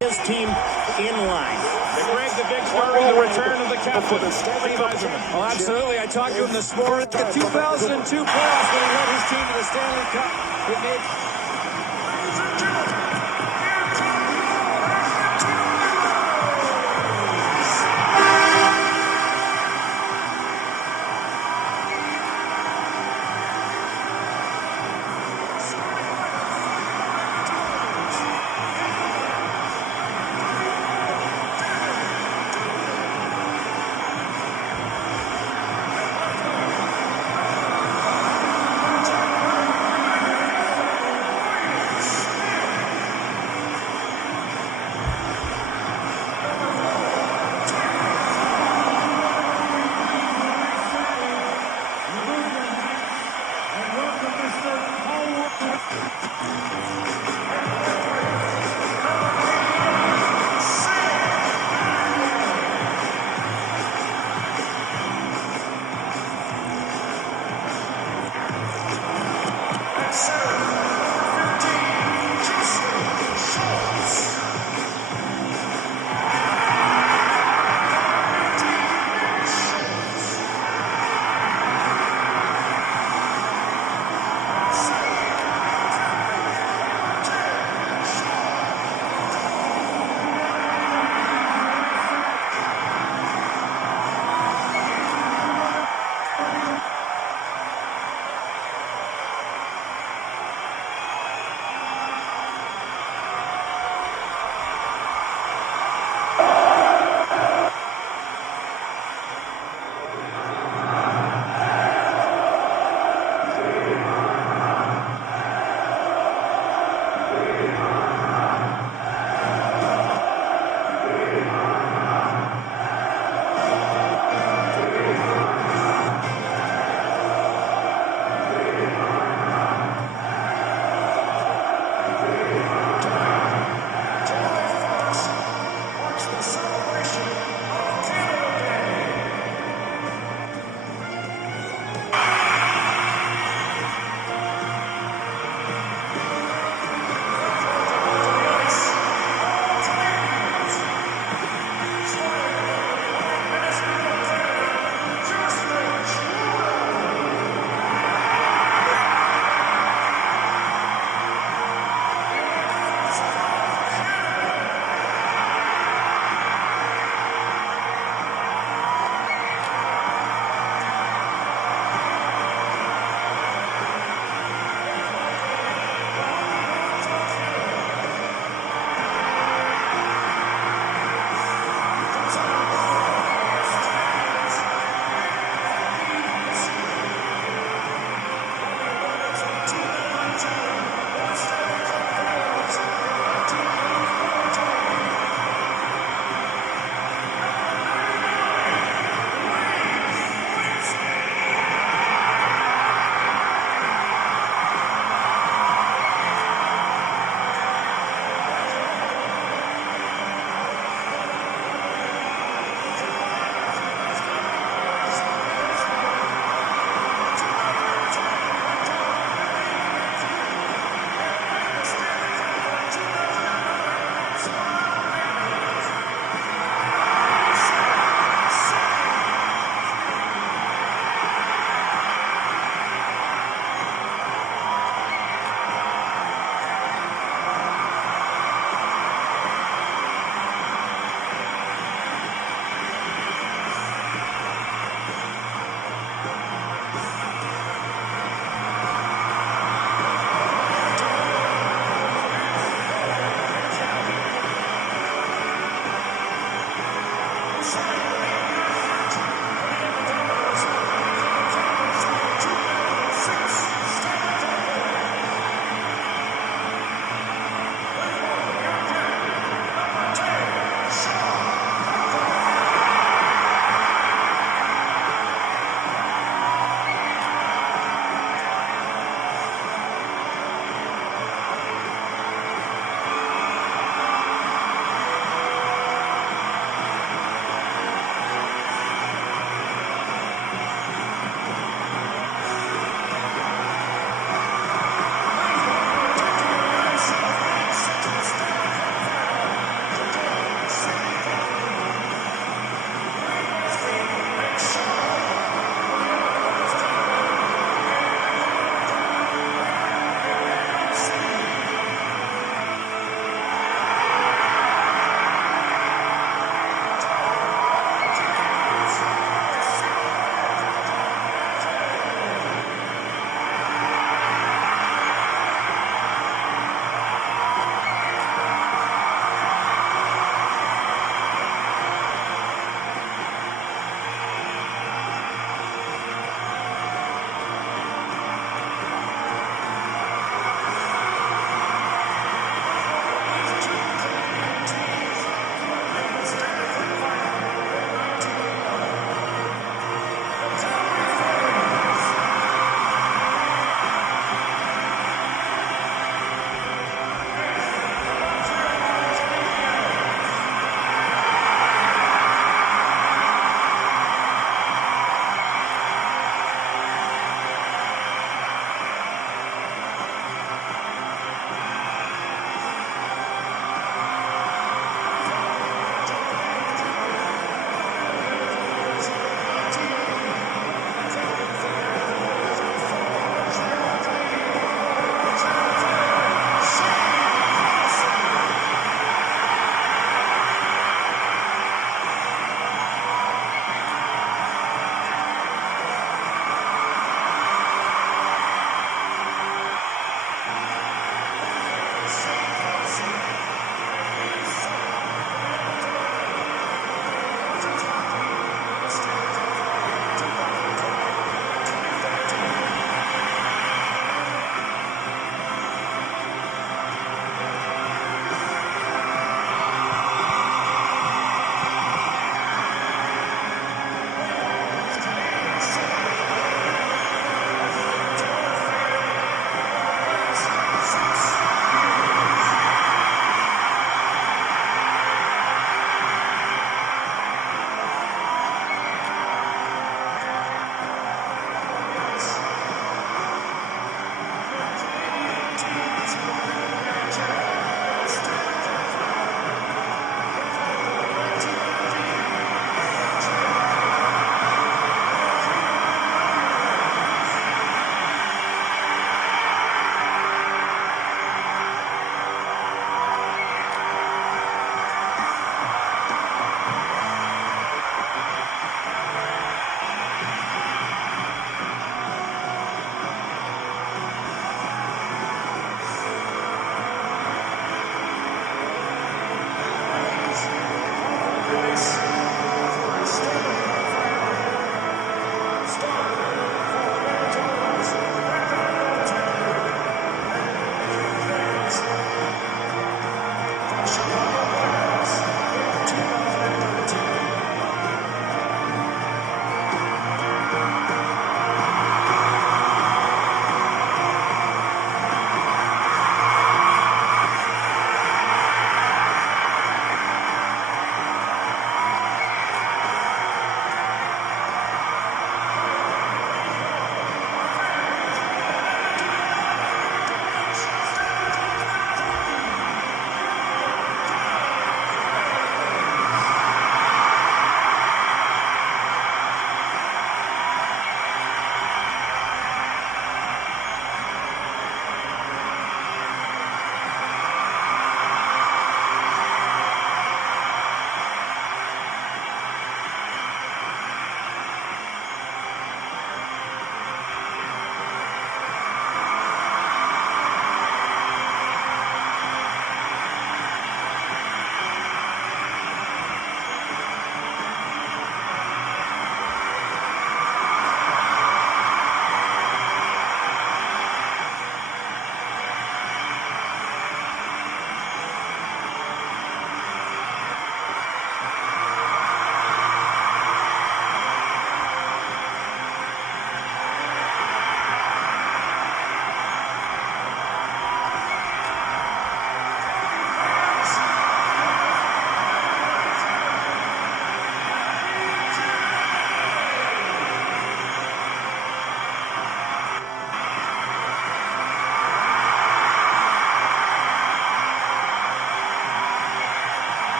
his team in line. Greg, the big story, the return of the captain. Oh, absolutely. I talked to him this morning. The 2002 playoffs when he led his team to the Stanley Cup. It made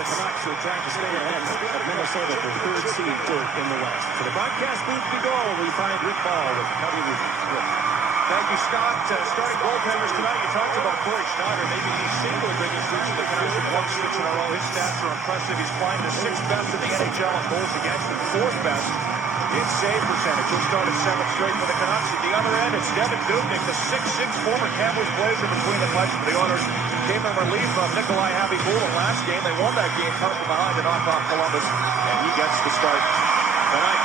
the Canucks are trying to stay ahead of Minnesota for third seed in the West. To the broadcast booth we go. We find Rick Ball with Cubby Rick. Thank you, Scott. Starting goaltenders tonight, you talked about Corey Schneider. Maybe the single biggest reach the Canucks have won 6 in a row. His stats are impressive. He's climbed to 6th best in the NHL in goals against and 4th best in save percentage. He'll start at 7th straight for the Canucks. At the other end, it's Devin Dubnyk, the 6'6" former Kamloops Blazer between the pipes for the Oilers. Came in relief of Nikolai Habibulin last game. They won that game coming from behind to knock off Columbus, and he gets the start tonight.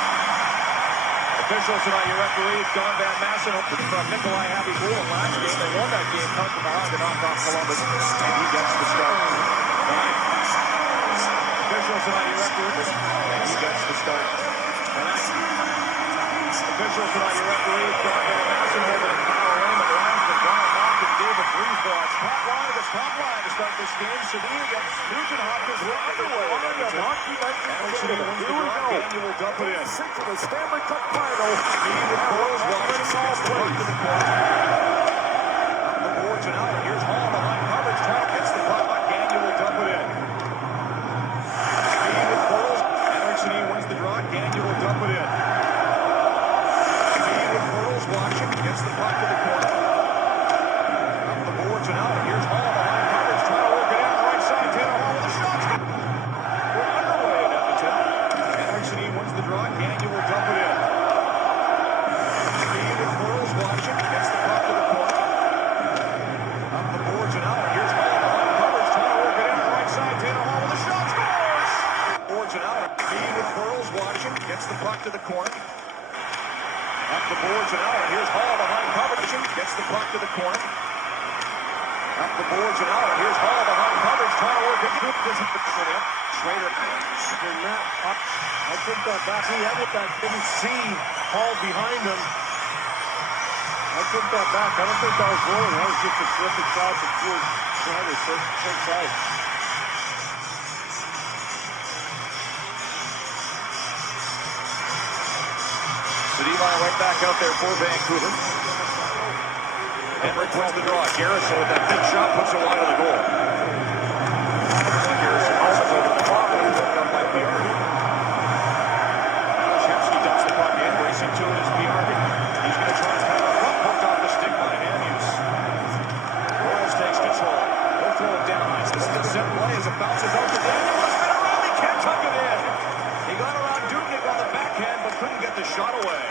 Officials tonight, your referee, Don Van Massen, from Nikolai Habibulin last game. They won that game coming from behind to knock off Columbus, and he gets the start tonight. Officials tonight, your referee, and he gets the start tonight. Officials tonight, your referee, Don Van Massen over the power aim and linesman Brian Mock and David Freesball. It's top line to start this game. Sevilla against Nugent Hopkins. We're underway. Hockey night. Here we go. Daniel will dump it in. Six of the Stanley Cup final. David Burrows running all play to the corner. The boards and out. Here's Hall behind coverage. Hall gets the puck. Daniel will dump it in. David Burrows. Anderson wins the draw. Daniel will dump it in. David Burrows watching. Gets the puck to the corner. Up the boards and out. Here's Hall behind coverage. Trying to work it in. Right side. Taylor Hall with a shot. We're underway in Edmonton. Anderson wins the draw. Daniel will dump it in. David Burrows watching. Gets the puck to the corner. Up the boards and out. Here's Hall behind coverage. Trying to work it in. Right side. Taylor Hall with a shot. Scores! Boards and out. David Burrows watching. Gets the puck to the corner. Up the boards and out. Here's Hall behind coverage. Gets the puck to the corner. Up the boards and out. Here's Hall behind coverage. Trying to work it through. Schrader. I think that back. He had it back. Didn't see Hall behind him. I took that back. I don't think that was rolling. That was just a terrific shot from Schneider. Six side. City line right back out there for Vancouver. Henrik wins the draw. Garrison with that big shot puts it wide of the goal. Garrison passes over the top and he's up by Biarby. Shevsky dumps the puck in. Racing to it is Biarby. He's going to try and cut it off. Hooked off the stick by Hamhuis. Royals takes control. He'll throw it down. This is the set play as it bounces out to Daniel. He's going to run. He can't tuck it in. He got around Dubnyk on the backhand but couldn't get the shot away.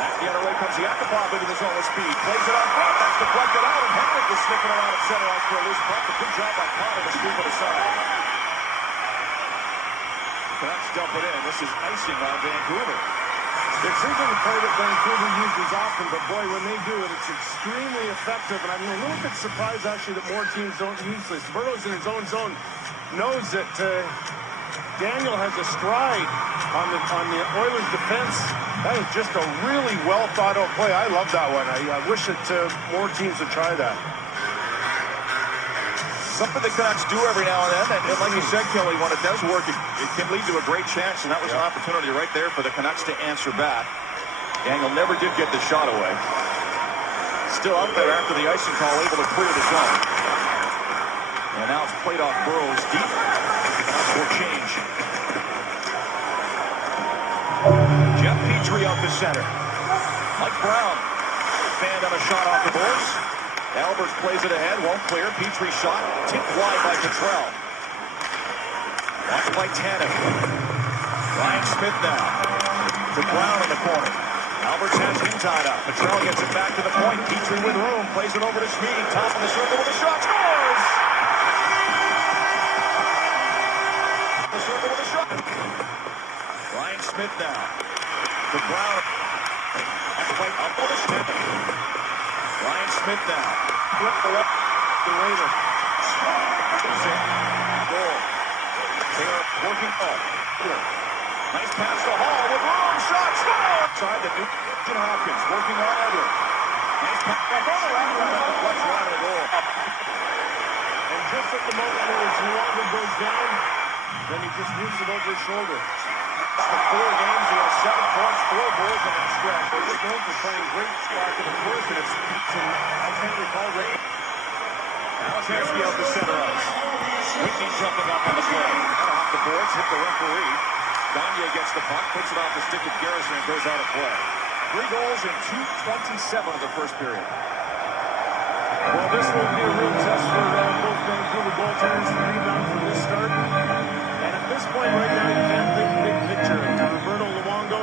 Back the other way comes Yakupov into the zone with speed. Plays it out front. That's deflected out, and Henrik is sniffing around at center ice for a loose puck. A good job by Connor to scoop it aside. Canucks dump it in. This is icing on Vancouver. It's even a play that Vancouver uses often, but boy, when they do it, it's extremely effective. And I'm a little bit surprised, actually, that more teams don't use this. Burrows in his own zone knows that Daniel has a stride on the Oilers' defense. That is just a really well thought out play. I love that one. I wish that more teams would try that. Something the Canucks do every now and then, and like you said, Kelly, when it does work, it can lead to a great chance, and that was an opportunity right there for the Canucks to answer back. Daniel never did get the shot away. Still out there after the icing call, able to clear the zone. And now it's played off Burrows deep. Canucks will change. Jeff Petrie out to center. Mike Brown fanned on a shot off the boards. Albers plays it ahead, won't clear. Petrie shot, tipped wide by Cottrell. Watched by Tanev. Ryan Smith now. To Brown in the corner. Albers has him tied up. Cottrell gets it back to the point. Petrie with room, plays it over to Schmid. Top of the circle with a shot, scores! The circle with a shot. Ryan Smith now. To Brown. That's right up for the Smith. Ryan Smith now. Flip the left. The Raider. Goal. Taylor working off. Nice pass to Hall with room. Shot. Score! Side to Nugent Hopkins. Working on Edler. Nice pass. Right of the goal. And just at the moment where his revolver goes down, then he just moves it over his shoulder. For 4 games, he has 7 points, 4 goals in that stretch. They're just known for playing great spot in the first, and it's I can't recall right. Alexansky out the center ice. Whitney jumping up on the play. And off the boards, hit the referee. Gagne gets the puck, puts it off the stick of Garrison and goes out of play. 3 goals in 2:27 of the first period. Well, this will be a real test for both Vancouver goaltenders to rebound from this start. And at this point right now, you can't think big picture. Roberto Luongo,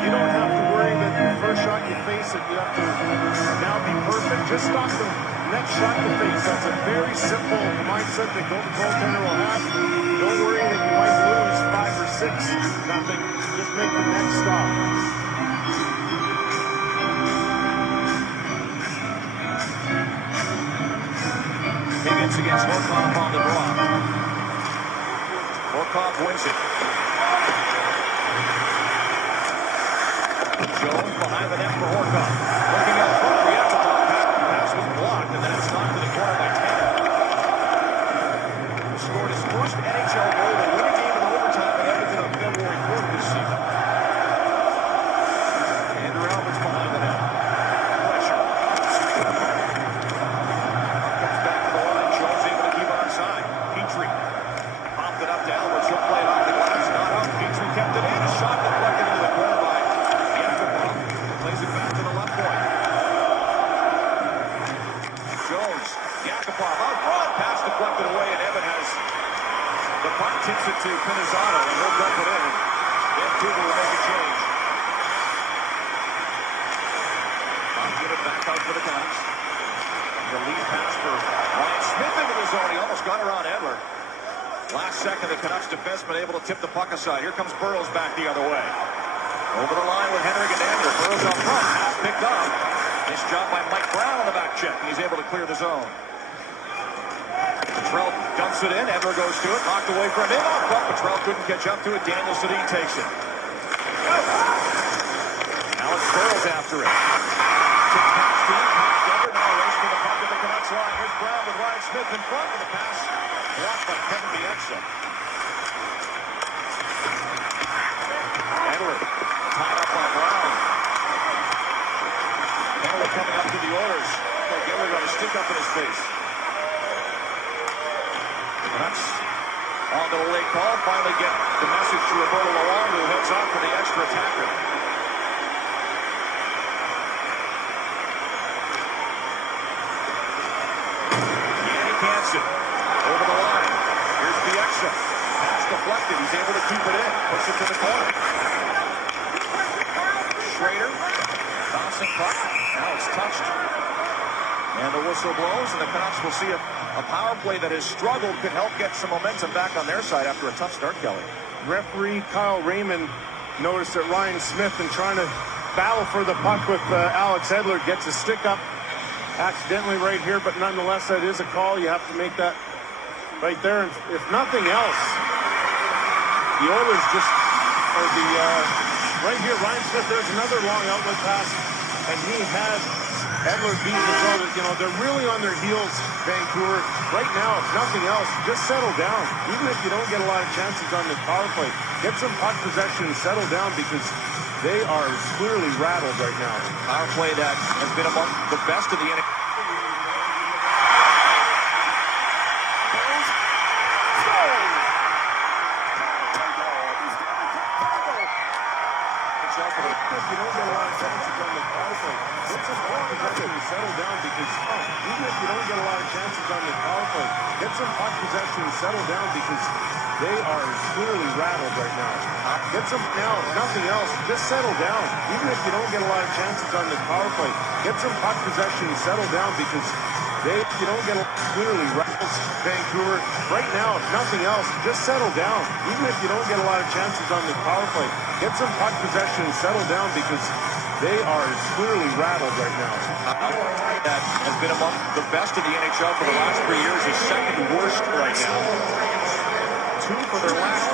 you don't have to worry that the first shot you face it, you have to now be perfect. Just stop the next shot you face. That's a very simple mindset that the goaltender will have. Don't worry that you might lose 5 or 6-0. Just make the next stop. Higgins against Horkoff on the draw. Horkoff wins it. Jones behind the net for Horkoff. Looking out front for Yakupov. Pass was blocked, and then it's knocked to the corner by Tanner. Scored his first NHL goal to win a game in overtime in Edmonton on February 4th this season. Andrew Albert's behind the net. Pressure. Comes back to the line. Jones able to keep it onside. Petrie popped it up to Alberts. He'll play it off the glass. Not out. Petrie kept it in. A shot deflected into the corner by Yakupov. Plays it back to the left point. Jones. Yakupov out front. Pass deflected away, and Evan has the puck, tips it to Pinizzato, and he'll dump it in. Vancouver will make a change. I'll get it back out for the Canucks. The lead pass for Ryan Smith into the zone. He almost got around Edler. Last second, the Canucks defenseman able to tip the puck aside. Here comes Burrows back the other way. Over the line with Henrik and Daniel. Burrows up front. Pass picked up. Nice job by Mike Brown on the back check, and he's able to clear the zone. Petrell dumps it in. Edler goes to it. Knocked away from him. Off front. Petrell couldn't catch up to it. Daniel Sedin takes it. Alex Burrows after it. Tips past team. Past Edler. Now a race to the puck of the Canucks line. Here's Brown with Ryan Smith in front of the pass. Blocked by Kevin Bieksa. Edler tied up on Brown. Edler coming up to the Oilers. Like Edler got a stick up in his face. Canucks on the late call. Finally get the message to Roberto Luongo, who heads off for the extra attacker. Yannick Hansen over the line. Here's Bieksa. Pass deflected. He's able to keep it in. Puts it to the corner. Schrader. Bouncing puck. Now it's touched. And the whistle blows, and the Canucks will see a power play that has struggled could help get some momentum back on their side after a tough start, Kelly. Referee Kyle Raymond noticed that Ryan Smith, in trying to battle for the puck with Alex Edler, gets a stick up accidentally right here, but nonetheless, that is a call. You have to make that right there. And if nothing else, the Oilers just, or the, right here, Ryan Smith, there's another long outlet pass, and he had Edler beating the zone. You know, they're really on their heels, Vancouver. Right now, if nothing else, just settle down. Even if you don't get a lot of chances on the power play, get some puck possession and settle down, because they are clearly rattled right now. Power play that has been among the best of the NHL. If you don't get a lot of chances on the power play, get some puck possession and settle down, because even if you don't get a lot of chances on the power play, get some puck possession and settle down, because they are clearly rattled right now. Get some, now, if nothing else, just settle down. Even if you don't get a lot of chances on the power play, get some puck possession and settle down, because you don't get clearly rattles Vancouver. Right now, if nothing else, just settle down. Even if you don't get a lot of chances on the power play, get some puck possession and settle down, because they are clearly rattled right now. That has been among the best of the NHL for the last 3 years, is second worst right now. 2 for their last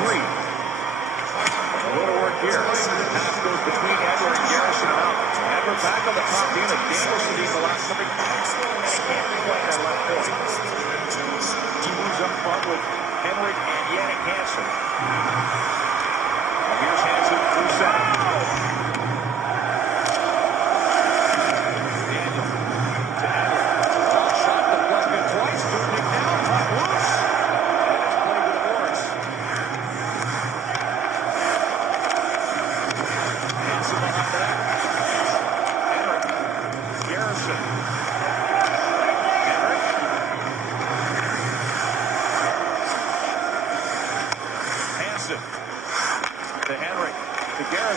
53. A little work here. Pass goes between Edler and Garrison out. Edler back on the top unit. Daniel Sedin the last couple. Can't play that left point. He moves up front with Henrik and Yannick Hansen. And here's Hansen through center. Daniel to Edler. Long shot deflected twice. Turning down. Puck loose.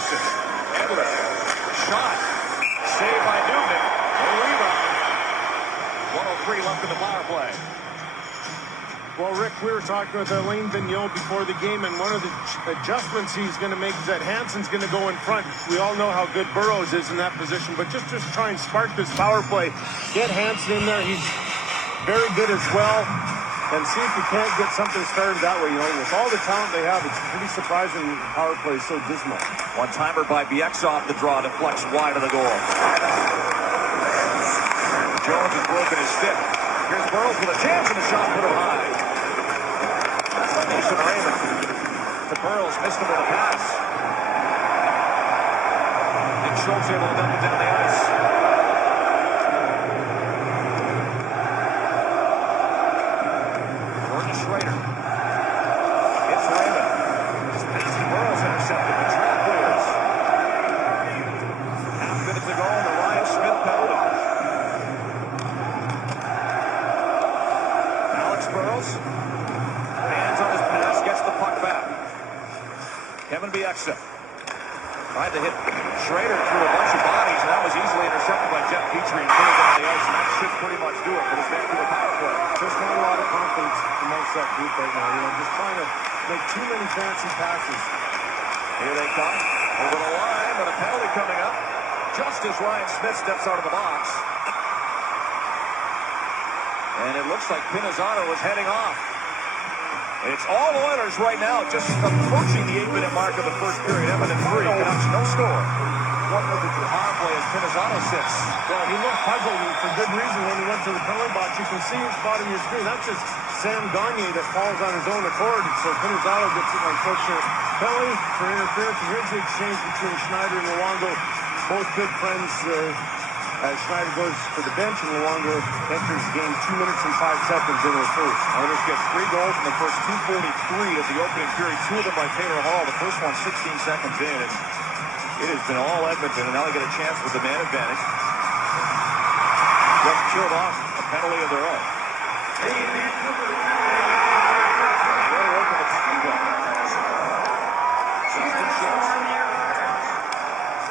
Anderson. Edler. Shot. Saved by Dubnik. No rebound. 1:03 left in the power play. Well, Rick, we were talking with Alain Vigneault before the game, and one of the adjustments he's going to make is that Hansen's going to go in front. We all know how good Burrows is in that position, but just try and spark this power play. Get Hansen in there. He's very good as well. And see if you can't get something started that way. You know, with all the talent they have, it's pretty surprising the power play is so dismal. One-timer by BX off the draw, deflects wide of the goal. Jones has broken his stick. Here's Burrows with a chance, and the shot put him high. That's not Mason Raymond. To Burrows, missed him with a pass. And Schultz able to dump it down the ice. Gordon Schrader. It's Raymond. His pass to Burrows intercepted. The trap clears. Half minute to go on the Ryan Smith penalty. Burrows, hands on his pass, gets the puck back. Kevin Bieksa tried to hit Schrader through a bunch of bodies, and that was easily intercepted by Jeff Petrie and put it down the ice, and that should pretty much do it for this Vancouver power play. Just not a lot of confidence amongst that group right now. You know, just trying to make too many fancy passes. Here they come over the line, but a penalty coming up just as Ryan Smith steps out of the box. And it looks like Pinizzato is heading off. It's all Oilers right now, just approaching the 8-minute mark of the first period. Edmonton 3, Canucks no score. What was the power play as Pinizzato sits? Well, he looked puzzled, and for good reason, when he went to the penalty box. You can see his bottom of your screen. That's just Sam Gagner that falls on his own accord. So Pinizzato gets an unfortunate penalty for interference. And here's the exchange between Schneider and Luongo. Both good friends. As Schneider goes for the bench, and Luongo enters the game 2 minutes and 5 seconds into the first. Oilers get 3 goals in the first 2:43 of the opening period. 2 of them by Taylor Hall. The first one 16 seconds in. And it has been all Edmonton, and now they get a chance with the man advantage. Just killed off a penalty of their own.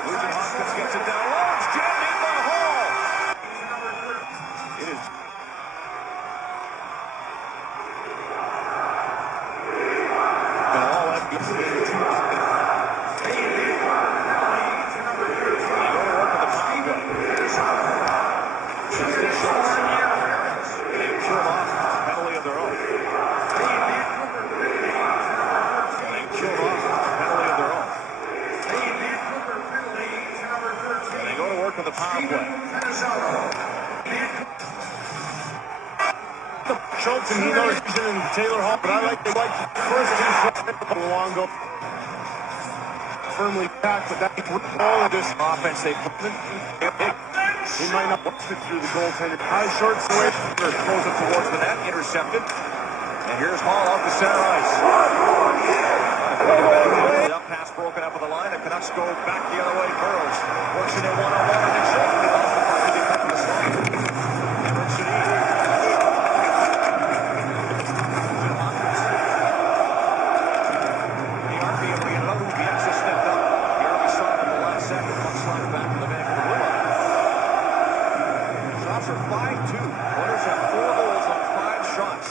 Nugent Hopkins gets it down low. It's jammed in by Hall. It is. And all that gets it in. Penalty of their own. They killed off penalty of their own. And they go to work with the power play. Schultz, and he knows he's in Taylor Hall, but I like the first 2 shots. Luongo firmly packed, but that all of this Offense, they put it. he might not watch it through the goaltender. High shorts away. Throws it towards the net, intercepted. And here's Hall off the center ice. The up pass broken up on the line. The Canucks go back the other way. Burrows works it in one-on-one, and it's short. They lost the puck to the back of the slot. Emerson E. The RP able to get another one. Bieksa stepped up. He already saw it in the last second. Puck slides back to the Vancouver blue line. Shots are 5-2. Oilers have 4 goals on 5 shots.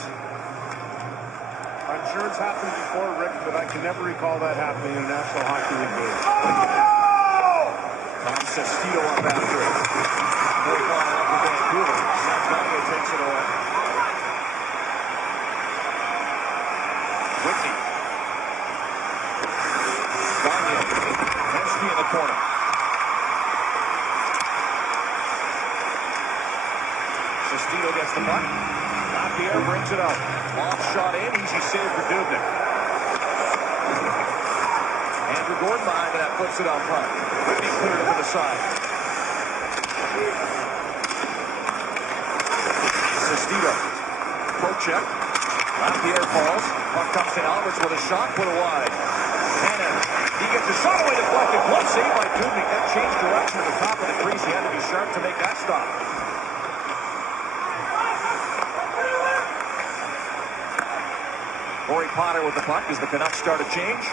I'm sure it's happened before, Rick, but I can never recall that happening in a National Hockey League game. Tom Sestito up after it. Very far out for Vancouver. Gagner takes it away. Whitney. Gagner. Hensky in the corner. Sestito gets the puck. Lapierre brings it up. Off shot in. Easy save for Dubnik. Andrew Gordon behind that puts it out front. Whitney cleared it to the side. Sestito. Pro check. Lapierre falls. Puck comes to Alberts with a shot put wide. Hannon. He gets a shot away deflected. One save by Dubnik. That changed direction at the top of the crease. He had to be sharp to make that stop. Corey Potter with the puck as the Canucks start a change.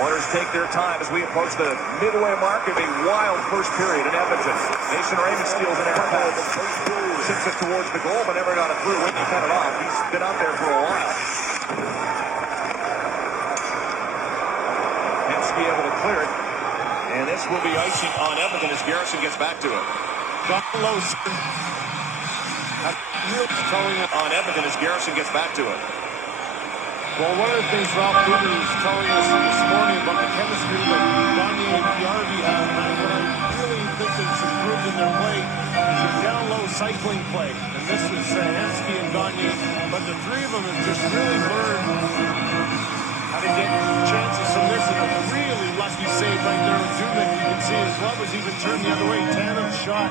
Oilers take their time as we approach the midway mark of a wild first period in Edmonton. Mason Raymond steals an air pass. Sends it towards the goal, but never got it through. Whitney cut it off. He's been out there for a while. Hensky able to clear it. And this will be icing on Edmonton as Garrison gets back to it. On Edmonton as Garrison gets back to it. Well, one of the things Ralph Cooper was telling us this morning about the chemistry that Gagne and Yarby have, and what I really think is improved in their play is a down-low cycling play. And this is Hensky and Gagne, but the three of them have just really learned how to get chances from this, and a really lucky save right there with Zubin. You can see his glove was even turned the other way. Tandem's shot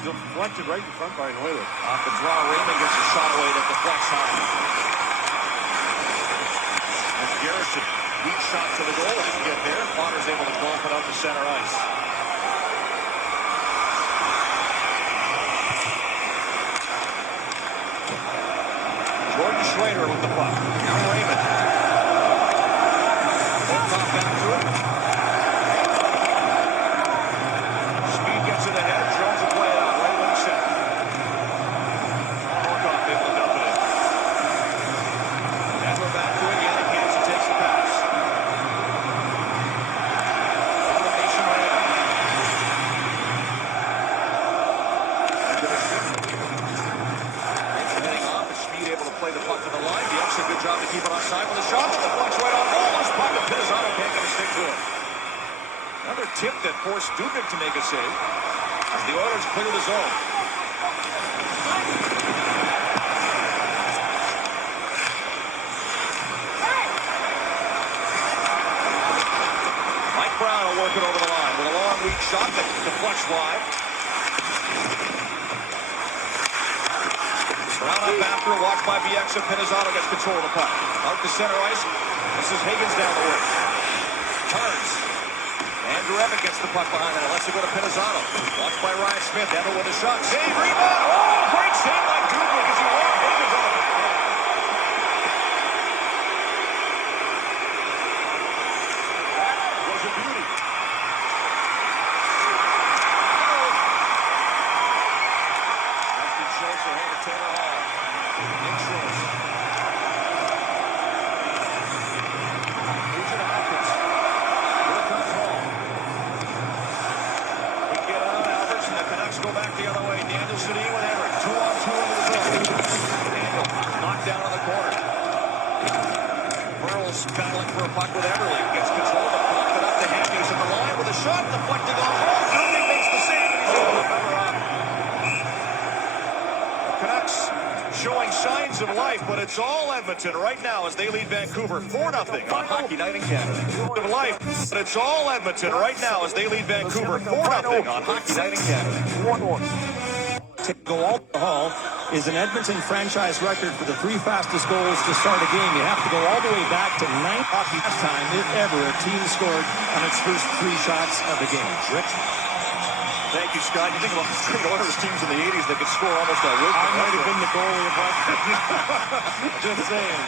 deflected right in front by an Oiler. Off the draw, Raymond gets a shot away that deflects high. Garrison, weak shot to the goal, didn't get there. Potter's able to golf it out to center ice. Jordan Schrader with the puck. Now Raymond. Hooked off back to it. Speed gets it ahead. Jones will play it out right when he's set. Horkoff able to dump it in. And we're back to it. Takes the pass. Mason Raymond. Heading off, and Speed able to play the puck to the line. The Elks a good job to keep it on side with a shot. The puck's right on goal. This puck of Pizarro can't get a stick to it. Another tip that forced Dubnyk to make a save as the Oilers clear the zone. Work it over the line with a long, weak shot that deflects wide. Brown up after, watched by Bieksa. Pinizzotto gets control of the puck. Out to center ice. This is Higgins down the wing. Turns. Andrew Evan gets the puck behind it. Lets it go to Pinizzotto. Watched by Ryan Smith. Evan with a shot. Save, rebound. Oh, great save by Dubnyk as he walked Higgins on the backhand. That was a beauty. Battling for a puck with Everly. Gets control of the puck, but up to Hampney's at the line with a shot deflected off. Dubnyk makes the save, and he's able to cover up. The Canucks showing signs of life, but it's all Edmonton right now as they lead Vancouver 4-0 on Hockey Night in Canada. Of life, but it's all Edmonton right now as they lead Vancouver 4-0 on Hockey Night in Canada. 1-1. To go all the hall is an Edmonton franchise record for the 3 fastest goals to start a game. You have to go all the way back to 9 hockey time if ever a team scored on its first 3 shots of the game. Rich? Thank you, Scott. You think about the 3 Oilers teams in the 80s that could score almost a week. I might have been the goalie of just saying.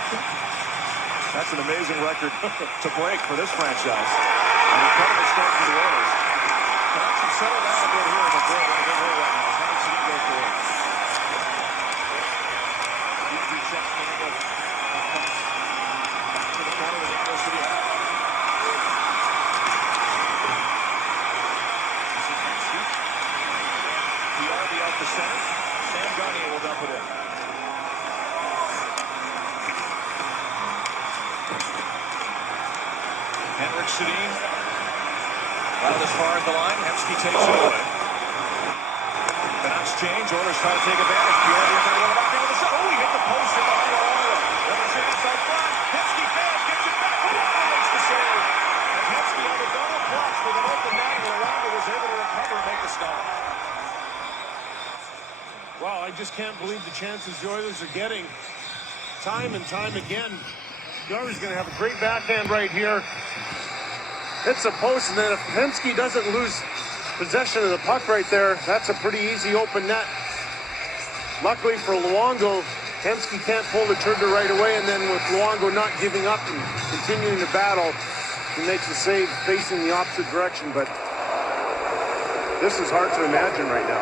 That's an amazing record to break for this franchise. An incredible start for the Oilers. Canucks have settled down a bit here in the goal. Sedin out as far as the line. Hensky takes it away. Canucks change. Oilers try to take advantage. Pierre with the shot. Oh, he hit the post in behind the wall. Another chance out front. Hensky fans gets it back. Oh, makes the save. And Hensky on the double clutch with an open net. Rwanda was able to recover and make the stop. Wow, I just can't believe the chances the Oilers are getting time and time again. The Oilers going to have a great backhand right here. Hits a post, and then if Hensky doesn't lose possession of the puck right there, that's a pretty easy open net. Luckily for Luongo, Hensky can't pull the trigger right away, and then with Luongo not giving up and continuing to battle, He makes a save facing the opposite direction, but this is hard to imagine right now.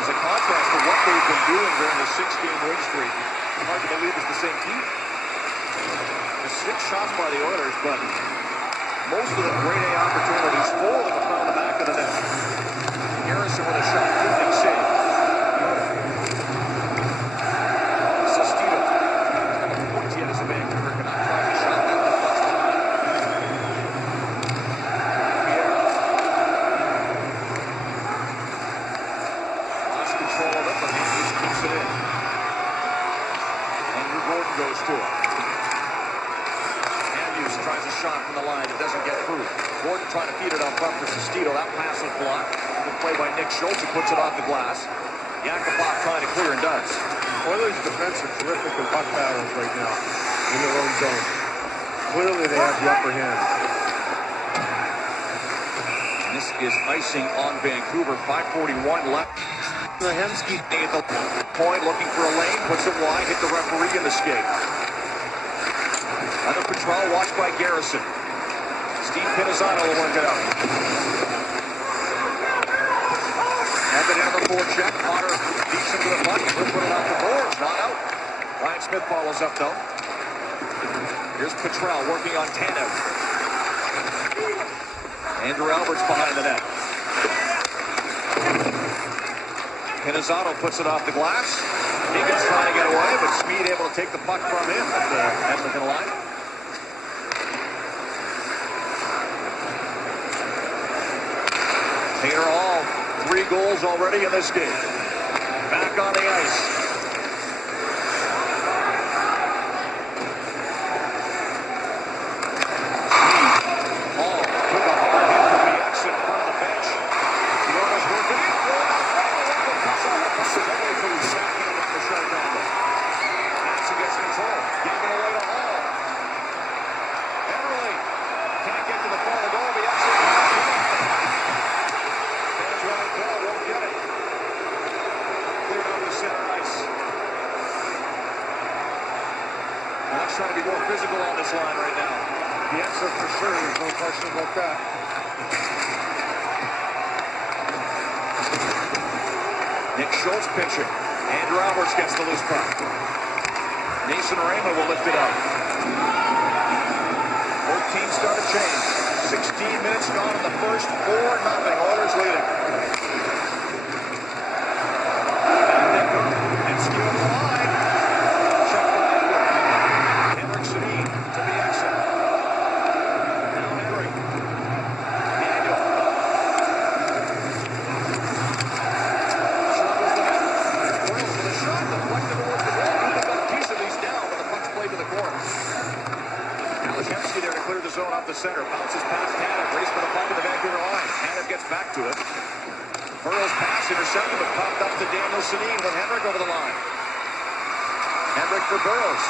As a contrast to what they've been doing during the 6-game win streak, hard to believe it's the same team. The 6 shots by the Oilers, but most of the grade A opportunities, 4 of them have found the back of the net. Garrison with a shot, fielding save. Sestito. Yet as a Vancouver Canucks tries a shot that left the line. Pierre. Lost control of it, but Andrews keeps it in. Andrew Gordon goes to it. Andrews tries a shot from the line. It doesn't get through. Gordon trying to feed it up front for Sestito. That pass is blocked. Good play by Nick Schultz, who puts it off the glass. Yakupov trying to clear and does. Oilers' defense are terrific in puck battles right now in their own zone. Clearly they have the upper hand. And this is icing on Vancouver. 5:41 left. Hemsky made the point, looking for a lane, puts it wide, hit the referee in the skate. Under control, watched by Garrison. Steve Pinizzato will work it out. And the number 4 check. Potter beats him to the puck. He'll put it off the boards. Not out. Ryan Smith follows up, though. Here's Petrell working on Tanev. Andrew Albert's behind the net. Pinizzato puts it off the glass. Higgins trying to get away, but Smead able to take the puck from him at the Edmonton line. Taylor Hall, 3 goals already in this game. Back on the ice. Hall took a hard hit from the exit in front of the bench. The Oilers working it. Away from the second of the shutdown. Hansen gets control. Gave it away to Hall. Eberle can't get to the front of the goal. The exit. Won't get it. Cleared off the center ice. Canucks trying to be more physical on this line right now. The answer for sure, there's no question about that. Nick Schultz pitching. Andrew Alberts gets the loose puck. Mason Raymond will lift it up. Both teams start a change. 16 minutes gone in the first. 4-0. Oilers leading. And skill on the line. Check the line. Henrik Sedin to the exit. Now Henrik. Daniel. Circles the net. Boyles with a shot. Deflected towards the goal. He got a piece of these down, but the puck's played to the corner. Hemsky there to clear the zone off the center. Bounces past Tanev. Race for the puck to the Vancouver line. Tanev gets back to it. Burrow's pass intercepted, but popped up to Daniel Sedin with Henrik over the line. Henrik for Burrows.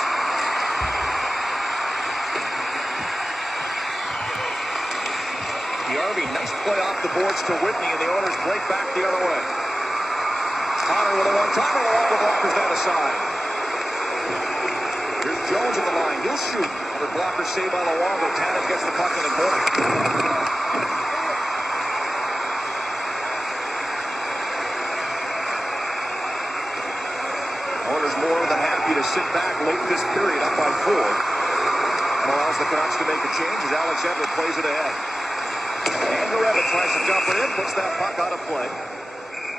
DRV, nice play off the boards to Whitney, and the Oilers break back the other way. Connor with a one-timer. The Walker blockers that aside. Here's Jones at the line. He'll shoot. Another blocker saved by Luongo. Tanev gets the puck in the corner. Oilers more than happy to sit back late this period up by 4. And allows the Canucks to make a change as Alex Everett plays it ahead. Andrew Everett tries to dump it in, puts that puck out of play.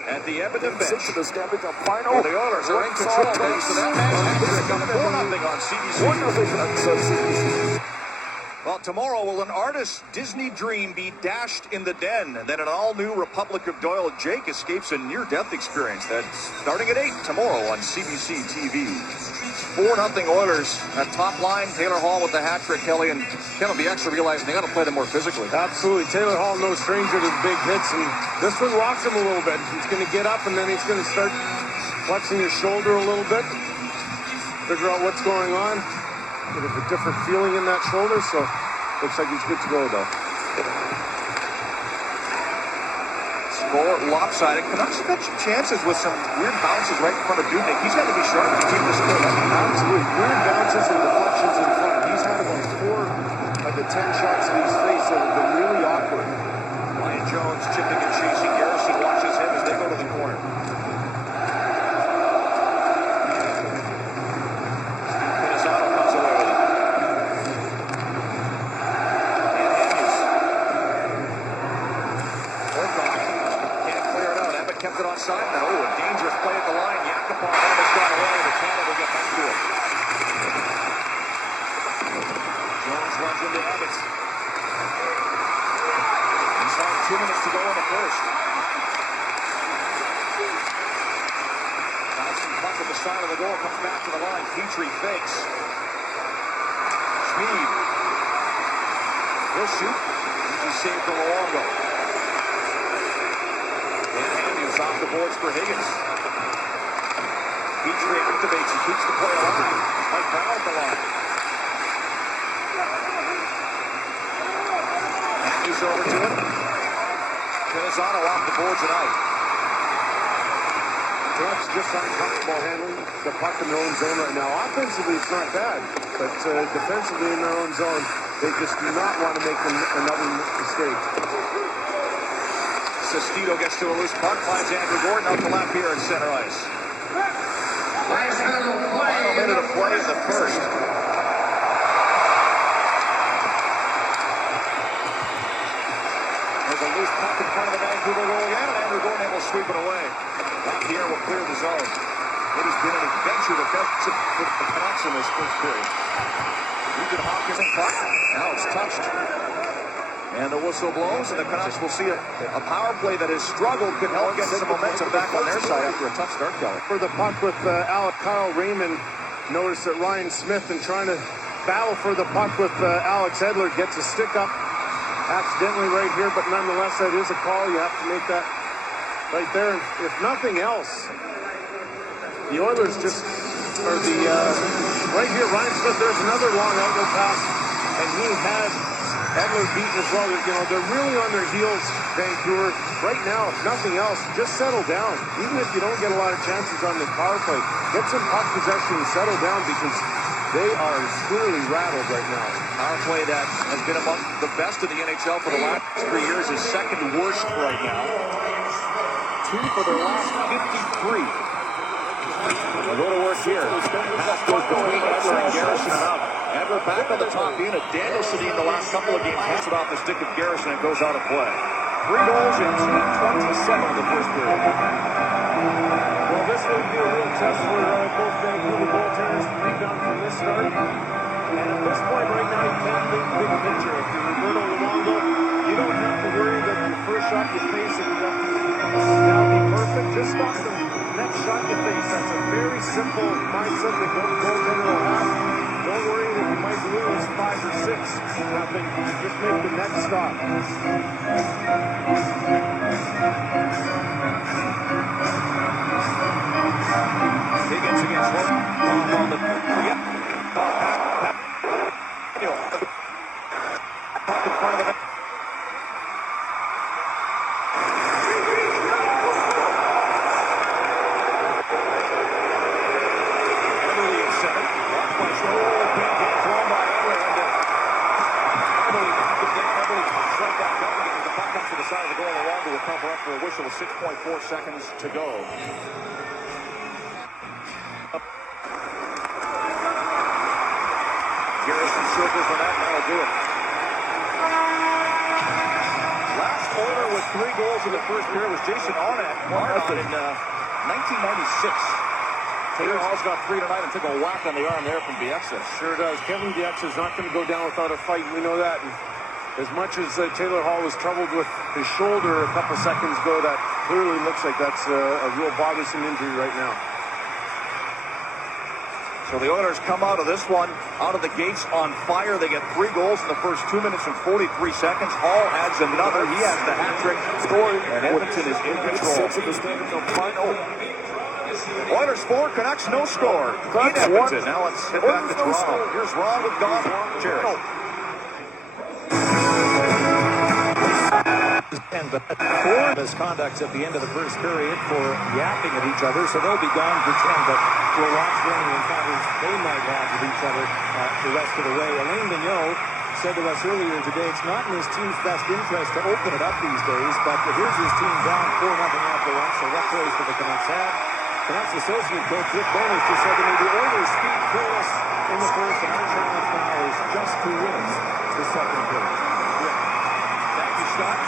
At the Edmonton bench. The Stanley Cup final. The Oilers are in control thanks to that man's hat-trick on 4-0 on CBC. 1-0 on CBC. Well, tomorrow will an artist's Disney dream be dashed in the den, and then an all-new Republic of Doyle Jake escapes a near-death experience. That's starting at 8 tomorrow on CBC TV. 4-0 Oilers at top line. Taylor Hall with the hat-trick, Kelly, and Kevin Bieksa realizing they got to play them more physically. Absolutely. Taylor Hall, no stranger to big hits, and this one rocks him a little bit. He's going to get up, and then he's going to start flexing his shoulder a little bit, figure out what's going on. Bit of a different feeling in that shoulder, so looks like he's good to go, though. Score lopsided. Canucks have had some chances with some weird bounces right in front of Dubnik. He's got to be sharp to keep this clear. Absolutely. Weird bounces and deflections in front. side of the goal, comes back to the line. Petrie fakes. Schmid. He'll shoot. Easy save for Luongo. And Andrews off the boards for Higgins. Petrie activates and keeps the play alive. Mike Brown at the line. Andrews over to it. Pinizzato off the boards tonight. Canucks just uncomfortable handling the puck in their own zone right now. Offensively, it's not bad, but defensively in their own zone, they just do not want to make another mistake. Sestito gets to a loose puck, finds Andrew Gordon up the left here at center ice. Final minute of play in the first. There's a loose puck in front of the Vancouver goal again, and Andrew Gordon able to sweep it away. Pierre will clear the zone. It has been an adventure defensive for the Canucks in this first period. Nugent Hopkins and puck. Now it's touched. And the whistle blows, and the Canucks will see a power play that has struggled could help get some momentum back on their side after a tough start, Kelly. For the puck with Kyle Raymond, notice that Ryan Smith, in trying to battle for the puck with Alex Edler, gets a stick up accidentally right here, but nonetheless, that is a call. You have to make that right there. And if nothing else, the Oilers just, right here, Ryan Smith, there's another long outlet pass, and he had Edler beaten as well. You know, they're really on their heels, Vancouver. Right now, if nothing else, just settle down. Even if you don't get a lot of chances on this power play, get some puck possession and settle down, because they are clearly rattled right now. Power play that has been among the best in the NHL for the last 3 years is second worst right now. 2 for their last 53. They'll go to work here. Pass goes between Edler and Garrison and out. Edler back on the top unit. Danielson in the last couple of games has it off the stick of Garrison and goes out of play. 3 goals in 2:27 of the first period. Well, this will be a real test for both Vancouver goaltenders to rebound from this start. And at this point right now, you can't think big picture. If you're Roberto Luongo, you don't have to worry that your first shot you face it now be perfect. Just stop the next shot you face. That's a very simple mindset that goaltender will have. Don't worry that you might lose 5 or 6. Nothing. Just make the next stop. Higgins against one. On the puck in front of the net. Everly in center. Watch by Stroll. Thrown by Edler. Everly right back up because the puck comes to the side of the goal. Luongo will cover up for a whistle with 6.4 seconds to go. Garrison circles the net, and that'll do it. Last Oiler with 3 goals in the first period was Jason Arnott in 1996. Taylor Hall's got 3 tonight and took a whack on the arm there from Bieksa. Sure does. Kevin Bieksa is not going to go down without a fight. We know that. And as much as Taylor Hall was troubled with his shoulder a couple seconds ago, that clearly looks like that's a real bothersome injury right now. So the Oilers come out of this one, out of the gates on fire. They get 3 goals in the first 2 minutes and 43 seconds. Hall adds another. He has the hat trick. And Edmonton is in control. Oilers 4, Canucks no score. In Edmonton. Now let's head back to Toronto. Here's Ron with Goff. Cheers. But 4 misconducts at the end of the first period for yapping at each other, so they'll be gone for 10, but we'll watch for any encounters they might have with each other the rest of the way. Alain Vigneault said to us earlier today, it's not in his team's best interest to open it up these days, but here's his team down 4-0 after one, so what choice do the Canucks have? Canucks associate coach Rick Bowness just said to me, the Oilers speed clearest in the first, and our challenge now is just to win the second period. Thank you, Scott.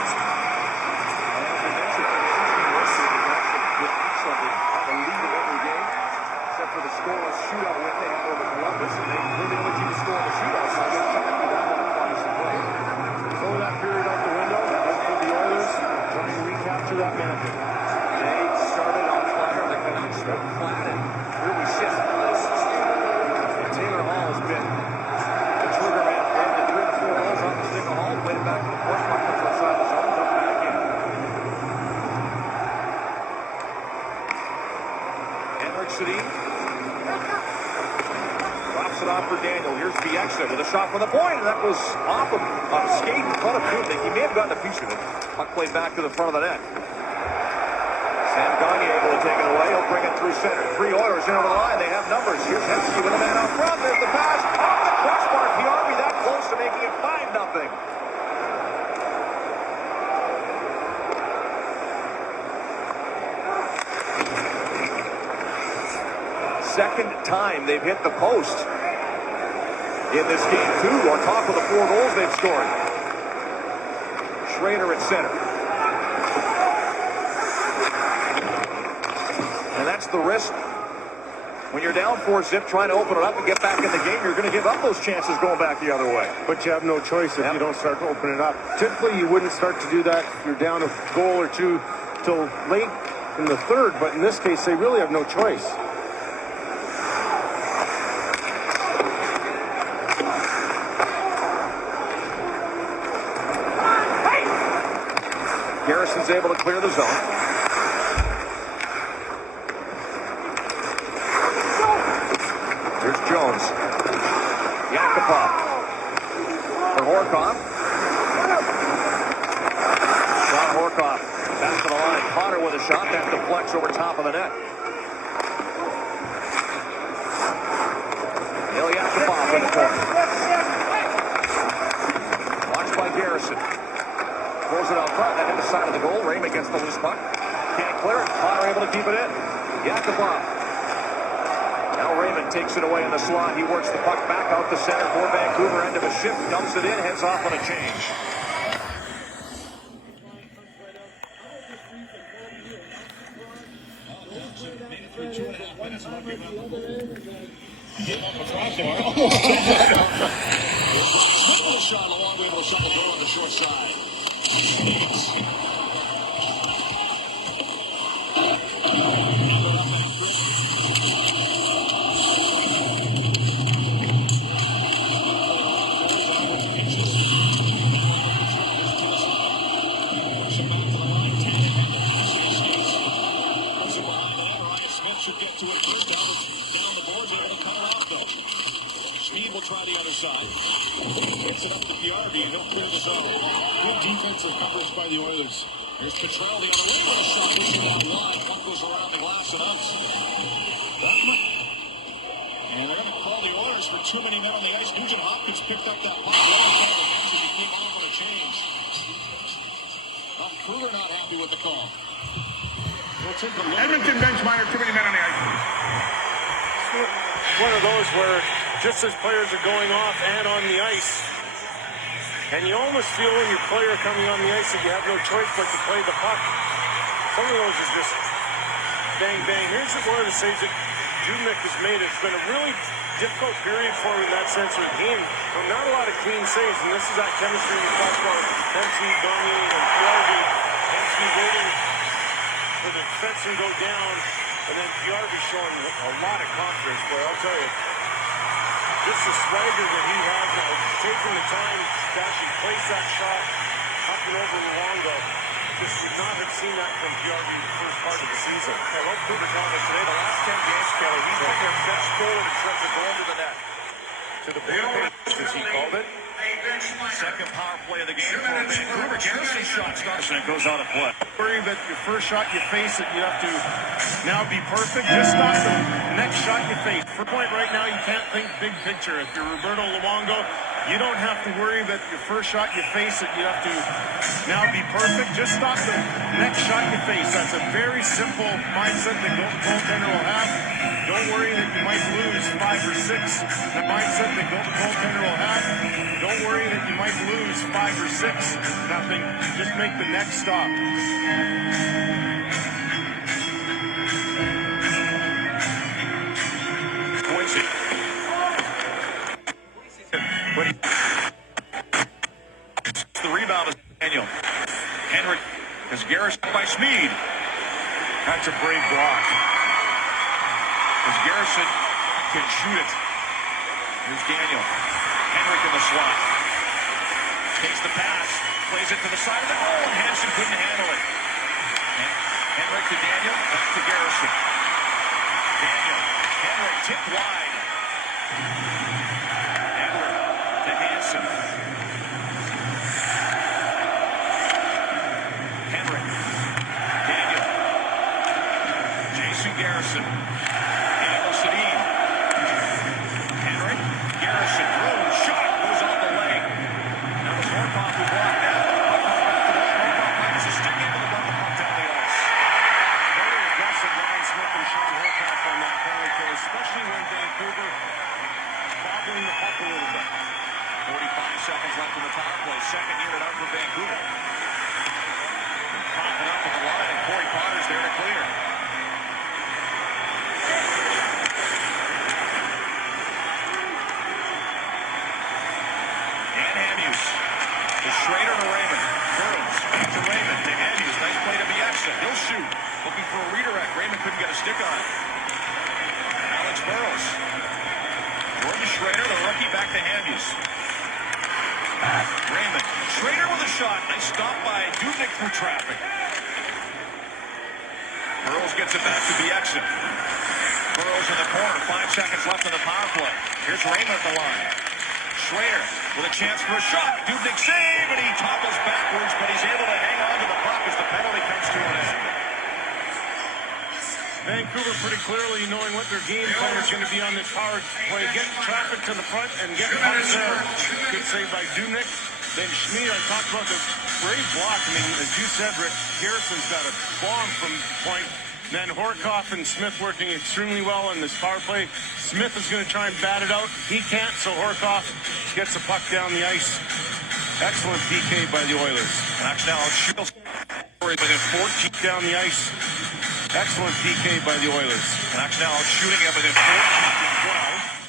For the scoreless shootout win they had over Columbus, and they're the only team to score in the shootout, so they're trying to do that one on some play. Throw that period out the window. As for the Oilers, trying to recapture that benefit. They started on fire. The Canucks were flat, and here we it off for Daniel. Here's Bieksa with a shot from the point, and that was off of skate in front of Kubnik. He may have gotten a piece of it. Puck played back to the front of the net. Sam Gagner able to take it away. He'll bring it through center. 3 Oilers in over the line. They have numbers. Here's Hemsky with a man out front. There's the pass. Off the crossbar. PRB that close to making it 5-0. Second time they've hit the post in this game, too, on top of the 4 goals they've scored. Schrader at center. And that's the risk. When you're down 4-0, trying to open it up and get back in the game, you're going to give up those chances going back the other way. But you have no choice if you don't start to open it up. Typically, you wouldn't start to do that if you're down a goal or two till late in the third, but in this case, they really have no choice. Garrison's able to clear the zone. Here's Jones. Yakupov. For Horkoff. Sean Horkoff. Back to the line. Potter with a shot. That deflects over top of the net. Yakupov in the corner. Watched by Garrison. Throws it out front, then hit the side of the goal. Raymond gets the loose puck. Can't clear it. Potter able to keep it in. Yakupov. Now Raymond takes it away in the slot. He works the puck back out the center for Vancouver. End of a shift. Dumps it in. Heads off on a change. Shot along, able to shut the goal on the short side. Should get to it first. Down the boards, able to cut it off though. Speed will try the other side. Gets it up to PRB, and he'll clear the zone. Good defensive coverage by the Oilers. Here's Cottrell, the other way with a shot. Reaching out wide. Puck goes around the glass and out. And they're going to call the Oilers for too many men on the ice. Nugent Hopkins picked up that puck. He came off on a change. Kruger not happy with the call. We'll take a look. Edmonton bench minor, too many men on the ice. One of those where just as players are going off and on the ice, and you almost feel when your player coming on the ice that you have no choice but to play the puck. Some of those is just bang, bang. Here's one of the saves that Kubnik has made. It's been a really difficult period for him in that sense of the game. Not a lot of clean saves, and this is that chemistry we talked about. Hemsky, Gagner, and PRB. Hemsky waiting for the defenseman go down, and then PRB showing a lot of confidence. Boy, I'll tell you, just the swagger that he has, taking the time to actually place that shot up and over Luongo. Just would not have seen that from PRB in the first part of the season. Yeah, well, Cooper telling us today, the last 10 games, Kelly, he's been their best goalie in terms of going to the net. To the big page, as he called it. Second power play of the game for Vancouver. Garrison shot starts and it goes out of play. Worry that your first shot you face it, you have to now be perfect. Just stop the next shot you face. For point right now, you can't think big picture. If you're Roberto Luongo, you don't have to worry that your first shot you face it, you have to now be perfect. Just stop the next shot you face. That's a very simple mindset that goaltender will have. Don't worry that you might lose 5 or 6. The mindset that goaltender will have. Don't worry that you might lose 5 or 6. Nothing. Just make the next stop. Quincy. The rebound is Daniel. Henrik is Garrison by Smead. That's a brave block. As Garrison can shoot it. Here's Daniel. Henrik in the slot. Takes the pass. Plays it to the side of the goal, and Hansen couldn't handle it. And Henrik to Daniel. Back to Garrison. Daniel. Henrik tipped wide. Garrison. Henry. Daniel. Jason Garrison. Daniel Sedin. Henry. Garrison. Road shot. Goes off the leg. That was Horkoff who blocked that. Puck comes back to the line. Horkoff finds a stick into the ball. Puck down the ice. Very aggressive Ryan Smith and Sean Horkoff on that penalty kill, especially when Vancouver bobbling the puck a little bit. 45 seconds left in the power play. Second unit out for Vancouver. Popping up at the line, and Corey Potter's there to clear. And Hamhuis. To Schrader to Raymond. Burrows back to Raymond. To Hamhuis. Nice play to Bieksa. He'll shoot. Looking for a redirect. Raymond couldn't get a stick on it. Alex Burrows. Jordan Schrader, the rookie, back to Hamhuis. Raymond. Schrader with a shot. Nice stop by Dubnyk through traffic. Burrows gets it back to Bieksa. Burrows in the corner. 5 seconds left in the power play. Here's Raymond at the line. Schrader with a chance for a shot. Dubnyk save, and he topples backwards, but he's able to hang on to the puck as the penalty comes to an end. Vancouver pretty clearly knowing what their game plan is going to be on this power play. Get traffic to the front and get pucks there. Good save by Dubnyk. Then Schmid, I talked about the great block. I mean, as you said, Rick, Garrison's got a bomb from point. Then Horkoff and Smith working extremely well in this power play. Smith is going to try and bat it out. He can't, so Horkoff gets the puck down the ice. Excellent PK by the Oilers. Knocks now shoots within 14 down the ice. Excellent PK by the Oilers. Knocks now shooting it within 14 to 12.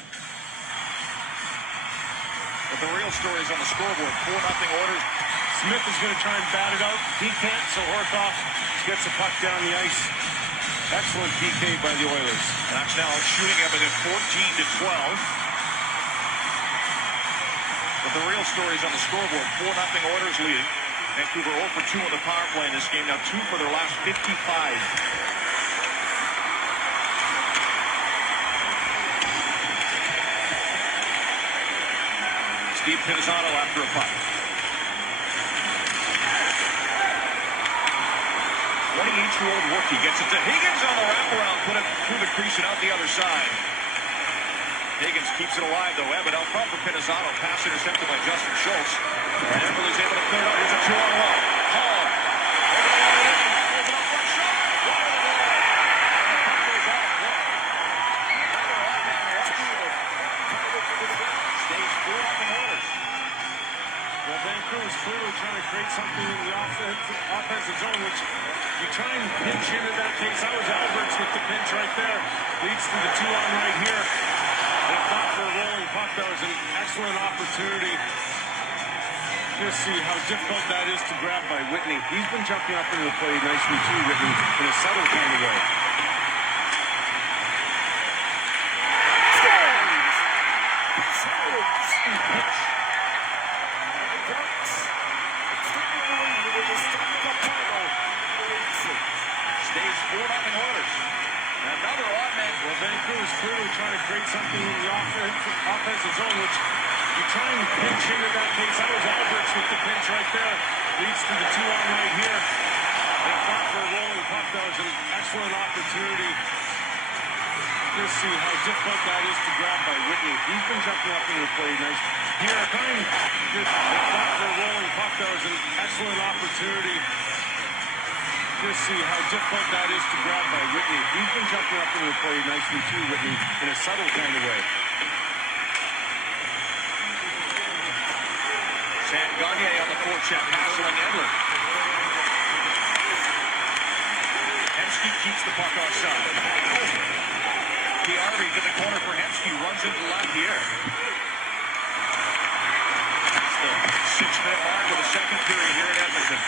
But the real story is on the scoreboard. 4-0 Oilers. Smith is going to try and bat it out. He can't, so Horkoff gets the puck down the ice. Excellent PK by the Oilers. Knocks now shooting it within 14 to 12. But the real story is on the scoreboard. 4-0 Oilers leading. Vancouver 0 for 2 on the power play in this game. Now 2 for their last 55. Steve Pinizzotto after a puck. 28-year-old rookie gets it to Higgins on the wraparound, put it through the crease and out the other side. Higgins keeps it alive, though. Evan out front for Pinizzotto. Pass intercepted by Justin Schultz. And Everly's able to clear it out. Here's a 2-on-1. Hall. Over the front shot. Wide of the goal. And the puck goes out of play. Another odd-man rush. Stays 4-0 Oilers. Well, Vancouver's clearly trying to create something in the offensive zone, which you try and pinch into that case. That was Alberts with the pinch right there. Leads to the 2-on right here. And if not for a rolling puck, that was an excellent opportunity. Just see how difficult that is to grab by Whitney. He's been jumping up into the play nicely too, Whitney, in a subtle kind of way. Stays 4-0 Oilers. Another odd-man. Well, Vancouver's clearly trying to create something in the offensive zone, which you try and pinch into that case. That was Alberts with the pinch right there. Leads to the 2-on right here. And if not for a rolling puck, that was an excellent opportunity. Just see how difficult that is to grab by Whitney. He's been jumping up into the play nice. Here, trying if not for a rolling puck, that was an excellent opportunity. Just see how difficult that is to grab by Whitney. He's been jumping up into the play nicely too, Whitney, in a subtle kind of way. San Gagne on the forecheck, hassling Edler. Hemsky keeps the puck offside. Chiarvi to the corner for Hemsky, runs into Lapierre. That's the 6-minute mark of the second period here in Edmonton.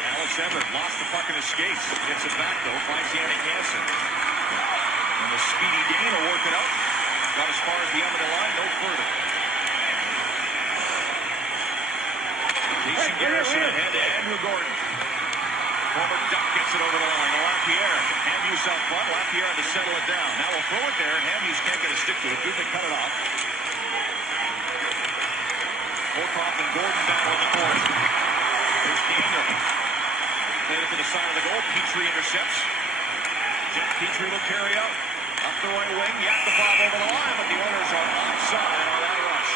Alex Everett lost the puck in his skates. Gets it back, though. Finds Yannick Hansen. And the speedy Dane will work it out. Got as far as the end of the line, no further. Jason Garrison ahead to Andrew Gordon. Former Duck gets it over the line. Lapierre. Hamhuis out front. Lapierre had to settle it down. Now we'll throw it there, and Hamhuis can't get a stick to it. Dubnyk cut it off. Volkov and Gordon down on the corner. There's Daniel. Played it to the side of the goal. Petrie intercepts. Jeff Petrie will carry out. Up the right wing. Yakupov over the line, but the Oilers are offside on that rush.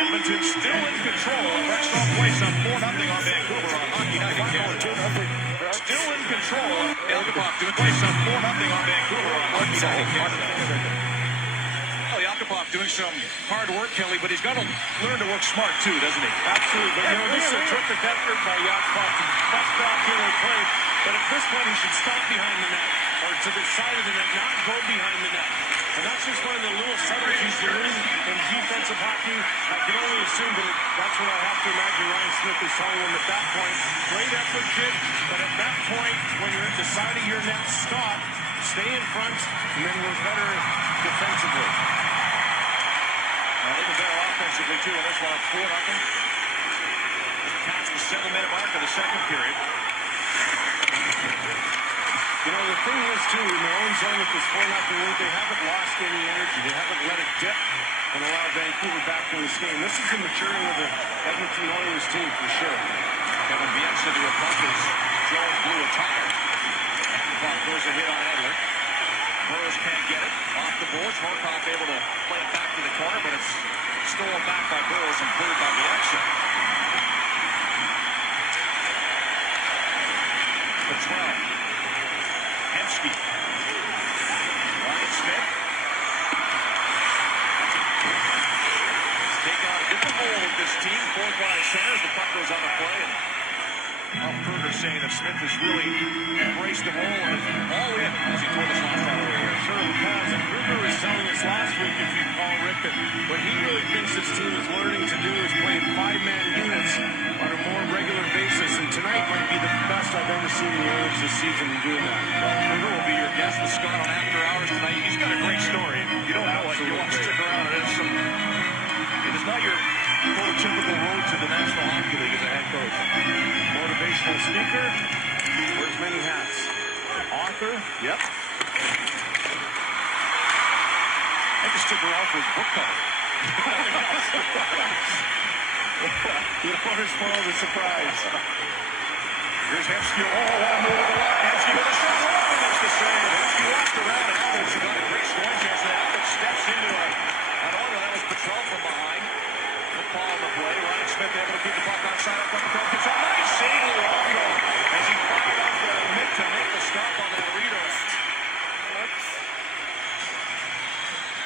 Edmonton still in control. Rexall plays up 4-0 on Vancouver on Hockey Night in Canada. Still in control. Yakupov doing place up 4-0 on Vancouver on Hockey Night in Canada. Yakupov doing some hard work, Kelly, but he's got to learn to work smart too, doesn't he? Absolutely. But, this is a terrific effort by Yakupov to bust back in and play. But at this point, he should stop behind the net, or to the side of the net, not go behind the net. And that's just one of the little subtleties you learn in defensive hockey. I can only assume that that's what I have to imagine Ryan Smith is telling him at that point. Great effort, kid, but at that point, when you're at the side of your net, stop, stay in front, and then we're better defensively. They've been better offensively, too, on this one. 4-0. Past the 7-minute mark of the second period. You know, the thing is, too, in their own zone with this 4-0 lead, they haven't lost any energy. They haven't let it dip and allow Vancouver back in this game. This is the maturing of the Edmonton Oilers team, for sure. Kevin Bieksa to a puck as Jones blew a tire. Yakupov goes a hit on Edler. Burrows can't get it. Off the boards. Volkov able to play it back to the corner, but it's stolen back by Burrows and cleared by Bieksa. Patrell. Hemsky. Ryan Smith. He's taken on a different role with this team. Fourth line center as the puck goes on the play. And Ralph Kruger saying that Smith has really embraced the role and is all in, as he told us last time we were here. Certainly has. And Kruger was telling us last week, if you recall, Rick, that what he really thinks this team is learning to do is play in 5-man units on a more regular basis. And tonight might be the best I've ever seen the Oilers this season in doing that. Well, Kruger will be your guest with Scott on After Hours tonight. He's got a great story. You don't know it. You want to stick around. It is not your prototypical road to the National Hockey League as a head coach. Motivational speaker, wears many hats. Author, yep. I just stick around for his book cover. You don't want to spoil the surprise. Here's Hemsky. Oh, what a move with the line. Hemsky with a shot. Oh, makes the save. Hemsky walked around and Alberts got a great scoring chance. And Alberts steps into an order. That was Patrell from behind. Good call on the play. Ryan Smith able to keep the puck outside. Up front. Patrell gets out. Nice save, Luongo, as he fired off the mid to make the stop on that redirect.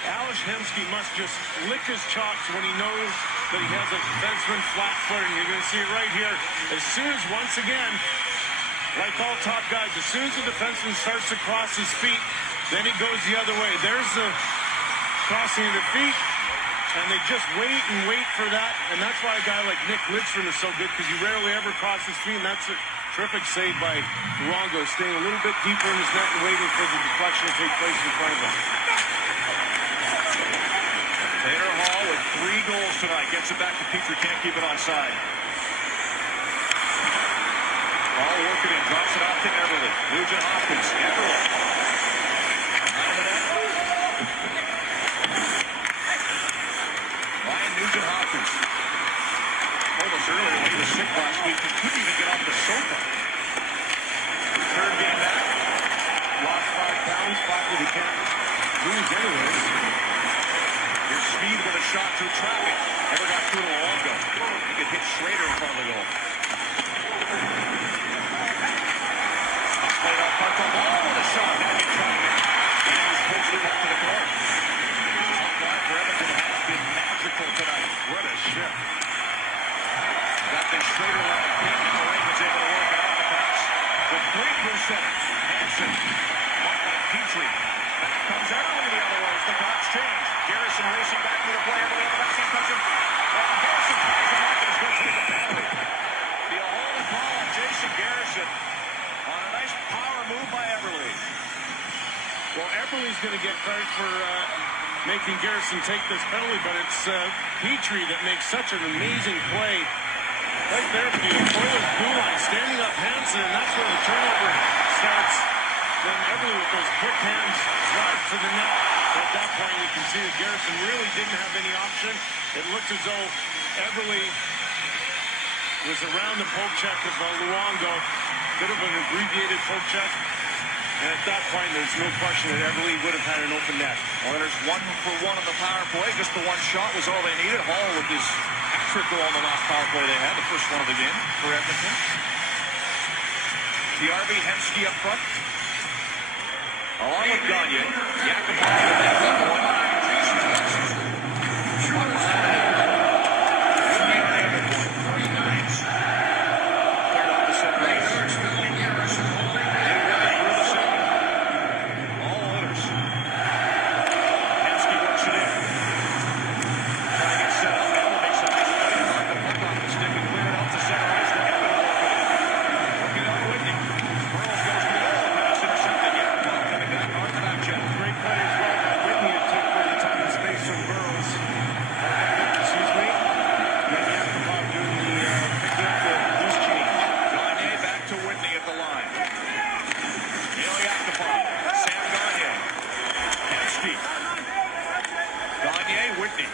Alex Hemsky must just lick his chops when he knows that he has a defenseman flat-footed. You're going to see it right here. As soon as, once again, like all top guys, as soon as the defenseman starts to cross his feet, then he goes the other way. There's the crossing of the feet, and they just wait and wait for that. And that's why a guy like Nick Lidstrom is so good, because he rarely ever crosses his feet, and that's a terrific save by Luongo, staying a little bit deeper in his net and waiting for the deflection to take place in front of him. Taylor Hall with 3 goals tonight. Gets it back to Petrie. Can't keep it onside. Hall working in. Drops it off to Everly. Nugent Hopkins. Everly. Ryan Nugent Hopkins. Told us earlier when he was sick last week, he couldn't even get off the sofa. Third game back. Lost 5 pounds, 5 that he can't lose anyways. Here's Speed with a shot through traffic. Never got through to Luongo. He could hit Schrader in front of the goal. Played off Parker. Oh, with a shot. Back in traffic. And he's posted back to the corner. Top line for Edmonton has been magical tonight. What a shift. Got the Schrader line pinned. Now Reagan's able to work it off the pass. With 3%. Hansen. Mark by Petrie. Back comes Everly the other way as the Canucks change. Garrison racing back to the play. Everly on the backside comes in. Garrison ties him up and is going to take the penalty. The holding call on Jason Garrison on a nice power move by Everly. Well, Everly's going to get credit for making Garrison take this penalty, but it's Petrie that makes such an amazing play. Right there for the Oilers blue line, standing up Hansen, and that's where the turnover starts. Then Everly with those quick hands drives to the net. At that point, you can see that Garrison really didn't have any option. It looked as though Everly was around the poke check of Luongo. Bit of an abbreviated poke check. And at that point, there's no question that Everly would have had an open net. Oilers 1 for 1 on the power play. Just the one shot was all they needed. Hall with his hat-trick goal on the last power play they had, the first one of the game for Edmonton. TRB, Hemsky up front. Along with Gagne. Yakupov with that left one. Cleared off the set base. All Oilers. Hemsky works it in. Trying to get set up. Ella makes a nice play. Knock the puck off the stick and clear it out to center ice. They have it all. Working on Whitney. Burrows goes to the goal. Pass intercepted. Yakupov coming back. On the back check. Great play as well by Whitney to take away the time and space from Burrows. Excuse me. And Yakupov doing the picking up the loose change. Gagne back to Whitney at the line. Neil Yakupov. Sam Gagne. Hemsky. Gagne, Whitney.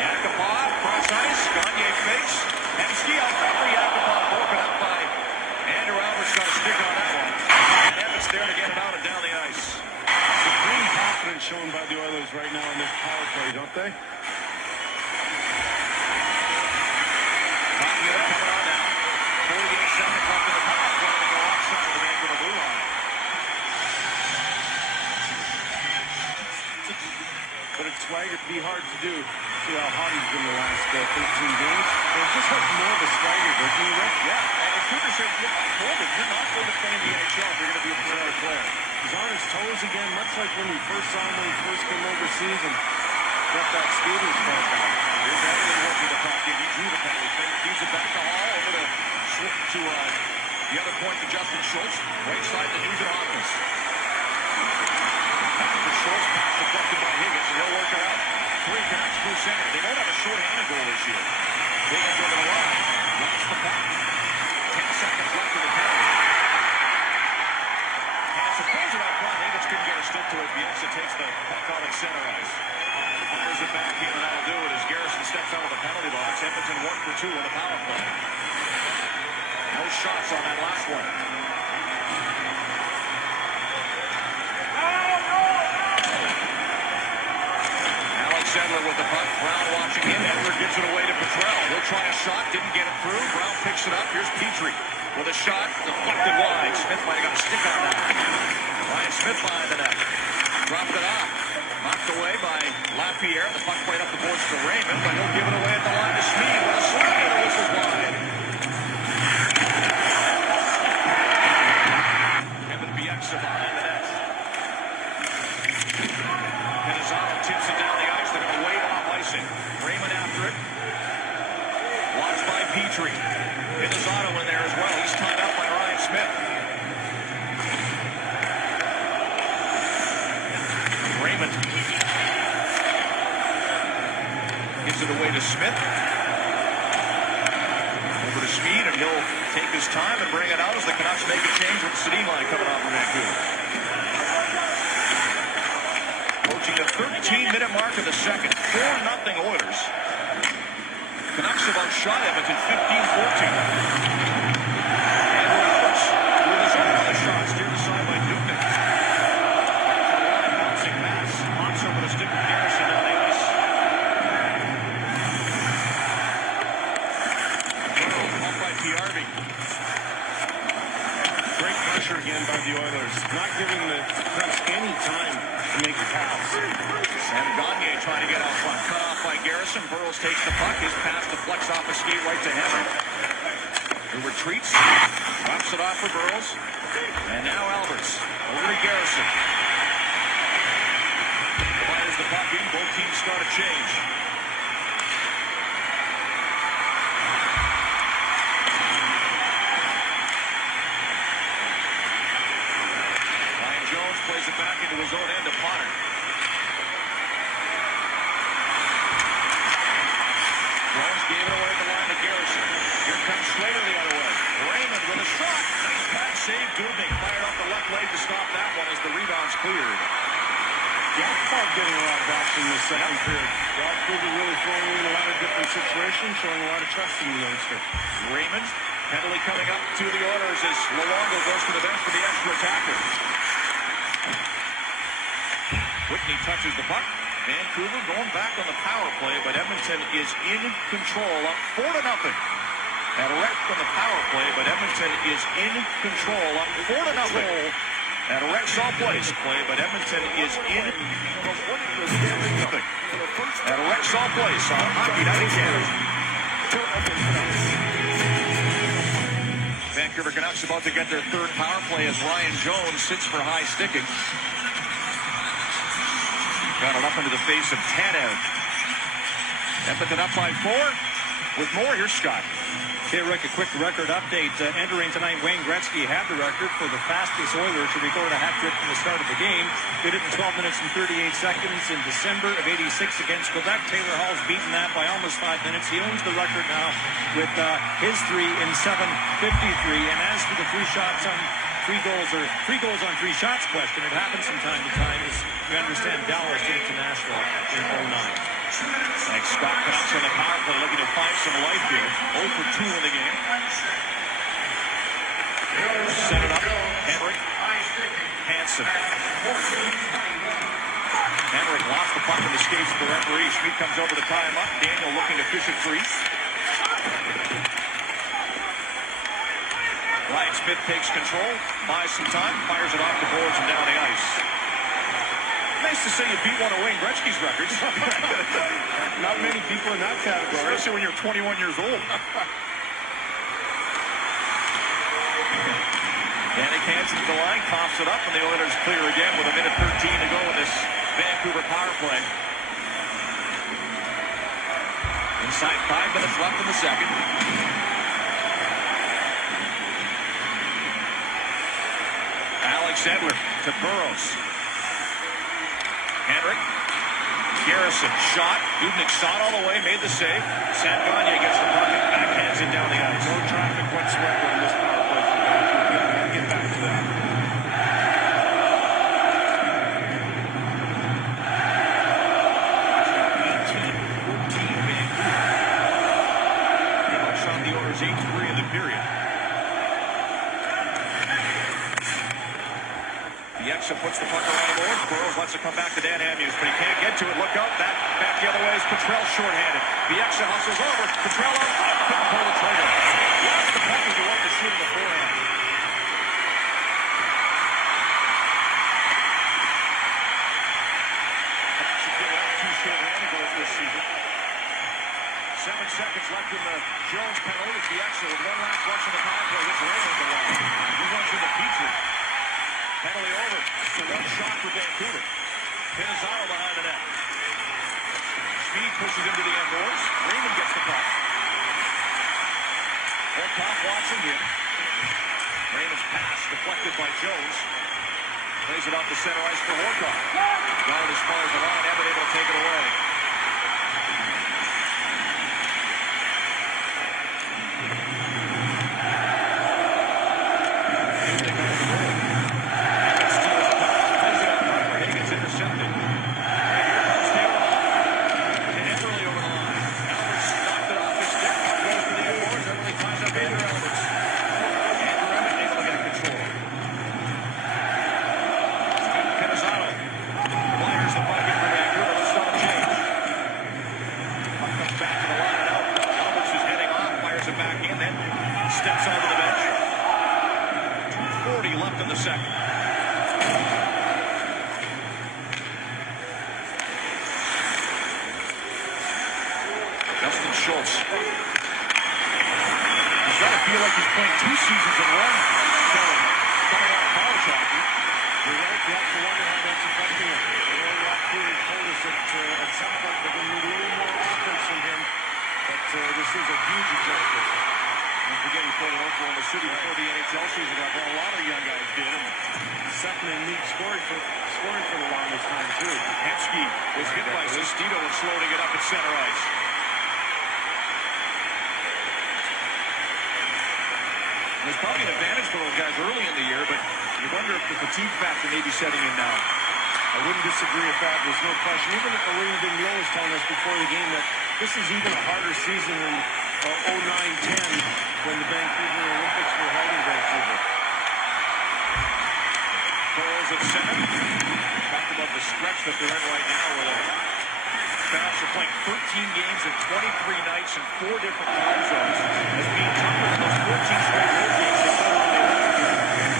Yakupov, cross ice. Gagne fakes. Hemsky out front for Yakupov. Broken up by Andrew Albert's got a stick on that one. And Evans there to get it out and down the ice. Supreme confidence shown by the Oilers right now in this power play, don't they? Gagne coming on now. 48 seconds left in the power play to go outside of the Vancouver blue line. But it's swagger to be hard to do. See how hot he's been the last 13 games. It just has more of a swagger, doesn't he, Rick? Yeah, and Cooper said, you're not going to play in the NHL if you're going to be a professional player. He's on his toes again, much like when we first saw him when he first came overseas and got that skating start back. Here's Everly working the puck in. He drew the penalty. Feeds it back to Hall over to the other point to Justin Schultz. Right side to Nugent Hopkins. Back to Schultz. Pass deflected by Higgins, and he'll work it out. 3 Canucks through center. They don't have a short-handed goal this year. Higgins over the line. Lost the puck. 10 seconds left in the penalty. And suppose it out front. Higgins couldn't get a stick to it. Bielsa takes the puck out at center ice. Fires it back in, and that'll do it as Garrison steps out of the penalty box. Edmonton 1 for 2 on the power play. No shots on that last one. Alex Sedler with the puck. Brown watching him. Edler gives it away to Petrell. He'll try a shot. Didn't get it through. Brown picks it up. Here's Petrie with a shot. Deflected wide. Smith might have got a stick on that. Ryan Smith behind the net. Dropped it off. Knocked away by Lapierre. The puck played up the boards to Raymond, but he'll give it away at the line to Smead with a slide. The whistle's wide. Kevin Bieksa behind the net. Pinizzano tips it down the ice. They're going to wait off icing. Raymond after it. Watched by Petrie. Pinizzano in there as well. He's tied up by Ryan Smith. Raymond gives it away to Smith. Over to Smead, and he'll take his time and bring it out as the Canucks make a change with the Sedin line coming off from Vancouver. Approaching the 13-minute mark of the second. 4-0 Oilers. Canucks have outshot Edmonton 15-14. Andrew Alberts with his own other shot. Steered aside by Dubnik. Bouncing pass. Monson with a stick of Garrison down the ice. Off by PRB. Great pressure again by the Oilers. Not giving the Canucks any time to make a pass. Sam Gagne trying to get out front. Cut off by Garrison. Burrows takes the puck. His pass deflects off a skate right to Henry. Who retreats. Drops it off for Burrows. And now Alberts. Over to Garrison. Fires the puck in. Both teams start a change. Ryan Jones plays it back into his own end to Potter. Jones gave it away at the line to Garrison. Here comes Slater the other way. Raymond with a shot. Nice pass save. Dubnik fired off the left leg to stop that one as the rebound's cleared. thought getting a lot of action in the second period. Vancouver really throwing in a lot of different situations, showing a lot of trust in the youngster. Raymond, penalty coming up to the Oilers as Luongo goes to the bench for the extra attacker. Whitney touches the puck. Vancouver going back on the power play, but Edmonton is in control, up 4-0. At a wreck on the power play, but Edmonton is in control, up 4-0. At a Rexall Place play, but Edmonton is in at a Rexall Place on Hockey Night in Canada. Vancouver Canucks about to get their third power play as Ryan Jones sits for high sticking. Got it up into the face of Tanev. Edmonton up by 4. With more, here's Scott. Okay, Rick, a quick record update. Entering tonight, Wayne Gretzky had the record for the fastest Oiler to record a hat-trick from the start of the game. Did it in 12 minutes and 38 seconds in December of '86 against Quebec. Taylor Hall's beaten that by almost 5 minutes. He owns the record now with his 3 in 7:53. And as for the 3 shots on 3 goals, or 3 goals on 3 shots question, it happens from time to time, as we understand Dallas did it to Nashville in '09. Thanks, Scott. Canucks on the power play looking to find some life here. 0 for 2 in the game. Set it up. Henrik. Hansen. Henrik lost the puck in the skates of the referee. Schmidt comes over to tie him up. Daniel looking to fish it free. Ryan Smith takes control, buys some time, fires it off the boards and down the ice. Nice to say you beat one of Wayne Gretzky's records. Not many people in that category. Especially when you're 21 years old. Yannick Hansen to the line, coughs it up, and the Oilers clear again with 1:13 to go in this Vancouver power play. Inside 5 minutes left in the second. Alex Edler to Burrows. Henrik. Garrison shot. Dubnyk shot all the way, made the save. Sanganya gets the puck and backhands it down the ice. No traffic whatsoever in this power play for Vancouver. We've got to get back to that. 18-14 Vancouver. Shot the Oilers 8-3 in the period. Bieksa puts the puck around the board. Burrows wants to come back to Dan Hamhuis, but he can't get to it. Look out. That back the other way is Petrell shorthanded. Bieksa hustles over. Petrell out. Couldn't pull the trigger. Lost the puck as he wanted to shoot in the forehand. Should give out 2 shorthanded goals this season. 7 seconds left in the Jones penalty. It's Bieksa with 1 last rush in the power play. It's Raymond the line. He runs into Petrie. Penalty over. It's the 1 shot for Vancouver. Pinizzaro behind the net. Speed pushes into the end boards. Raymond gets the puck. Orkoff watching him. Raymond's pass deflected by Jones. Plays it off the center ice for Orkoff. Guard as far as the line. Evan able to take it away. Steps onto the bench. 2:40 left in the second. Justin Schultz. He's got to feel like he's playing 2 seasons in 1. Coming out of college hockey. You're right. You have to wonder how that's affecting him. The Oilers told us that at some point they're going to need a little more offense from him. But this is a huge adjustment. Don't forget he played in Oklahoma City before the NHL season. A lot of the young guys did. Second in league scoring for the longest time, too. Hemsky was hit by Sestito and floating it up at center ice. There's probably an advantage for those guys early in the year, but you wonder if the fatigue factor may be setting in now. I wouldn't disagree with that. There's no question. Even if Alain Vigneault was telling us before the game that this is even a harder season than 09-10 when the Vancouver Olympics were held in Vancouver. Goals at center. Talked about the stretch that they're in right now where the Canucks are playing 13 games in 23 nights in 4 different time zones. As being tougher than those 14 straight road games they played on the Olympic year.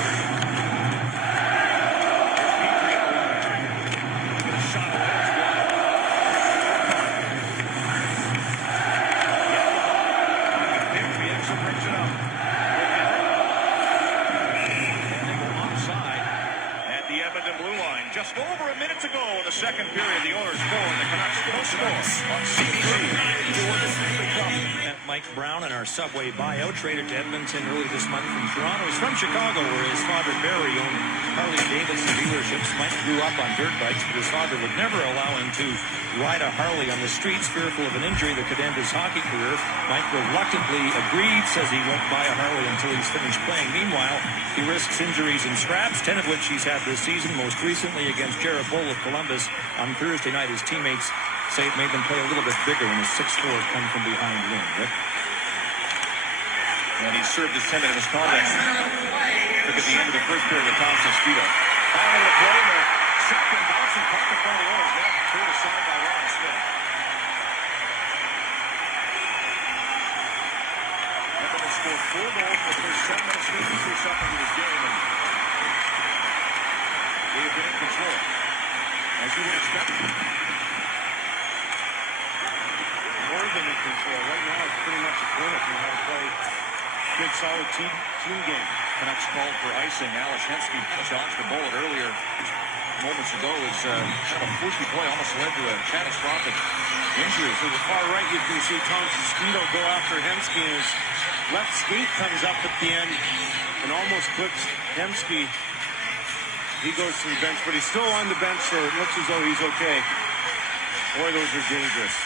Just over a minute to go in the second period. The Oilers score and the Canucks don't score on CBC. Mike Brown in our subway buyout, traded to Edmonton early this month from Toronto. He's from Chicago, where his father Barry owned Harley-Davidson dealerships. Mike grew up on dirt bikes, but his father would never allow him to ride a Harley on the streets, fearful of an injury that could end his hockey career. Mike reluctantly agreed, says he won't buy a Harley until he's finished playing. Meanwhile, he risks injuries in scraps, 10 of which he's had this season, most recently against Jared Bull of Columbus on Thursday night. His teammates say it made them play a little bit bigger when his 6'4" come from behind win. Rick? And he served his 10-minute misconduct. Took at the end of the first period of Thompson Skeeto. Final to play, the second bouncing puck in front of the Oilers. That turned aside by Ron Smith. Edmonton scored 4 goals in the first 7 minutes, 53 seconds of this game. And they have been in control, as you would expect. More than in control. Right now, it's pretty much a clinic on how to play good, solid team game. Canucks called for icing. Alex Hemsky dodged the bullet earlier moments ago. It was kind of a fluky play, almost led to a catastrophic injury. To the far right, you can see Thompson Skeeto go after Hemsky, and his left skate comes up at the end and almost clips Hemsky. He goes to the bench, but he's still on the bench, so it looks as though he's okay. Boy, those are dangerous.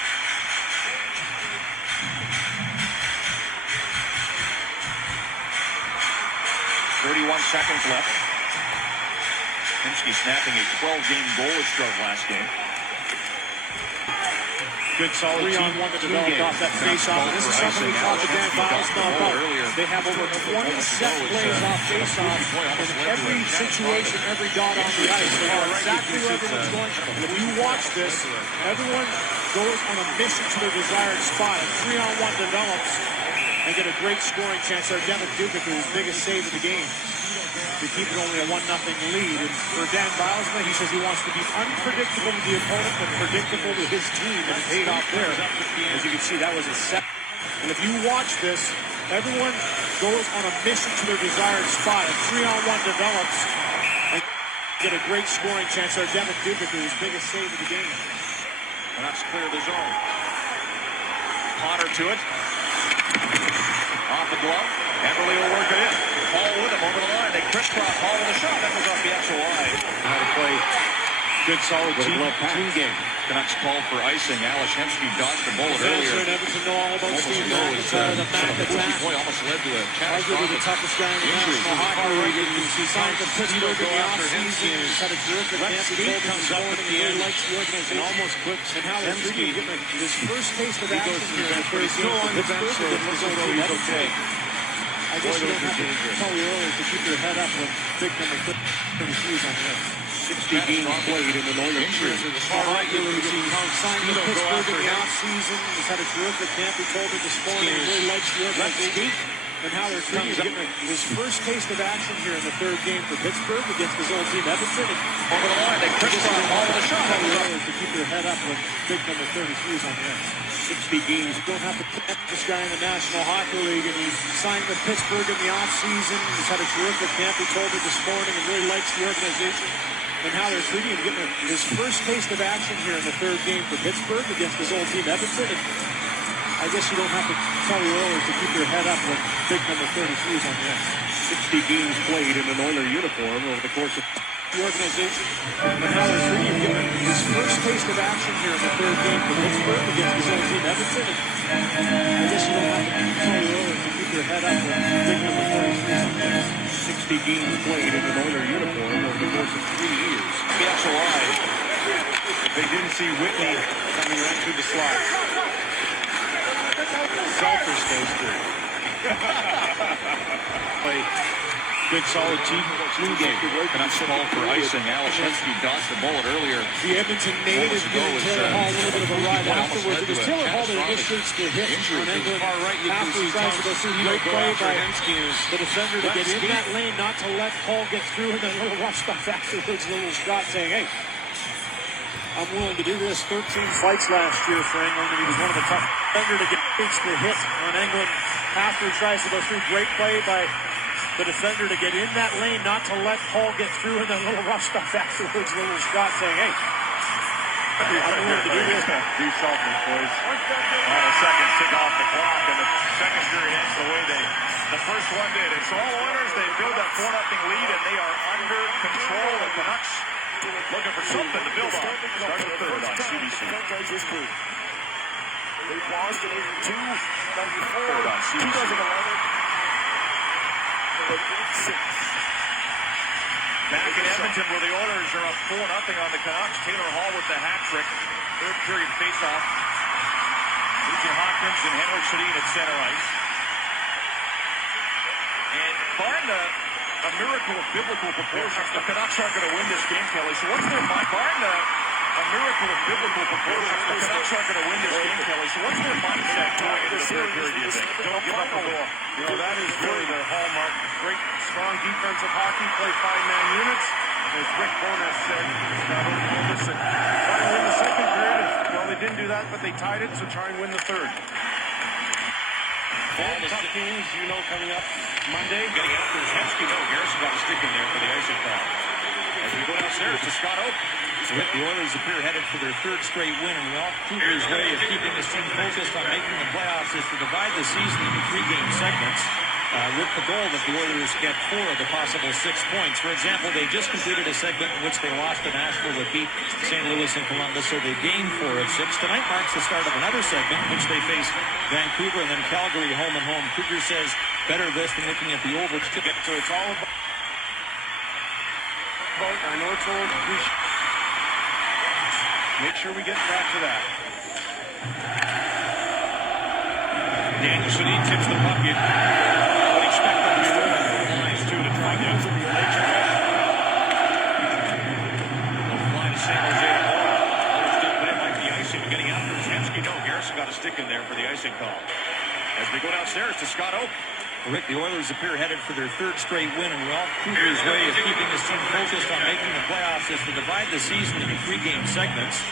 31 seconds left. Hemsky snapping a 12-game goalless drought last game. Good solid team to develop off that face-off. This is something we talked to Dan Biles about earlier. They have over 20 set plays off face-offs in every situation, every dot on the ice. They know exactly where everyone's going. And if you watch this, everyone goes on a mission to their desired spot. A 3-on-1 develops and get a great scoring chance there. Devin Dubik, his biggest save of the game, to keep it only a 1-0 lead. And for Dan Bilesma, he says he wants to be unpredictable to the opponent, but predictable to his team, and it paid off there. As you can see, that was a set. And if you watch this, everyone goes on a mission to their desired spot. A 3-on-1 develops and get a great scoring chance there. Devin Dubik, his biggest save of the game. Canucks clear the zone. Potter to it. Off the glove. Everly will work it in. Hall with him over the line. They crisscross Hall with a shot. That was off the extra line. How to play good, solid team game. Canucks called for icing. Alex Hemsky dodged the bullet earlier. Edmonton know all about Steve McIntyre, the back attack. Almost led to a Arguably the toughest guy in the National Hockey League. You see signed for Pittsburgh in the offseason. He's had a terrific camp. He comes up at the end, likes the organization, and almost clips. And how they're treating him. His first taste of action here in the first game. Still on the bench, so it looks as though he's okay. I guess you don't have to tell the Oilers to keep their head up when big number 33 is on the ice. 60 games played in an Oilers injury. Far right, you see signed with Pittsburgh in the offseason. He's had a terrific camp. He told me this morning he really likes the organization and how they're treating him. His first taste of action here in the third game for Pittsburgh against his old team, Edmonton. Over the line, they crisscross Hall with a shot. Tell the Oilers to keep their head up when big number 33 is on the ice. 60 games. Don't have to put this guy in the National Hockey League, and he's signed with Pittsburgh in the offseason. He's had a terrific camp. He told me this morning and really likes the organization and how they're treating him. Getting his first taste of action here in the third game for Pittsburgh against his old team, Edmonton. And I guess you don't have to tell the Oilers to keep their head up when big number 33 is on the ice. 60 games played in an Oiler uniform over the course of the organization and how they're treating him. Getting his first taste of action here in the third game for Pittsburgh against his old team, Edmonton. And I guess you don't have to tell the Oilers to keep their head up when big number 33 is on the ice. 60 games played in an Oiler uniform over the course of 3 years. Gets wide. They didn't see Whitney coming right through the slot. Selfish, those two. Play good, solid team game. Canucks called for icing. Alashensky dodged the bullet earlier. The Edmonton native giving Taylor Hall a little bit of a ride afterwards. It was Taylor Hall that initiates the hit on England. After he tries to go through, great play by the defender to get in that lane, not to let Hall get through, and then a little rush stuff afterwards. A little shot saying, hey, I'm willing to do this. 13 fights last year for England, and he was one of the tough defenders to get the hit on England after he tries to go through. Great play by the defender to get in that lane, not to let Hall get through, and then a little rush stuff afterwards. A little shot saying, hey, I'm willing to do this. Be selfish, boys. On a second, tick off the clock, and the second period ends the way the first one did. It's all Oilers. They build that 4-0 lead, and they are under control. The Canucks looking for something to build on. Start the third on CBC. They've lost in 82, 94. Third on CBC. Back in Edmonton, where the Oilers are up 4-0 on the Canucks. Taylor Hall with the hat trick. Third period faceoff. Nugent Hopkins and Henrik Sedin at center ice. And barring a miracle of biblical proportions, the Canucks aren't going to win this game, Kelly. So what's their mind? Barring a miracle of biblical proportions, the Canucks aren't going to win this game, Kelly. So what's their mindset going into the third period, do you think? Don't give up the goal. You know, that is really their hallmark. Great, strong defensive hockey, play 5-man units. As Rick Bowness said, listen, try and win the second period. Well, they didn't do that, but they tied it, so try and win the third. Tough games, you know, coming up Monday. Getting after Hensky. No, Garrison got a stick in there for the icing call. As we go downstairs to Scott Oak. The Oilers appear headed for their third straight win, and Ralph Kruger's way of keeping his team focused on making the playoffs is to divide the season into 3-game segments, with the goal that the Oilers get 4 of the possible 6 points. For example, they just completed a segment in which they lost to Nashville that beat St. Louis and Columbus, so they gained 4 of 6. Tonight marks the start of another segment in which they face Vancouver and then Calgary home and home. Kruger says better this than looking at the Oval. So it's all about I know it's old. Make sure we get back to that. Daniel Sedin tips the puck in. I would expect them to be rolling the lines, too, to try to get they'll fly to San Jose tomorrow. Oilers did, but it might be icing. Getting out for Hensky. No, Garrison got a stick in there for the icing call. As we go downstairs to Scott Oak. Rick, the Oilers appear headed for their third straight win, and Ralph Kruger's way of keeping his team focused on making the playoffs is to divide the season into 3-game segments,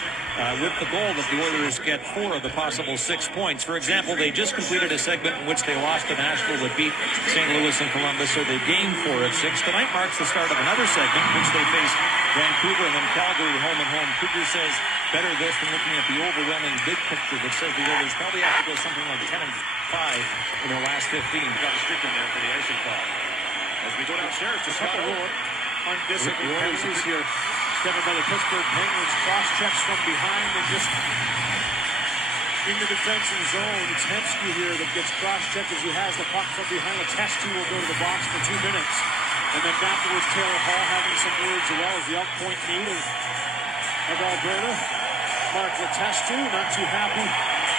with the goal that the Oilers get 4 of the possible 6 points. For example, they just completed a segment in which they lost to Nashville that beat St. Louis and Columbus, so they gained 4 of 6. Tonight marks the start of another segment in which they face Vancouver and then Calgary home and home. Kruger says better this than looking at the overwhelming big picture that says the Oilers probably have to go something like 10-5 in their last 15. Got a stick in there for the icing call. As we go downstairs to Scott Oak. Undisciplined penalties here. Stepping by the Pittsburgh Penguins. Cross checks from behind and just in the defensive zone. It's Hensky here that gets cross checked as he has the puck from behind. A test will go to the box for 2 minutes. And then afterwards, Taylor Hall having some words as well as the up-point native of Alberta. Mark Letestu, not too happy.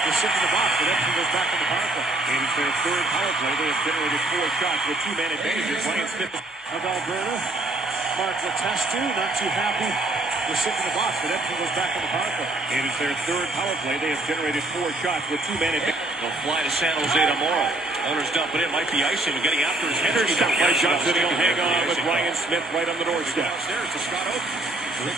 They're sitting in the box, but Edmonton goes back on the power play. And it's their third power play. They have generated 4 shots with 2-man advantages. Ryan Smith of Alberta. Mark Letestu, not too happy. They're sitting in the box, but Edmonton goes back on the power play. And it's their third power play. They have generated 4 shots with 2-man advantages. They'll fly to San Jose tomorrow. Owners dump it in. Might be icing. Getting after his header. Stop by Johnson. He'll hang on with Ryan Smith right on the doorstep. Downstairs to Scott Oak. A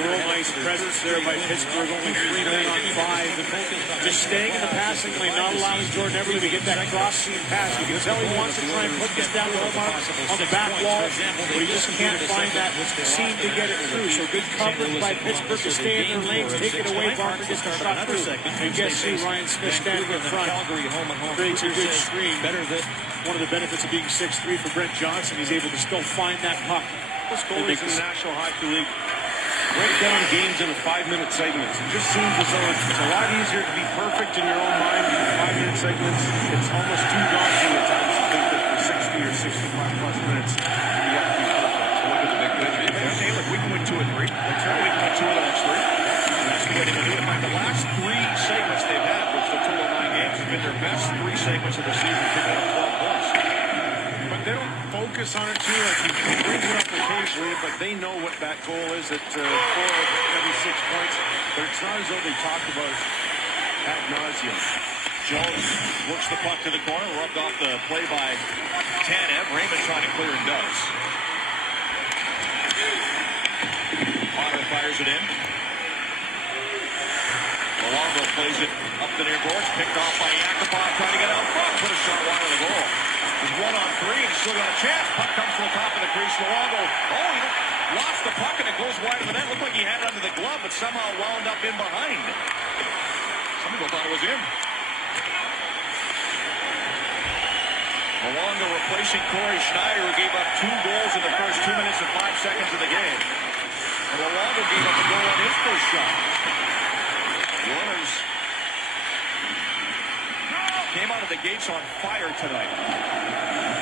real nice presence there by Pittsburgh. Only 3 men on 5. Just staying in the passing lane, not allowing Jordan Eberle to get that cross-seam pass. You can tell he wants to try and put this down to Omar on the back wall, but he just can't find that seam to get it through. So good coverage by Pittsburgh to stay in their lanes, take it away. Barker gets the shot through. And guess who? Ryan Smith standing in front. Creates a good screen. One of the benefits of being 6'3" for Brent Johnson, he's able to still find that puck. This goal is in the National Hockey League. Break down games into 5-minute segments. It just seems as though it's a lot easier to be perfect in your own mind. 5-minute segments, it's almost too daunting at times to think that for 60 or 65 plus minutes, focus on it too. Like he brings it up occasionally, but they know what that goal is at 4 every 6 points. But it's not as though they talk about it ad nauseum. Jones works the puck to the corner, rubbed off the play by Tanev. Raymond trying to clear and does. Potter fires it in. Luongo plays it up the near boards, picked off by Yakupov, trying to get out front, put a shot wide of the goal. He's 1-on-3 and still got a chance. Puck comes to the top of the crease. Luongo, he lost the puck and it goes wide of the net. Looked like he had it under the glove, but somehow wound up in behind. Some people thought it was in. Luongo replacing Corey Schneider, who gave up 2 goals in the first 2 minutes and 5 seconds of the game. And Luongo gave up a goal on his first shot. The Oilers came out of the gates on fire tonight.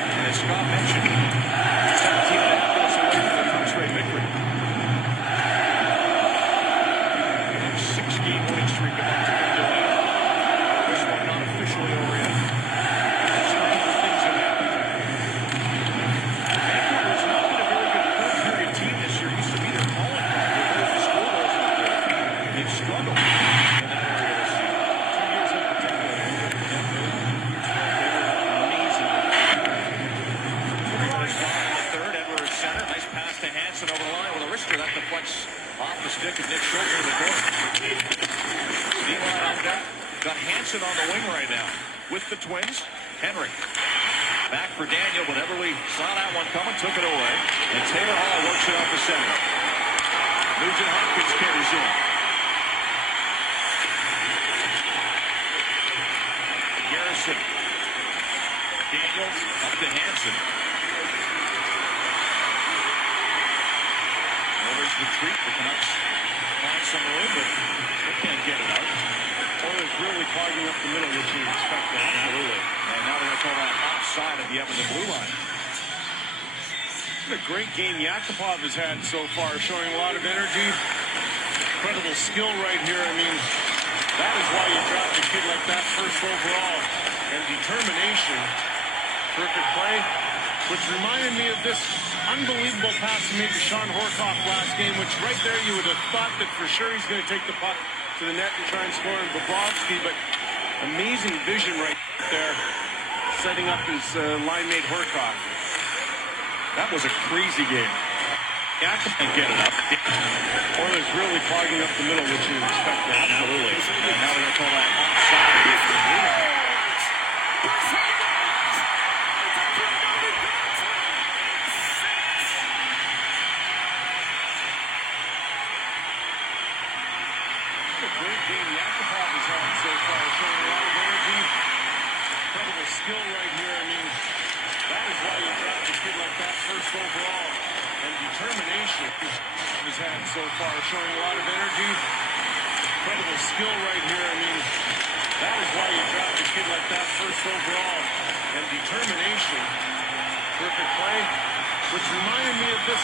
And as Scott mentioned, 17.5 minutes away from their first straight victory. 6-game winning streak about to get going. This one not officially over yet. Stranger things have happened. Vancouver's not been a very good third period team this year. Used to be their calling card. Because the score wasn't there. They've struggled in that area this year. 2 years in particular. Over the line with a wrister that deflects off the stick of Nick Schultz in the corner. Line out there. Got Hansen on the wing right now with the Twins. Henry back for Daniel, but Everly saw that one coming, took it away, and Taylor Hall works it off the center. Nugent Hopkins carries in. Garrison. Daniels up to Hansen. Retreat. The Canucks find some room, but they can't get it out. Oilers really clogging up the middle, which you expect. Absolutely. And now they're going to call that offside of the Edmonton blue line. What a great game Yakupov has had so far, showing a lot of energy. Incredible skill right here. I mean, that is why you draft a kid like that first overall. And determination. Terrific play, which reminded me of this unbelievable pass he made to Sean Horcoff last game, which right there you would have thought that for sure he's going to take the puck to the net and try and score in Bobrovsky, but amazing vision right there, setting up his line mate Horcoff. That was a crazy game. Can't get it up. Oilers really clogging up the middle, which you expect. Absolutely. And now they're going to call that offside against the blue line. Great game Yakupov has had so far, showing a lot of energy. Incredible skill right here. I mean, that is why you draft a kid like that first overall. And determination has had so far, showing a lot of energy. Incredible skill right here. I mean, that is why you draft a kid like that first overall. And determination. Terrific play, which reminded me of this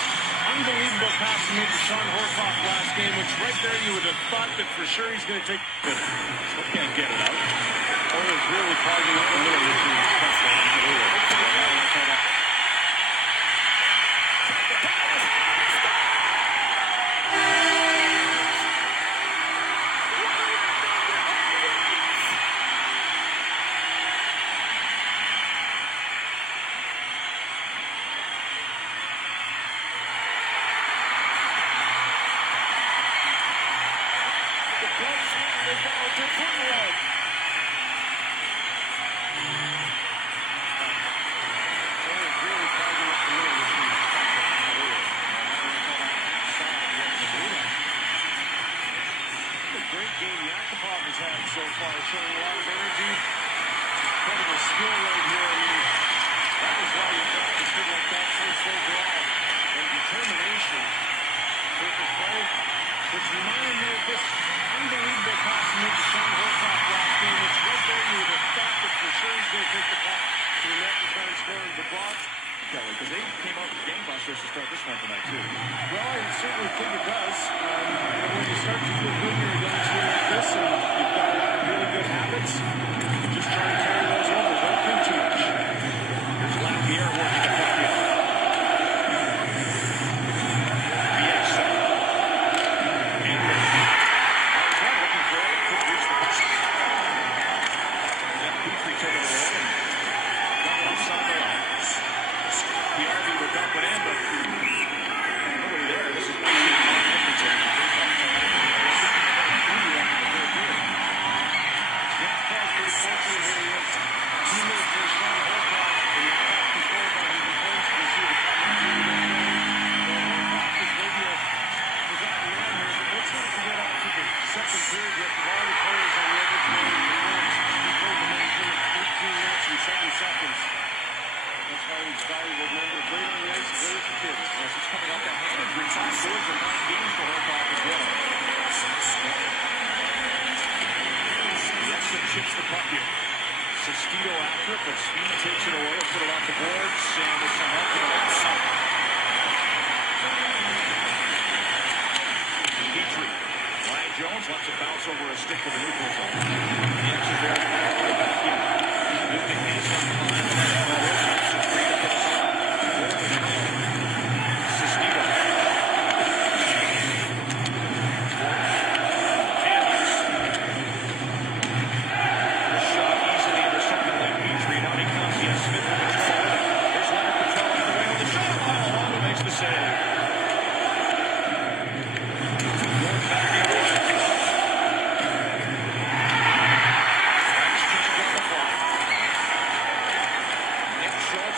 unbelievable pass he made to Sean Horcoff last game, which right there you would have thought that for sure he's going to take. Still can't get it out. Oilers really clogging up the middle, which you expect. Absolutely. So far, showing a lot of energy. Incredible skill right here. I mean, that is why you draft a kid like that first overall. And determination. Perfect play, which reminded me of this unbelievable pass he made to Sean Horcoff last game, which right there you would have thought that for sure he's going to take the puck to the net and try and score in the box. Because they came out with gangbusters to start this one tonight, too. Well, I certainly think it does. When you start to feel good, you're a young team like this, and you've got a lot of really good habits. Just try and carry those over. Don't think too much. Here's Lapierre working the puck in. coming up the hand injury. 5 goals in 9 games for Horkoff as well. Jensen chips the puck here. Sestito after it, but Speed takes it away, put it off the boards, and with some help to the left side. Petrie. Ryan Jones lets it bounce over a stick to the neutral zone. The X is there, right back in. Lifting his on the line, and that's straight up to the side. Sestito.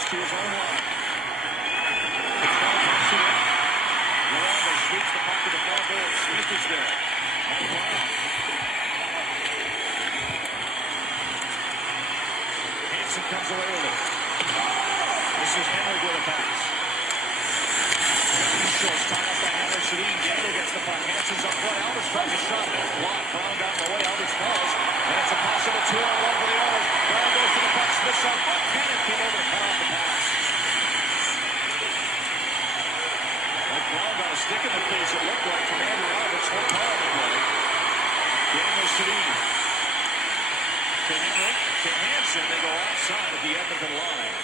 To his own line. Sweeps the puck to the far goal. Smith is there. Hansen comes away with it. This is Henry with a pass. Schultz tied up by Henry Sedin. Gandil gets the puck. Hansen's up front. Albert tries a shot. That's blocked. Brown down the way. Albert falls. And it's a possible 2-on-1 for the Oilers. Brown goes to the puck. Smith's up front. Cannon came over and cut off the pass. Brown got a stick in the face, it looked like, from Andrew Albert's whole power of the play. Daniel Sedin. To Henry, to Hansen, they go outside of the Edmonton line.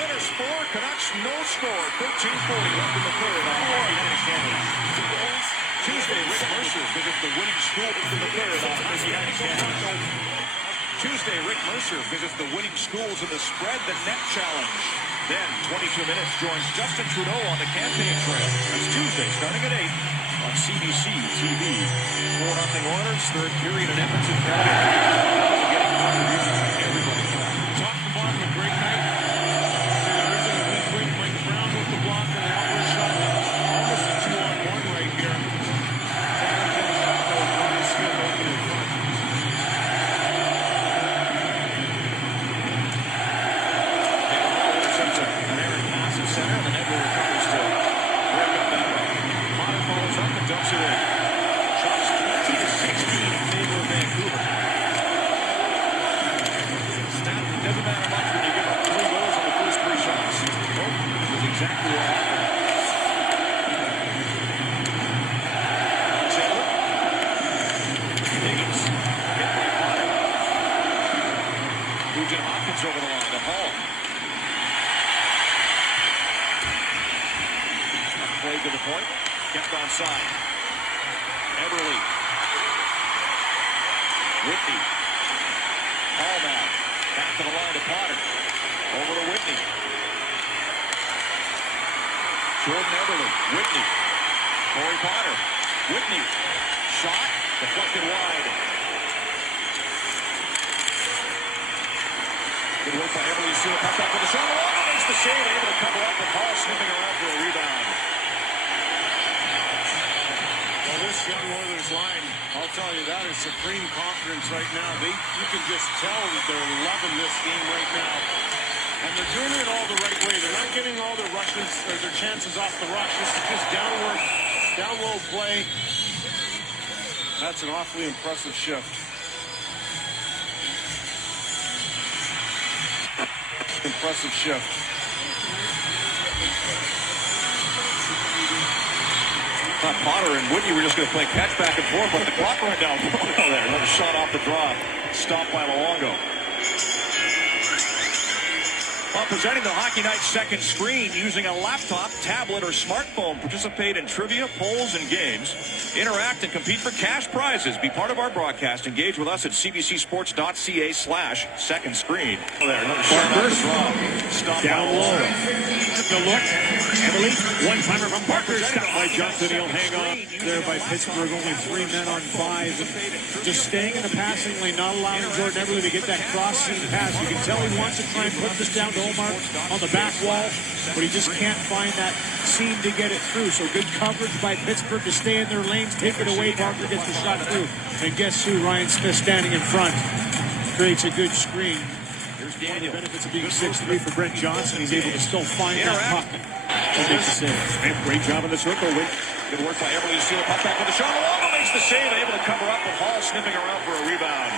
Oilers 4, Canucks no score. 13:40 left in the third on Hockey Night in Canada. Tuesday, Rick Mercer visits the winning school in the third on Hockey Night in Canada. Tuesday, Rick Mercer visits the winning schools in the Spread the Net Challenge. Then, 22 minutes, joins Justin Trudeau on the campaign trail. That's Tuesday, starting at 8 on CBC TV. 4-0 Oilers, third period in Edmonton. Getting contributions from everybody. Top to bottom, a great night. Mike Brown with the block and the Albert shot. Almost a 2-on-1 right here. Center, and the net recovers to break up that way. Potter follows up and dumps it in. Shots 20-16 in favor of Vancouver. Stat that doesn't matter much when you give up 3 goals on the first 3 shots. Well, that was exactly what happened. Taylor. Higgins. Hit by Potter. Nugent Hopkins over the line to Hall. Played to the point, kept onside. Eberle. Whitney. Hall now. Back to the line to Potter. Over to Whitney. Jordan Eberle. Whitney. Corey Potter. Whitney. Shot. Deflected wide. Good work by Eberle. You see the puck up with the shot. Oh, makes the save. Able to cover up with Hall sniffing around for a rebound. This young Oilers line, I'll tell you, that is supreme confidence right now. You can just tell that they're loving this game right now. And they're doing it all the right way. They're not getting all their rushes or their chances off the rush. This is just downward, down low play. That's an awfully impressive shift. Impressive shift. Potter and Whitney were just going to play catch back and forth, but the clock ran down. Oh, there, another shot off the draw. Stopped by Luongo. Well, presenting the Hockey Night second screen using a laptop, tablet, or smartphone. Participate in trivia, polls, and games. Interact and compete for cash prizes. Be part of our broadcast. Engage with us at cbcsports.ca/second screen. Oh, there, another shot off the draw. Stopped down by low. Luongo. The look. Emily, one-timer from Parker. Stopped by Johnson. He'll hang on there by Pittsburgh. Only 3 men on 5. And just staying in the passing lane, not allowing Jordan Eberle to get that cross-seam pass. You can tell he wants to try and put this down to Omar on the back wall, but he just can't find that seam to get it through. So good coverage by Pittsburgh to stay in their lanes, take it away. Parker gets the shot through. And guess who? Ryan Smith standing in front. Creates a good screen. Here's One of the Daniel. benefits of being 6'3" for Brent Johnson. He's able to still find that puck. He makes the save. Great job in the circle. Good work by Eberle. See the puck back with the shot. Luongo makes the save, able to cover up with Hall sniffing around for a rebound.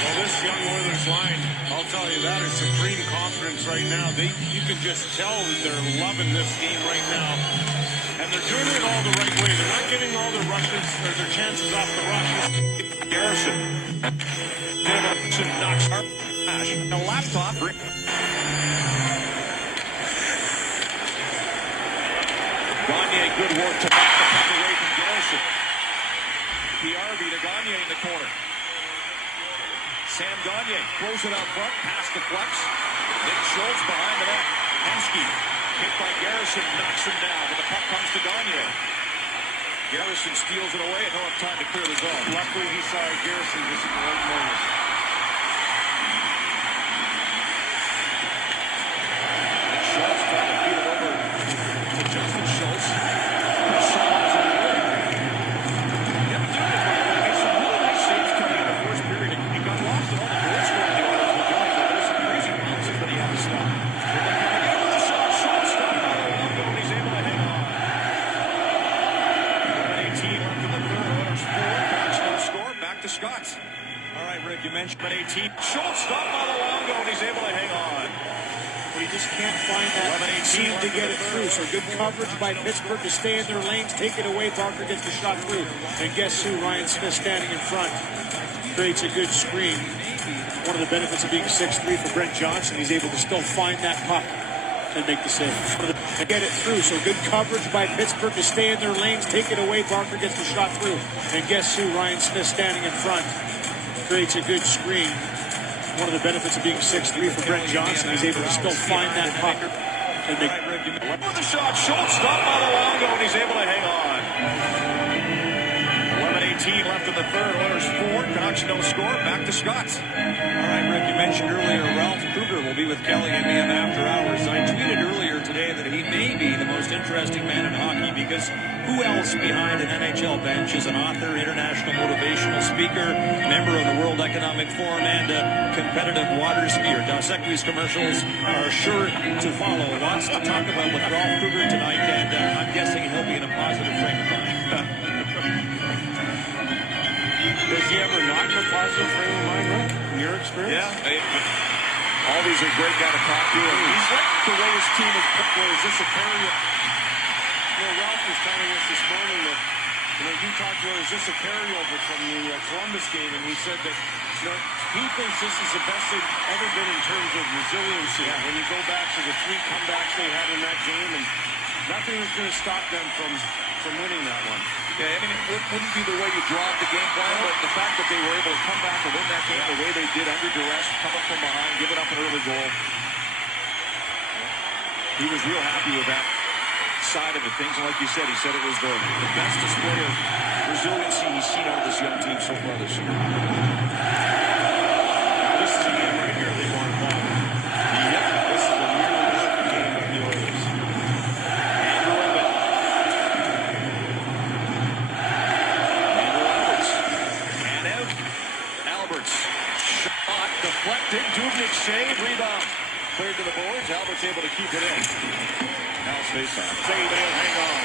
Well, this young Oilers line, I'll tell you, that is supreme confidence right now. You can just tell that they're loving this game right now. And they're doing it all the right way. They're not getting all their rushes or their chances off the rushes. Garrison. Garrison knocks hard. The laptop. Gagne, good work to knock the puck away from Garrison. PRV to Gagne in the corner. Sam Gagne throws it out front, past the flex. Nick Schultz behind the net. Hensky hit by Garrison, knocks him down, but the puck comes to Gagne. Garrison steals it away and no time to clear the zone. Luckily, he saw Garrison just at the right moment. Nick Schultz trying to feed it over to Justin Schultz. Scott. All right, Rick, you mentioned 18. Schultz stopped by Luongo, and he's able to hang on. But he just can't find that seam to get it through. So good coverage by Pittsburgh to stay in their lanes, take it away. Barker gets the shot through. And guess who? Ryan Smith standing in front. Creates a good screen. One of the benefits of being 6'3" for Brent Johnson, he's able to still find that puck and make the save. And get it through. So good coverage by Pittsburgh to stay in their lanes, take it away. Barker gets the shot through. And guess who? Ryan Smith standing in front. Creates a good screen. One of the benefits of being 6'3" for Brent Johnson, he's able to still find that puck and make. With the shot, Schultz stopped by Luongo, and he's able to hang on. 11:18 left in the third. Oilers 4. Canucks no score. Back to Scott. All right, Rick, you mentioned earlier Ralph Kruger will be with Kelly and me on After Hours. I tweeted earlier today that he may be the most interesting man in hockey because who else behind an NHL bench is an author, international motivational speaker, member of the World Economic Forum, and a competitive water skier? Dos Equis commercials are sure to follow. Lots to talk about with Ralph Kruger tonight, and I'm guessing he'll be in a positive frame of mind. Does he ever not in a positive frame of mind, Rick, in your experience? Yeah. All these are great guys to talk to. And he's like the way his team is put. Is this a carryover? Ralph was telling us this morning that, you talked about, is this a carryover from the Columbus game? And he said that, he thinks this is the best they've ever been in terms of resiliency. Yeah. When you go back to the 3 comebacks they had in that game, and nothing was going to stop them from winning that one. Yeah, I mean, it wouldn't be the way you draw up the game plan, but the fact that they were able to come back and win that game the way they did under duress, come up from behind, give it up an early goal. He was real happy with that side of it. Things like you said, he said it was the best display of resiliency he's seen out of this young team so far this year. Now, this is a game right here they want to play. Yep. This is a really good game of the Oilers. Deflected, Dubnyk save, rebound. Cleared to the boards, Albert's able to keep it in. Now face-off. Save it in, hang on.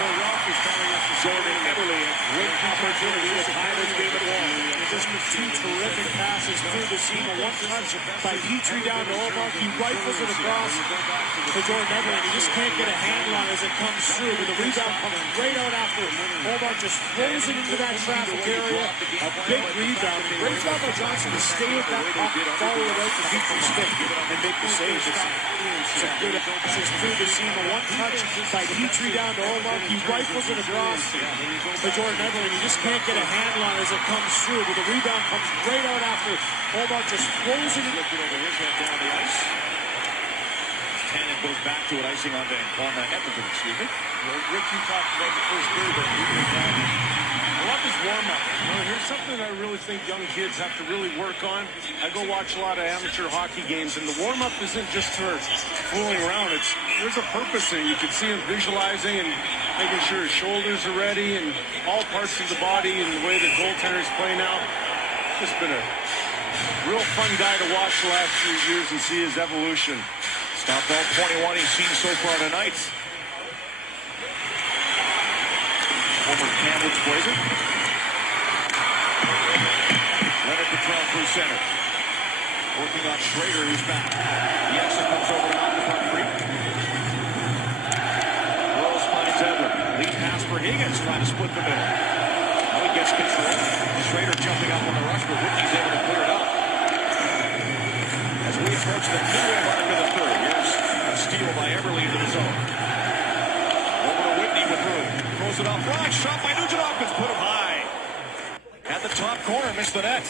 Ralph is telling us that Jordan Eberle a great opportunity to tie this game at 1. Just with 2 terrific passes through the seam. A 1-touch by Petrie down to Olmark. He rifles it across to Jordan Eberle, and he just can't get a handle on it as it comes through. But the rebound comes right out after him. Olmark just throws it into that traffic area. A big rebound. Great job by Johnson to stay with that puck, follow it out to Petrie's stick, and make the save. It's a good passes through the seam. A 1-touch by Petrie down to Olmark. He rifles it across to Jordan Eberle, and he just can't get a handle on it as it comes through. But the rebound comes right out after Olmark just throws it in. Down the ice. Tannen goes back to it, icing on Edmonton, excuse me. Well, Rick, you talked about the first period, but I love his warm-up. Here's something I really think young kids have to really work on. I go watch a lot of amateur hockey games, and the warm-up isn't just for fooling around. There's a purpose there. You can see him visualizing and making sure his shoulders are ready and all parts of the body and the way the goaltenders play now. Just been a Real fun guy to watch the last few years and see his evolution. Stopped all 21 he's seen so far tonight. Former Kamloops Blazer. Leonard Petrell through center. Working on Schrader, who's back. Yessa comes over to knock the puck free. Rose finds Edler. Lead pass for Higgins, trying to split the middle. Now he gets control. Schrader jumping up on the rush, but Whitney's able to clear it up. As we approach the midway mark of the third, here's a steal by Everly into the zone. Over to Whitney with room. Throws it off right. Shot by Nugent Hopkins. Put him high. At the top corner, missed the net.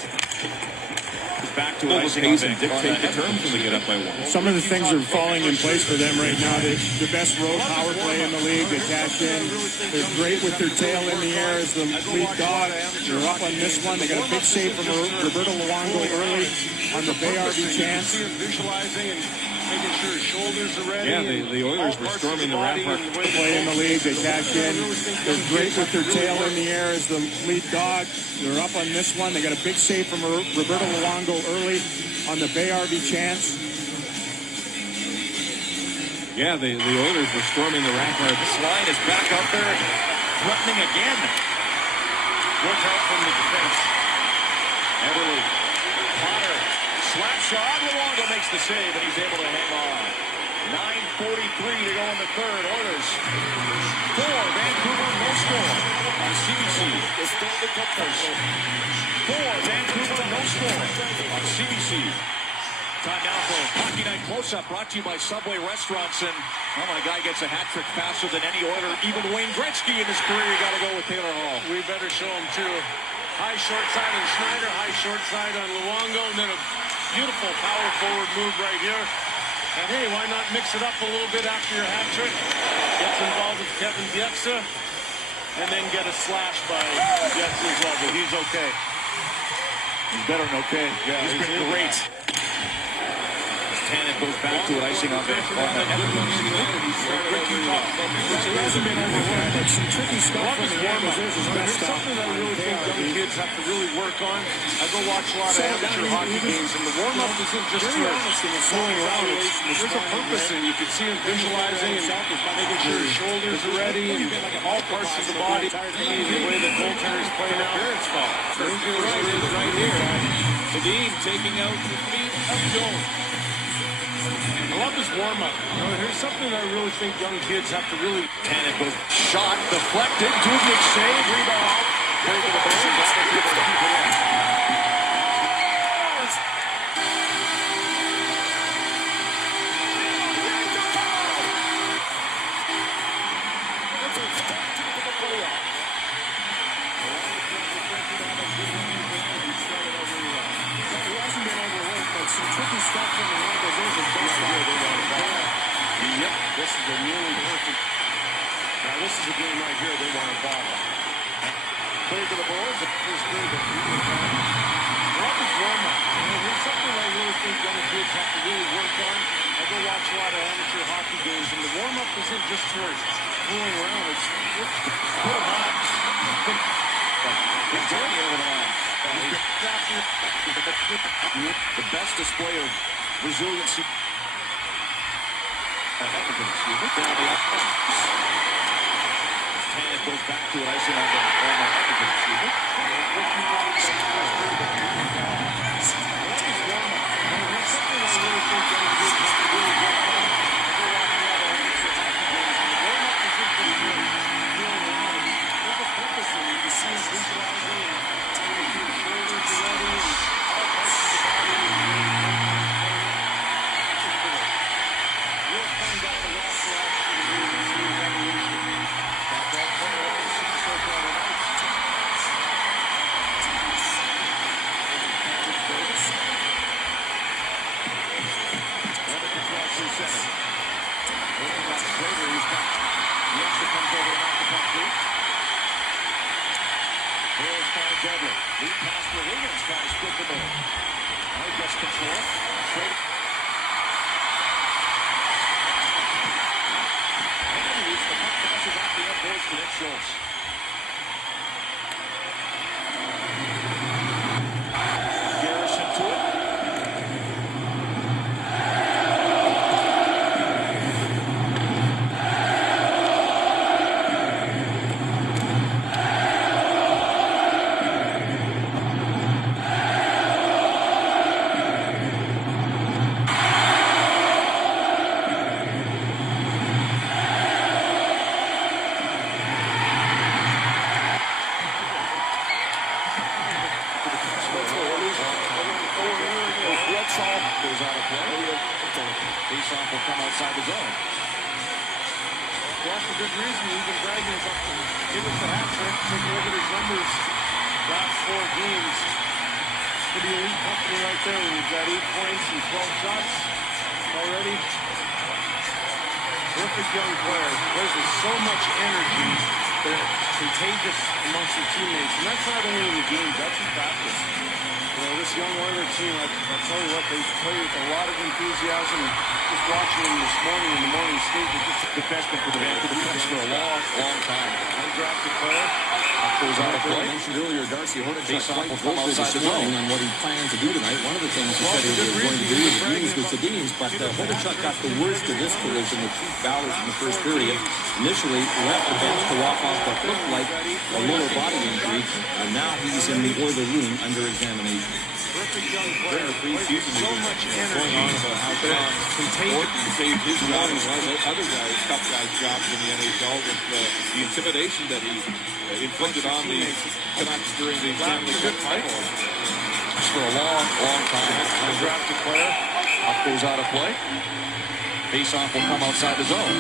Back to icing on and dictate the terms when they get up by one. Some of the things are falling in place for them right now. The best road power play in the league. They cash in. They're great with their tail in the air as the lead dog. They're up on this one. They got a big save from Roberto Luongo early on the Bay RV chance. Visualizing and making sure his shoulders are ready. Yeah, the Oilers were storming the rampart. Play in the league. They cash in. They're great with their tail in the air as the lead dog. They're up on this one. They got a big save from Roberto Luongo early on the Bay RV chance. Yeah, the Oilers were storming the rampart. This line is back up there, threatening again. Good help from the defense. Everly, Potter, slap shot. Luongo makes the save, and he's able to hang on. 9:43 to go in the third. Oilers 4, Vancouver no score on CBC. 4, Vancouver no score on CBC. Time now for Hockey Night Close-Up, brought to you by Subway Restaurants. And, oh, my guy gets a hat trick faster than any Oiler, even Wayne Gretzky in his career. You got to go with Taylor Hall. We better show him, too. High short side on Schneider, high short side on Luongo, and then a beautiful power forward move right here. And, hey, why not mix it up a little bit after your hat trick? Gets involved with Kevin Bieksa, and then get a slash by Bieksa as well, but he's okay. He's better than okay. Yeah, he's been great. Tannen goes back to it, icing on the He hasn't been overwhelmed, but some tricky stuff from the Oilers. There's his best stuff. Something that I really think young kids have to really work on. I go watch a lot of amateur hockey games, and the warm-up isn't just fooling around. There's a purpose, and you can see him visualizing and making sure his shoulders are ready and all parts of the body. The way the goaltender is playing out. Right here. Sedin taking out the feet of Jones. I love his warm-up. Here's something that I really think young kids have to really... Tannen goes shot, deflected, Dubnik save, rebound. Play to the bench, able to keep it in. Yep, this is a really perfect. Now this is a game right here they want to bottle. Clear to the boards. First period, love his warm-up. Here's something I really think young kids have to really work on. I go watch a lot of amateur hockey games, and the warm-up isn't just for fooling around. It's put them on. He's doing it over the line. The best display of resiliency. Tannen goes back to it, icing on the lead pass for Higgins, trying to split the middle. Now he gets control. Straight. And he reaches the puck, passes off the end boards to Nick Schultz. Garrison to it. will come outside the zone. Well, for good reason. He's been dragging us up to give us the hat trick. Take a look at his numbers. Last 4 games. Pretty elite company right there. We've got 8 points and 12 shots already. Terrific young player. Plays with so much energy. They're contagious amongst their teammates. And that's not only in the games, that's in practice. You know, this young Oiler team, I'll tell you what, they play with a lot of enthusiasm. Just watching them this morning in the morning state, they're just Defenseman for the Vancouver Canucks for a long, long time. undrafted player. Goes out of I play. mentioned earlier, Darcy Hornacek Face-off quite will come vocal outside this the zone. morning on what he plans to do tonight. One of the things he said he was going to do is use the Sedins, but Hornacek got the worst of this collision with Keith Ballard in the first period. Initially left the bench to walk off what looked like a lower body injury, and now he's in the Oiler room under examination. Terrific young player. Pre-season, So much energy. going on about how important to save his job and one of the other guys, tough guys' jobs in the NHL with the intimidation that he inflicted on the Canucks during the Stanley Cup final for a long, long time. Undrafted player. Up goes out of play. Face-off will come outside the zone.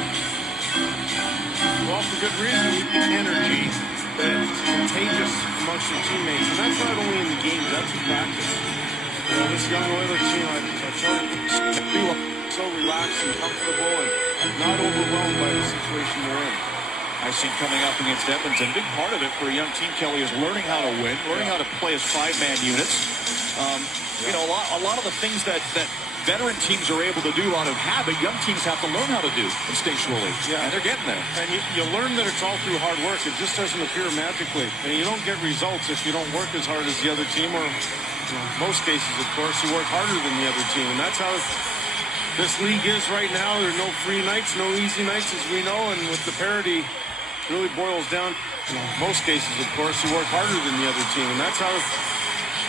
Well, for good reason. Energy that's contagious amongst your teammates. And that's not only in the games, that's in practice. You know, this young Oiler team, I tell you, so relaxed and comfortable and not overwhelmed by the situation they're in. I see coming up against Edmonton. Big part of it for a young team, Kelly, is learning how to win, learning how to play as 5-man units. You know, a lot of the things that veteran teams are able to do out of habit, young teams have to learn how to do instinctually. Yeah. And they're getting there. And you learn that it's all through hard work. It just doesn't appear magically. And you don't get results if you don't work as hard as the other team, or in most cases, of course, you work harder than the other team. And that's how this league is right now. There are no free nights, no easy nights, as we know. And with the parity, it really boils down. In most cases, of course, you work harder than the other team. And that's how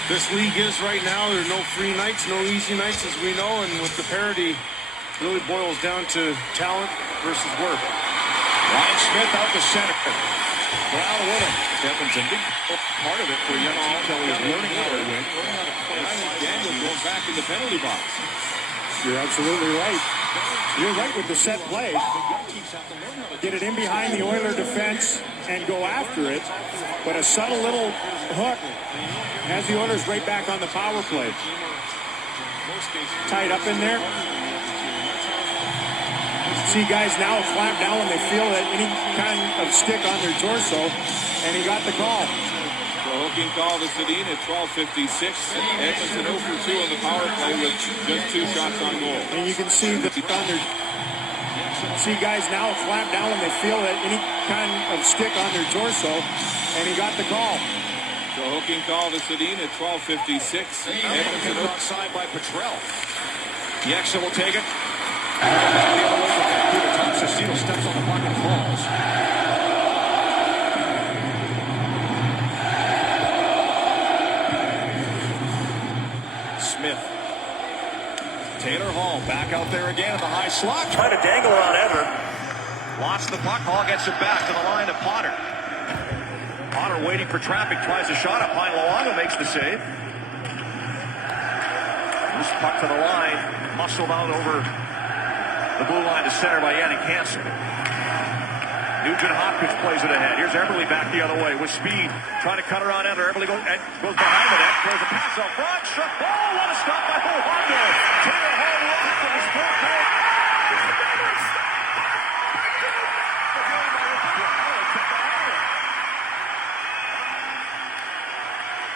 this league is right now. There are no free nights, no easy nights, as we know. And with the parity, it really boils down to talent versus work. Ryan Smith out to center. Brown with him. Edmonton, big part of it for a young team, Kelly, is learning how to win, learning how to play. Daniel goes back in the penalty box. You're absolutely right. You're right with the set play. Get it in behind the Oiler defense and go after it. But a subtle little hook has the Oilers right back on the power play. Tied up in there. See guys now clamp down when they feel that any kind of stick on their torso, and he got the call. The hooking call to Sedin at 12:56. Edmonton 0 for 2 on the power play with just 2 shots on goal. And you can see the on their guys now clamp down when they feel that any kind of stick on their torso, and he got the call. The hooking call to Sedin at 12:56. Edmonton outside by Petrell. Yeksa will take it. The other way from Vancouver. Tom Cecino steps on the puck and falls. Smith. Taylor Hall back out there again in the high slot. Trying to dangle around Everett. Lost the puck. Hall gets it back to the line to Potter. Potter waiting for traffic. Tries a shot up. Pine Luongo makes the save. Loose puck to the line. Muscled out over the blue line to center by Yannick Hansen. Nugent Hopkins plays it ahead. Here's Eberle back the other way with speed. Trying to cut around Ender. Eberle goes behind the net. Throws a pass out front. Shot. Oh, what a stop by Luongo. Taylor Hall rocked from his fourth goal.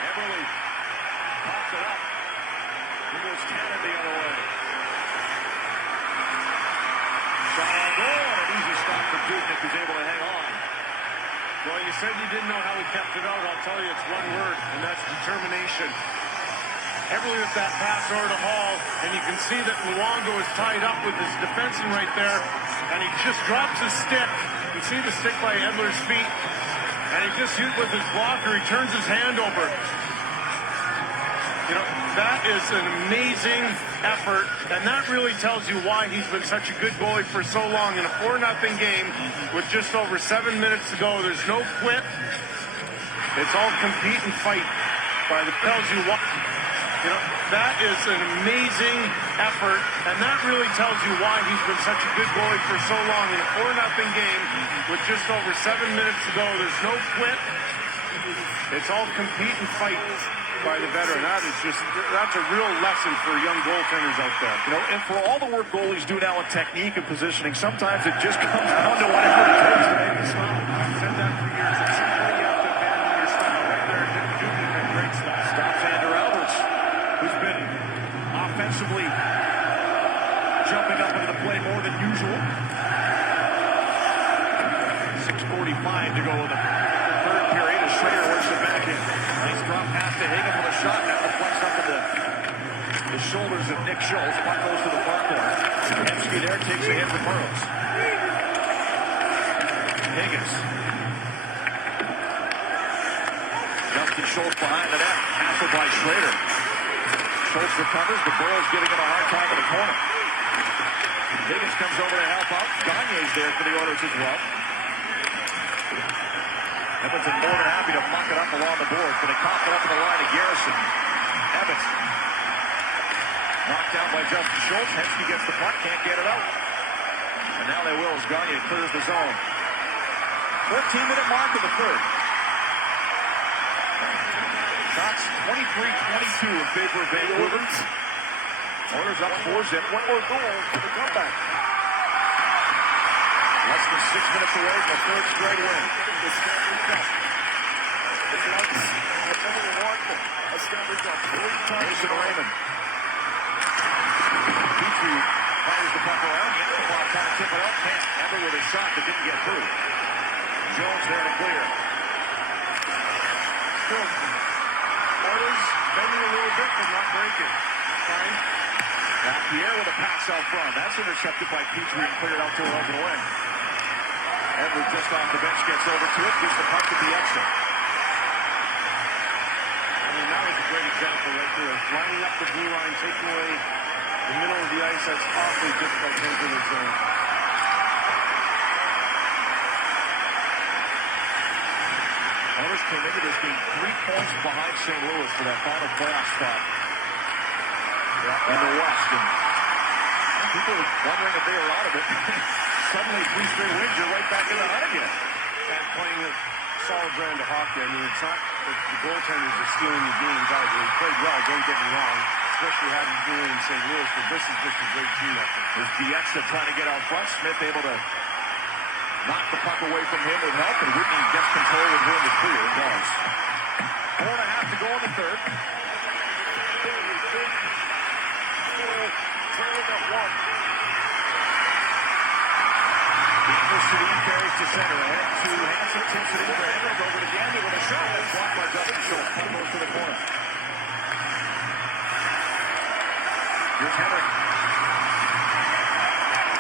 Eberle pops it up. He goes Cannon the other way. Shot on goal, and an easy stop for Dubnyk, who's able to hang on. Well, you said you didn't know how he kept it out. I'll tell you, it's one word, and that's determination. Eberle with that pass over to Hall, and you can see that Luongo is tied up with his defenseman right there, and he just drops his stick. You see the stick by Edler's feet, and he just with his blocker, he turns his hand over. You know, that is an amazing effort, and that really tells you why he's been such a good goalie for so long. In a 4-0 game with just over 7 minutes to go, there's no quit. It's all compete and fight. But it tells you what, you know, That is an amazing effort, and that really tells you why he's been such a good goalie for so long. In a 4-0 game with just over 7 minutes to go, there's no quit. It's all compete and fight by the veteran. That's a real lesson for young goaltenders out there. You know, and for all the work goalies do now in technique and positioning, sometimes it just comes down to whatever it takes to make the stop. I've said that for years. At some point, you have to abandon your style. Right there, Nick Dugan had great style. Stops Erupts, who's been offensively jumping up into the play more than usual. 6:45 to go in the third period as Schrader works it back in. Nice drop pass to Hagen with a shot. Now deflects up into the shoulders of Nick Schultz. Puck goes to the far corner. Hemsky there takes a hit from Burrows. Higgins. Justin Schultz behind the net. Hassled by Schrader. Schultz recovers, but Burrows giving him a hard time in the corner. Higgins comes over to help out. Gagne's there for the Oilers as well. Edmonton more than happy to muck it up along the boards, but they cough it up to the line of Garrison. Evans. Knocked down by Justin Schultz. Hemsky gets the puck, can't get it out. And now they will as Gagne clears the zone. 14-minute mark of the third. Shots 23-22 in favor of Vancouver. Oilers up 4-0. One more goal for the comeback. Less than 6 minutes away from a third straight win. Mason Raymond. Petrie fires the puck around. Yankovic trying to tip it up. Can't. Ever with a shot that didn't get through. Jones there to clear. Good. Oilers bending a little bit, but not breaking. Fine. Pierre with a pass out front. That's intercepted by Petrie and cleared out to an open wing. Edward just off the bench gets over to it, gives the puck to the exit. I mean, that was a great example right there. Lining up the blue line, taking away the middle of the ice. That's awfully difficult to enter the zone. Oilers came into this game 3 points behind St. Louis for that final playoff spot in the West. And people were wondering if they were out of it. Suddenly, 3 straight wins, you're right back in the hunt again. And playing a solid brand of hockey. I mean, it's not that the goaltenders are stealing the games either. They played well, don't get me wrong, especially having been in St. Louis, but this is just a great team effort. There's Bieksa trying to get out front. Smith able to knock the puck away from him with help, and Whitney gets control with room to clear. It does. 4.5 to go in the third. Sedin carries to center. Ahead to Hansen. Tips it in for Henrik. Over to Gambit with a shot. That's blocked by Justin Schultz. Puck goes to the corner. Here's Henrik.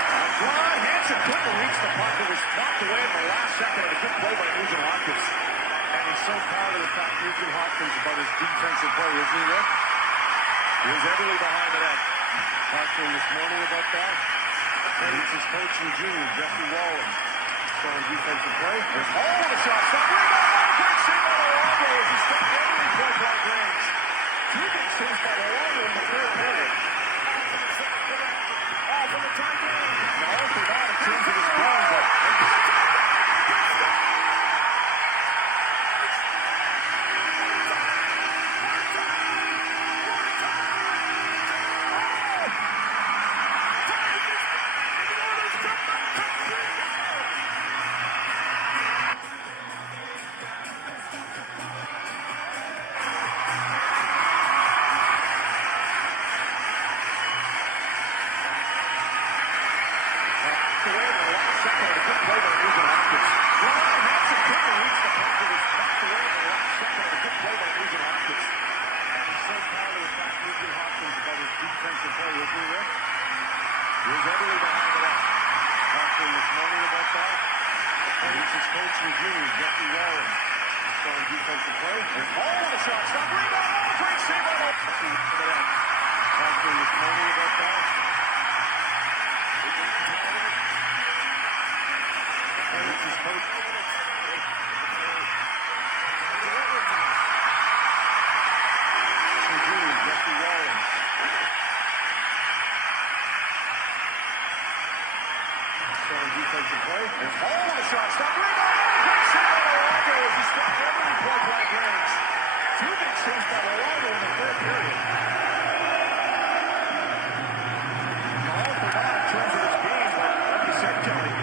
Outside. Hansen couldn't reach the puck. It was knocked away in the last second. And a good play by Nugent Hopkins. And he's so proud of the fact Nugent Hopkins about his defensive play, isn't he, Rick? Here's Everly behind the net. Talked to him this morning about that. And he's his coach in junior, Jeffrey Wallen. Showing defensive play. There's all the shots. Stop rebound. Great save by Luongo as he stepped Everly point blank range. 2 big saves by Luongo in the third period. All for the tie game. No, for that, it seems it is gone, but here's Everly behind the net. Talked to him this morning about that. And he's his coach in junior, Jeffrey Wallen. Showing defensive play. There's all the shots. Stop rebound. Oh, great save by Luongo. Talked to him this morning about that. And he's his coach. In junior, Jeffrey Wallen. Strong defensive play. And all the shots. Stop rebound. Great save by Luongo as he stopped every point-blank range. Two big saves by Luongo in the third period. All for naught in terms of his game, but like you said, Kelly.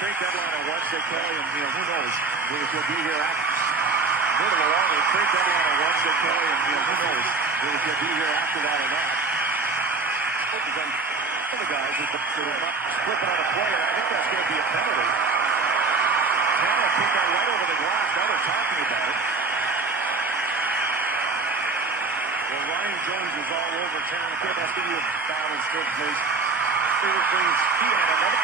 Trade deadline on Wednesday, Kelly, and who knows if he'll be here after. Trade deadline on Wednesday, Kelly, and who knows if he'll be here after that or not. The guys are not flipping on a play, and I think that's going to be a penalty. Canada kicked that right over the glass. Now they're talking about it. Well, Ryan Jones is all over town. That's give you a foul in third place. Favorite things he had another.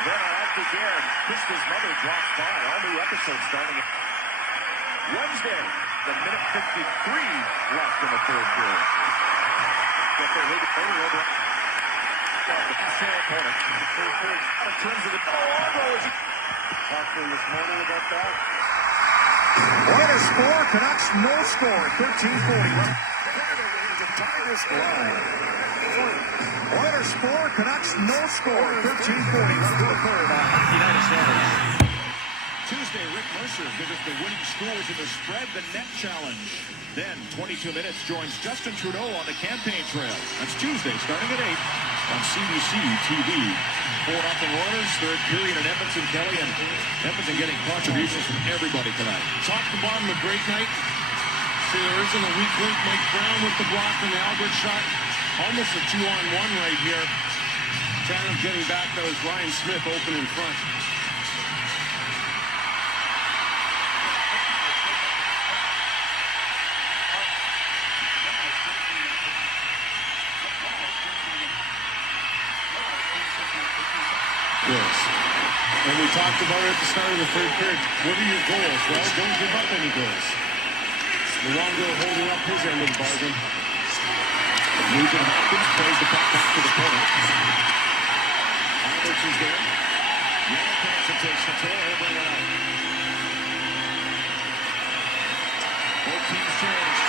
Then on Arctic Air, Krista's mother drops by. All new episodes starting Wednesday. The minute 53 left in the third period. Get their lead over. Opponent. In terms of the Talked to him this morning about that. Oilers score, Canucks no score. 13:40. Oilers score, Canucks no score. 13:40 left to the third on United States. Tuesday, Rick Mercer gives us the winning scores in the spread the net challenge. Then 22 minutes joins Justin Trudeau on the campaign trail. That's Tuesday starting at 8 on CBC TV. 4-0 Oilers, third period in Edmonton, Kelly, and Edmonton getting contributions from everybody tonight. Top to bottom, a great night. See, there isn't a weak link. Mike Brown with the block and the Albert shot. Almost a 2-on-1 right here. Tatum getting back. That was Ryan Smith open in front. Yes. And we talked about it at the start of the third period. What are your goals? Well, don't give up any goals. Luongo holding up his end of the bargain. Nugent Hopkins plays the puck back to the corner. Alberts is there. Yannick Hansen takes control. He'll bring it out. Both teams change.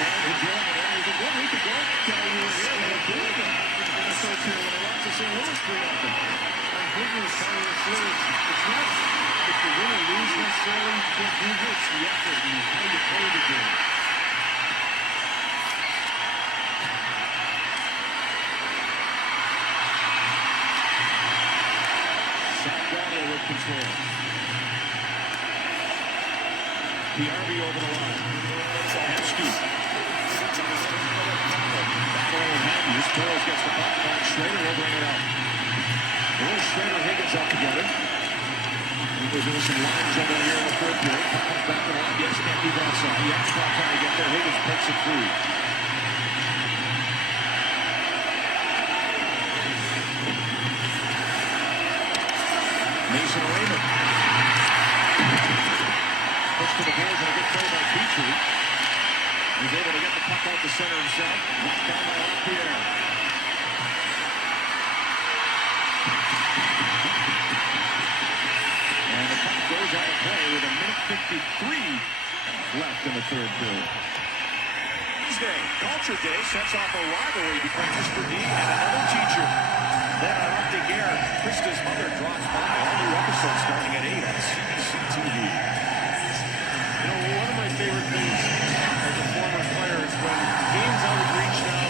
And enjoying it. It was a good week ago. Kelly was here. They were doing it. Minnesota's here when they lost to St. Louis 3-0. I'm thinking it's kind of a series. It's not if you win or lose necessarily. You can't do this. It's the effort and how you play the game. With control. PRV over the line. Hemsky. Battling with Matthews. Torres gets the puck back. Schrader will bring it out. Will Schrader Higgins up together. We're doing some lines over here in the third period. Puck comes back to the line. Yes, can't keep outside. Yakupov trying to get there. Higgins picks it free. Mason Raymond. Push to the boards and a good play by Petrie. He's able to get the puck out to center himself. Knocked down by Lapierre. And the puck goes out of play with a minute 53 left in the third period. Wednesday, Culture Day sets off a rivalry between Mr. D and another teacher. Then on Arctic Air, Krista's mother drops by. All new episodes starting at 8 on CBC TV. You know, one of my favorite things as a former player is when the game's out of reach now,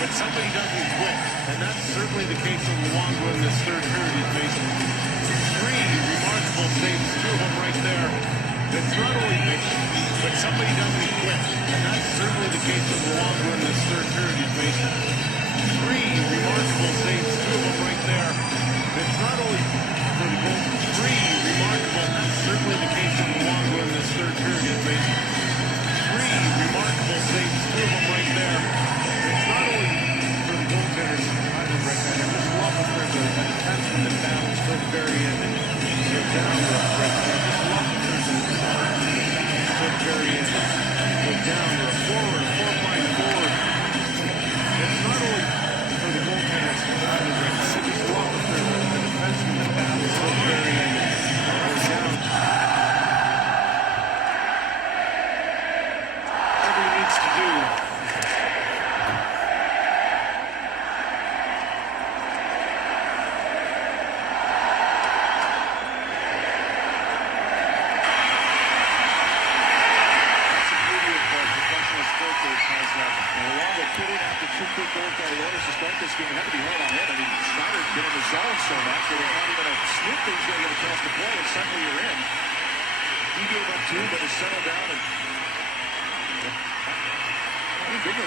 but somebody doesn't quit. And that's certainly the case of Luongo in this third period. He's made 3 remarkable saves, 2 of them right there. It's not only switch. And that's certainly the case of Luongo in this third period. He's made 3 remarkable saves, 2 of them right there. It's not only for the goal, 3 remarkable, and that's certainly the case of Luongo in this third period. He's made 3 remarkable saves, 2 of them right there. It's not only for the goaltenders, I would recommend. I just love if there's a defenseman that battles till the very end and get down to it right there. I just love if there's a defenseman that battles till the very end and get down to a forward, 4-line forward. It's not only for the goaltenders, I would recommend. I just love if there's a defenseman that battles till the very end and get down. Whatever he needs to do.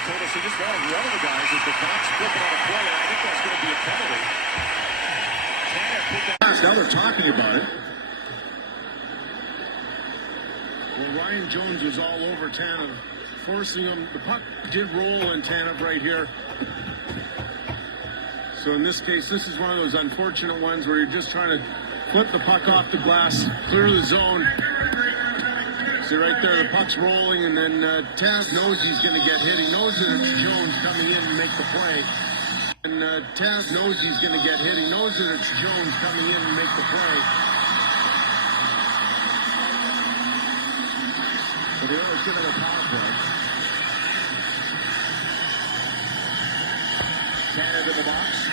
Told us he just wanted one of the guys as the Canucks flipping on a play, and I think that's going to be a penalty. Now they're talking about it. Well, Ryan Jones is all over Tanev, forcing him. The puck did roll in Tanev right here. So in this case, this is one of those unfortunate ones where you're just trying to flip the puck off the glass, clear the zone. See right there, the puck's rolling, and then Tanev knows he's going to get hit. He knows that it's Jones coming in to make the play. And Tanev knows he's going to get hit. He knows that it's Jones coming in to make the play. But the Oilers give it a power play. Tanev in the box.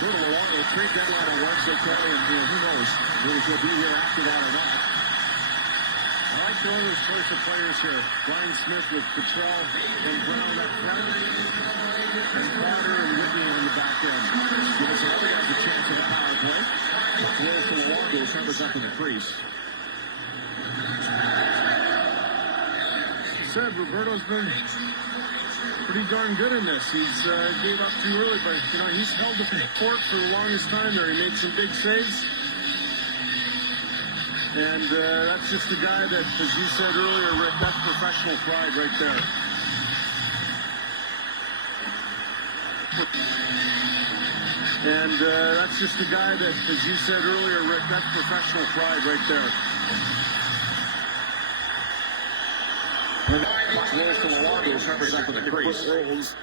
Brutal along with 3 deadline on Wednesday, Kelly, and who knows whether he'll be here after that or not. I like the Oilers' choice of players here. Brian Smith with Cottrell and Brown up front, and Crowder and Whitney on the back end. Give us another guys a chance for the power play. Roll for Luongo, covers up in the crease. As I said, Roberto's been pretty darn good in this. He's gave up too early, but he's held the fort for the longest time there. He made some big saves. And that's just the guy that, as you said earlier, Rick, that's professional pride right there. And that's just the guy that, as you said earlier, Rick, that's professional pride right there. Rolls to Luongo, covers up in the crease. Rolls.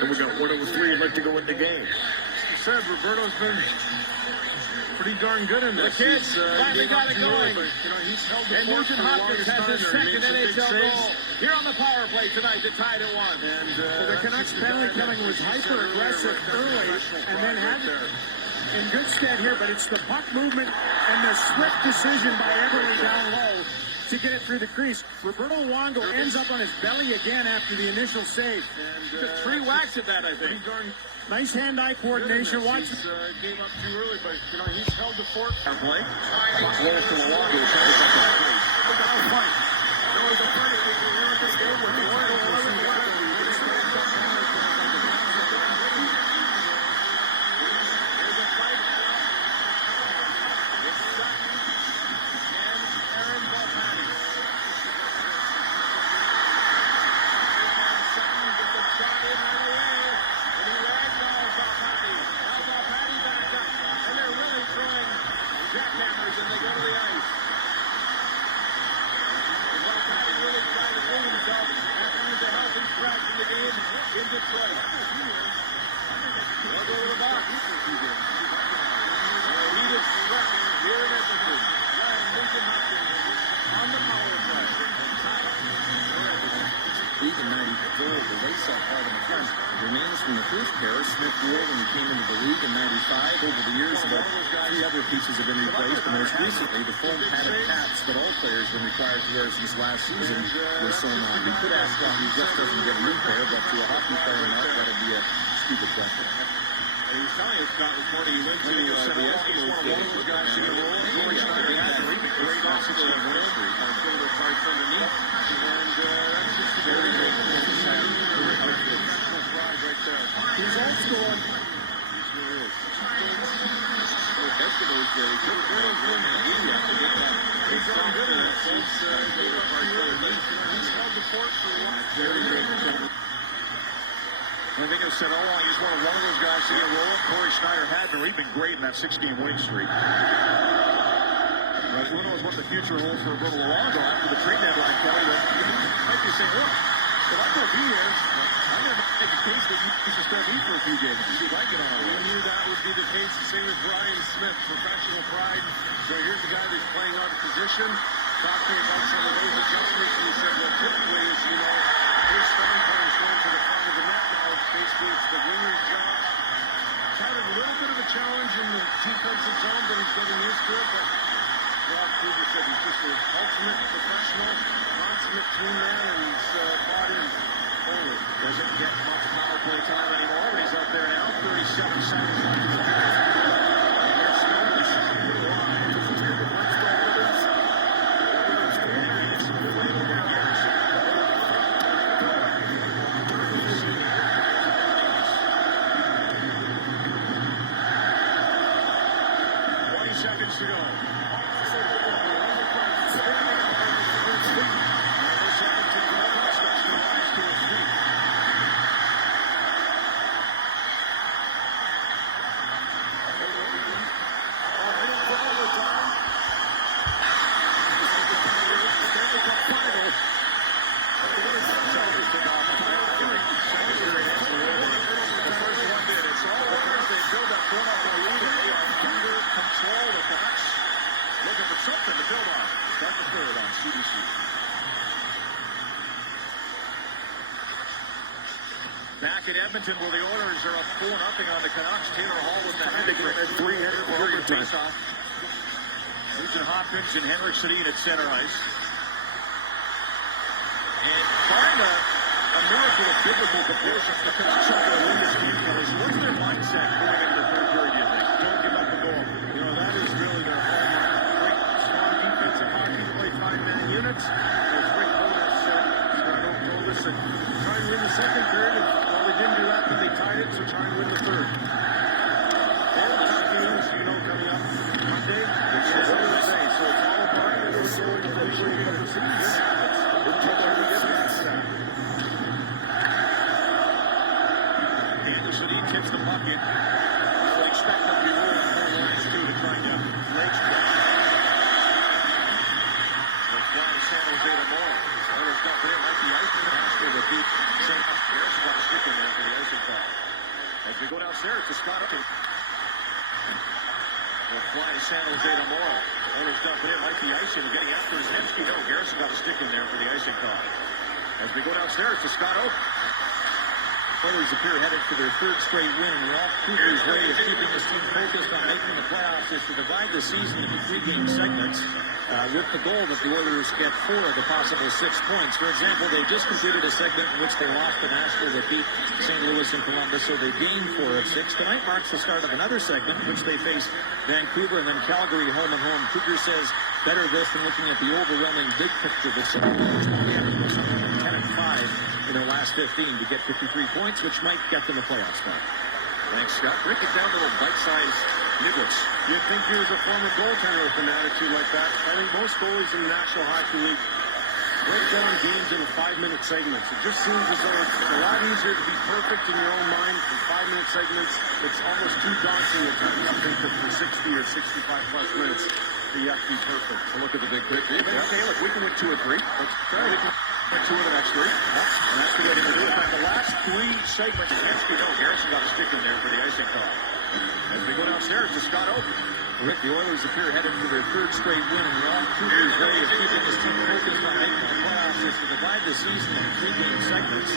And we got 1 over 3. I'd like to go into game. As you said, Roberto's been pretty darn good in this. The kids finally got it going. He's held the And fort Nugent for the Hopkins longest has time his there. He second made some big NHL goal saves. here on the power play tonight to tie it at 1. And the Canucks penalty killing was hyper-aggressive early and then had in good stead here, but it's the puck movement and the swift decision by Everly down low to get it through the crease. Roberto Luongo ends up on his belly again after the initial save. And Just 3 whacks at that, I think. Nice hand-eye coordination. Watch. Gave up too early, but he's held the fort. Play. Rolls to Luongo, covers up in the crease. Look at how fight. There was a fight if we win this game with the Oilers. Pieces have been replaced, and most recently, the foam padded caps that all players have been required to wear since last season were sewn on. You could ask why he just doesn't get a new pair, but to a hockey player now, that would be a stupid question. He was telling us, Scott, reporting he went to the Eskimos game. Those guys in the roll. Great offensive on Wall Street. Card underneath. And he's held the fort for a while. Very good. When they said, oh, I just wanted one of those guys to get roll up. Corey Schneider had been. He'd been great in that 16-win streak. But who knows what the future holds for Roberto Luongo after the trade deadline, Kelly. Might be saying, look, if I go be here, I'm going to make a case that you should start me for a few games. See if I get on a roll. I knew that would be the case. The same as Brian Smith, professional pride. So here's the guy that's playing out of position. Talking about some of those adjustments. And he said, well, typically, as you know, his starting point is going to the front of the net now. Basically, it's the winger's job. He's had a little bit of a challenge in the defensive zone, but he's getting used to it. But Rob Kruger said he's just an ultimate professional, consummate team there, and he's body holy. Doesn't get much power play time anymore. He's up there now, 37 seconds left. Seconds to go. Back in Edmonton, where the Oilers are up 4-0 on the Canucks. Taylor Hall with the header for a three-header for over face-off. Nugent Hopkins and Henrik Sedin at center ice. And trying a miracle of biblical proportions, the Canucks are going to win this game. What's their mindset going into the third period, do you think? Don't give up the goal. You know, that is really their hallmark. Great, strong defensive hockey, play five-man units. As Rick Boner said, told us that try and win the second period. Well, they didn't do that, but they tied it, so try and win the third. All the tough games, you know, coming up Monday. It's Thursday, so it's all apart. It was so eventually going to see this happens. Until we get past that. Anderson, he kicks the puck in. I would expect them to be rolling 4 lines, too, to try and get Drake's play. The fly to San Jose tomorrow. Oilers got there, might be icing the Nashville with deep. Harrison got a stick in there for the icing call. As we go downstairs to Scott Upton. The fly to San Jose tomorrow. Oilers got there, might be icing. Getting after Zemsky. No, Garrison got a stick in there for the icing call. As we go downstairs to Scott Oak. Oilers appear headed for their third straight win, and Ralph Kruger's way of keeping his team focused on making the playoffs is to divide the season into 3-game segments with the goal that the Oilers get 4 of the possible 6 points. For example, they just completed a segment in which they lost to Nashville, but beat St. Louis and Columbus, so they gained 4 of 6. Tonight marks the start of another segment in which they face Vancouver and then Calgary home and home. Kruger says better this than looking at the overwhelming big picture that some Oilers only have to do something like 10-5 in their last 15 to get 53 points, which might get them a playoff spot. Thanks, Scott. Break it down to little bite-sized niblets. You'd think he was a former goaltender with an attitude like that. I think most goalies in the National Hockey League break down games into 5-minute segments. It just seems as though it's a lot easier to be perfect in your own mind than 5-minute segments. It's almost too daunting at times, I think, that for 60 or 65-plus minutes that you have to be perfect. So look at the big picture. Okay, look, we can win 2 or 3. Let's try. We can win 2 of the next 3. And that's the way to do it. But the last 3 segments, Zemsky, no, Garrison got a stick in there for the icing call. As we go downstairs to Scott Oak. Rick, the Oilers appear headed for their third straight win, and Ralph Kruger's way of keeping his team focused on making the playoffs is to divide the season into 3-game segments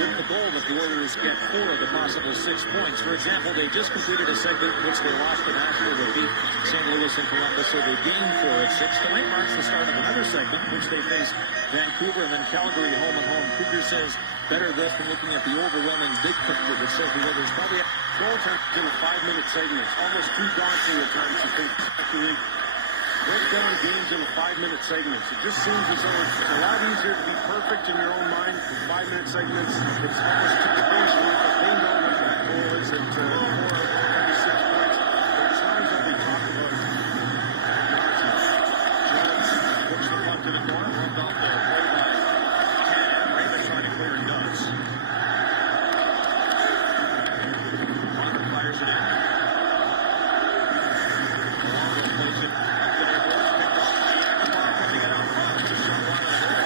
with the goal that the Oilers get 4 of the possible 6 points. For example, they just completed a segment in which they lost to Nashville, but beat St. Louis and Columbus, so they gained 4 of 6. Tonight marks the start of another segment in which they face Vancouver and then Calgary home and home. Kruger says better this than looking at the overwhelming big picture that says the Oilers probably have goaltenders in 5-minute segments. Almost too daunting at times to think hockey league. Break down games into 5-minute segments. It just seems as though it's a lot easier to be perfect in your own mind than 5-minute segments. It's almost too crazy, but they know what that goal is at 4 of 36 points. There are times that we talk about puts the puck to the corner, rubbed off the play by Tanner. Raymond trying to clear and does. Martin fires it in. Luongo plays it up the near boards, picked off by Yakupov, putting it out front. Just some line of the goal.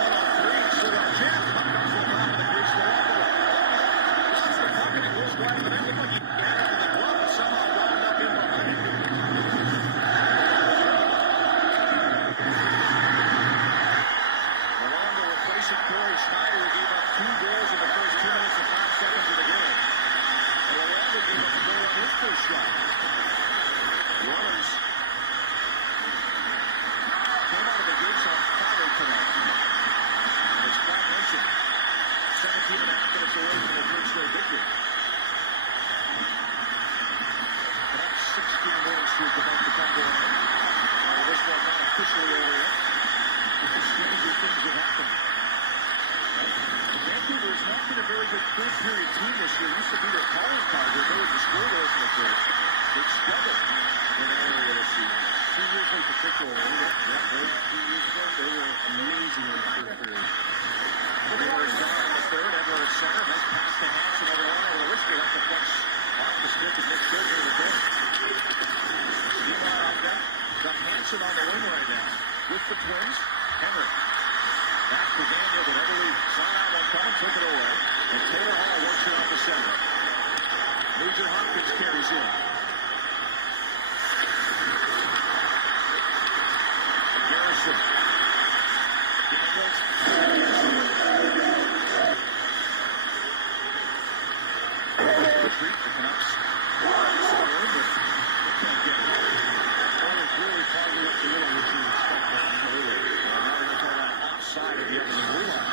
1-on-3, so that jam puck comes on top of the crease. Luongo lost the puck and it goes wide, but that looked like he had it to the glove and somehow wound up in behind it. Luongo replacing Corey Schneider, who gave up 2 goals in the first 2 minutes and 5 seconds of the game. And Luongo gave up a goal on his first shot. The Oilers came out of the gates on fire tonight. And as Scott mentioned, 17.5 minutes away from the third straight victory. Canucks 16 winning streak about to come to an end. This one not officially over yet. Stranger things have happened. Vancouver has not been a very good third period team this year. It used to be their calling card where they would just score goals in the third. They've struggled in that area this season. 2 years in particular. Those 2 years ago, they were amazing in the third period. The Oilers down in the third. Edward at center. Nice pass to Hansen over the line. Over the wrist. They left the pucks off the stick and Nick Sturgeon in the corner. Meanwhile, I've got Hansen on the wing right now with the Twins. Henry. Back to Daniel, but Everly saw that one coming, took it away. And Taylor Hall works it out to center. Major Hopkins carries in. Garrison. Daniels. Retreat, the Canucks. Some room, but they can't get it. Oilers really fogging up the middle, which you expect from early. Now they're going to try that offside of the Edmonton blue line.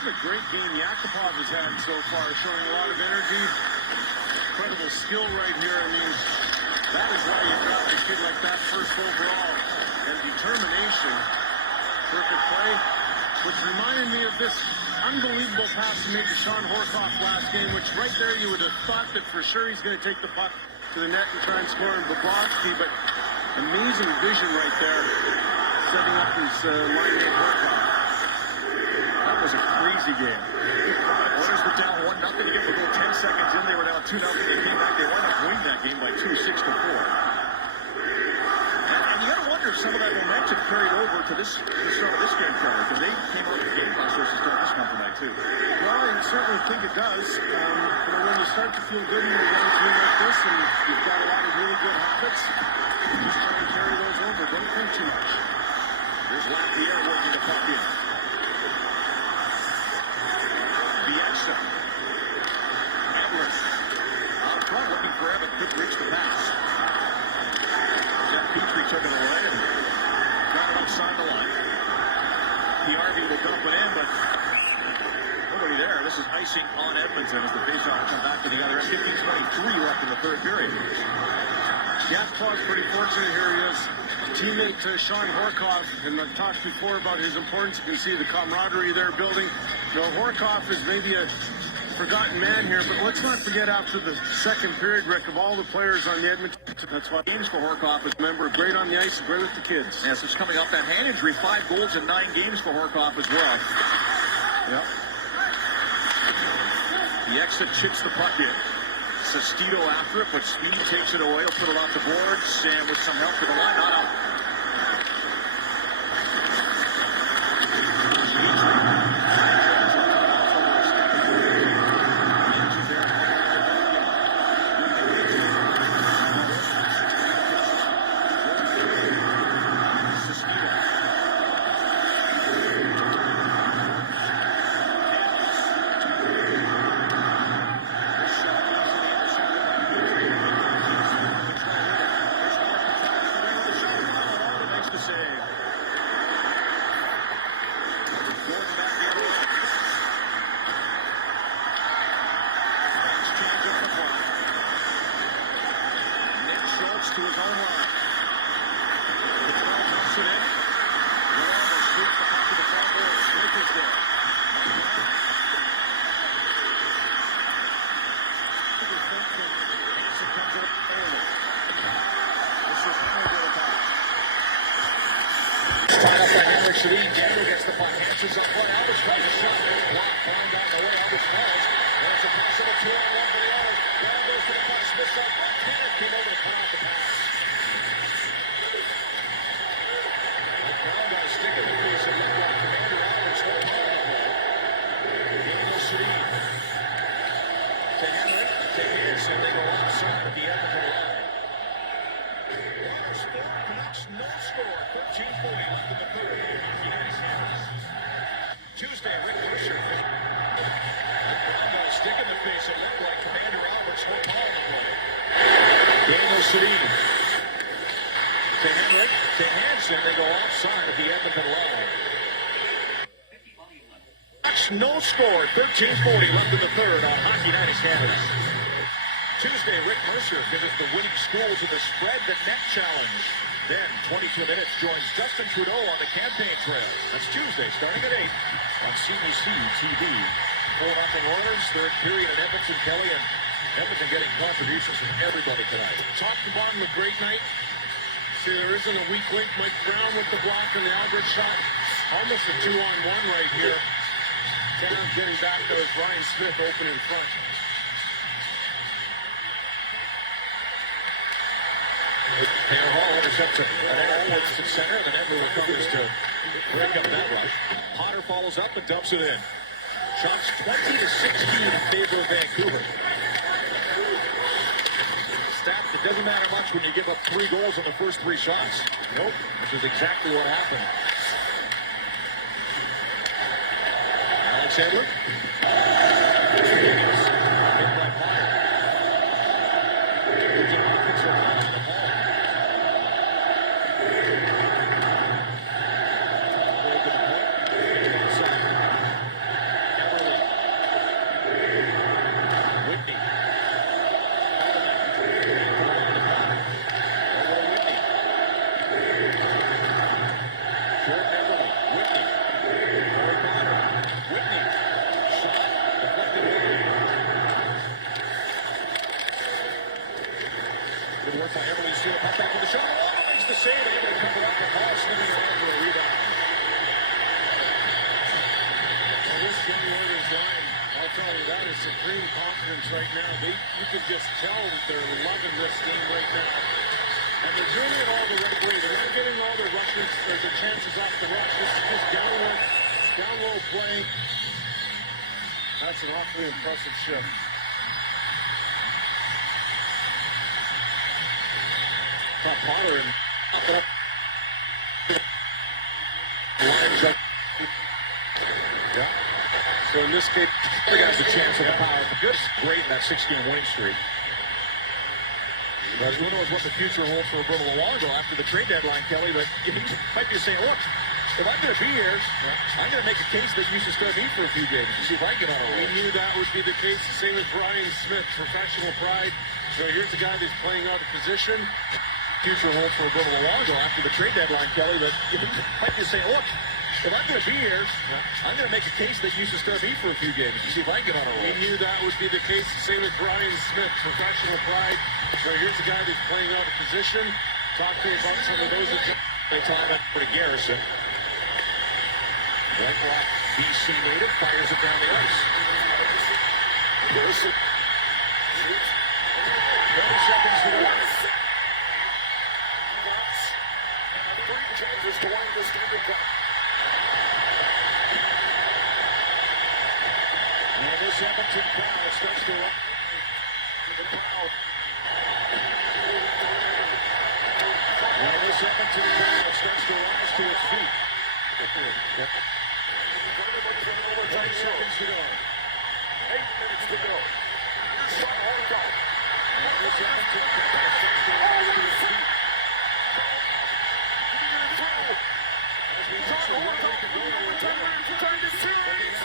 What a great game Yakupov has had so far, showing a lot of energy. Incredible skill right here. I mean, that is why you draft a kid like that first overall. And determination. Perfect play. Which reminded me of this unbelievable pass he made to Sean Horkoff last game, which right there you would have thought that for sure he's going to take the puck to the net and try and score in Bobrovsky, but amazing vision right there, setting up his line with Horkoff. That was a crazy game. Oilers were down 1-0 to get the goal 10 seconds in. They were down 2-0. They came back. They wound up winning that game by 2-6-4. And you got to wonder if some of that momentum carried over to the start of this game, Kelly, because they came out of the game last year to start this one tonight, too. Well, I certainly think it does. When you start to feel good in your young team like this, and you've got a lot of really good habits, just try and carry those over. Don't think too much. Here's Lapierre working the puck in. Bieksa. Edler. Out front looking for Evan. Couldn't reach the pass. Jeff Petrie took it away and got it upside the line. PRV will dump it in, but nobody there. This is icing on Edmonton as the faceoff come back to the other end. 15:23 left in the third period. Yakupov's pretty fortunate here. He is teammate to Sean Horkoff, and I've talked before about his importance. You can see the camaraderie they're building. You know, Horkoff is maybe a forgotten man here, but let's not forget after the second period, Rick, of all the players on the Edmonton. That's why Games for Horkoff is member, great on the ice, great with the kids. Yes, it's coming off that hand injury. 5 goals in 9 games for Horkoff as well. Yep. The exit chips the puck in. Sestito after it, but Speed takes it away. He'll put it off the boards, and with some help to the line, not out. Tied up by Henrik Sedin. Daniel gets the puck. Hanson's up front. Albert tries a shot. Block. Falling down the way. Albert falls. There's a possible 2-on-1 for the Oilers. Brown goes to the puck. Smith side. Tanner came over to put out the pass. Brown got a stick in the face. It looked like Commander Albert's whole power play. Daniel Sedin. To Henrik. To Hanson. They go outside at the Edmonton line. Canucks no score. 13-40 left in the third. United States. Tuesday, Rick Mercer. Got a stick in the face. It looked like Commander Albert's whole power play. Daniel Sedin. To Henrik. To Hanson. They go outside at the Edmonton line. No score. 13-40 left in the third on Hockey Night in Canada. Tuesday, Rick Mercer gives us the winning schools in the spread the net challenge. Then, 22 minutes, joins Justin Trudeau on the campaign trail. That's Tuesday, starting at 8 on CBC TV. 4-0 Oilers, third period in Edmonton. Kelly and Edmonton getting contributions from everybody tonight. Top to bottom, a great night. See, there isn't a weak link. Mike Brown with the block and the Albert shot. Almost a 2-on-1 right here. Down getting back, there was Ryan Smith open in front. Taylor Hall intercepts it. Almost to center, and the net recovers to break up that rush. Potter follows up and dumps it in. Shots 20-16 in favor of Vancouver. Stat, it doesn't matter much when you give up 3 goals on the first 3 shots. Nope, which is exactly what happened. Alexander. That's an awfully impressive shift. Potter and yeah. So in this case, he has a chance of a power. Just great in that 6-game winning streak. But who knows what the future holds for Roberto Luongo after the trade deadline, Kelly, but he might be saying, look, if I'm going to be here, I'm going to make a case that you should start me for a few games to see if I can get on a roll. We knew that would be the case. Same as Brian Smith, professional pride. So here's a guy that's playing out of position. Future holds for Roberto Luongo after the trade deadline, Kelly, but he might be saying, look, if I'm going to be here, I'm going to make a case that you should start me for a few games to see if I can get on a roll. We knew that would be the case. Same as Brian Smith, professional pride. So here's a guy that's playing out of position. Talk to you about some of those. They talk about for Garrison. Right block, BC native, fires it down the ice. Garrison. 30 seconds to go. Changes to one this game. And this Edmonton crowd starts to run. The crowd. And this Edmonton crowd starts to rise to its feet. 20 seconds to go. 8 minutes to go. And this Edmonton crowd starts to rise to its feet. As we reach the 1 minute to go, we're returning to turn this series.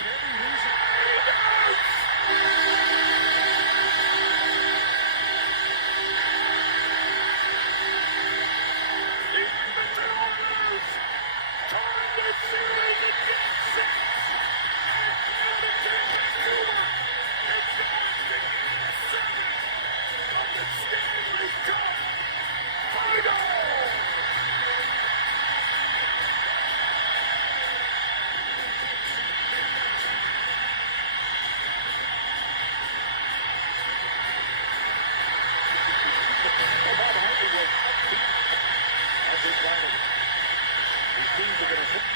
teams are going to hit.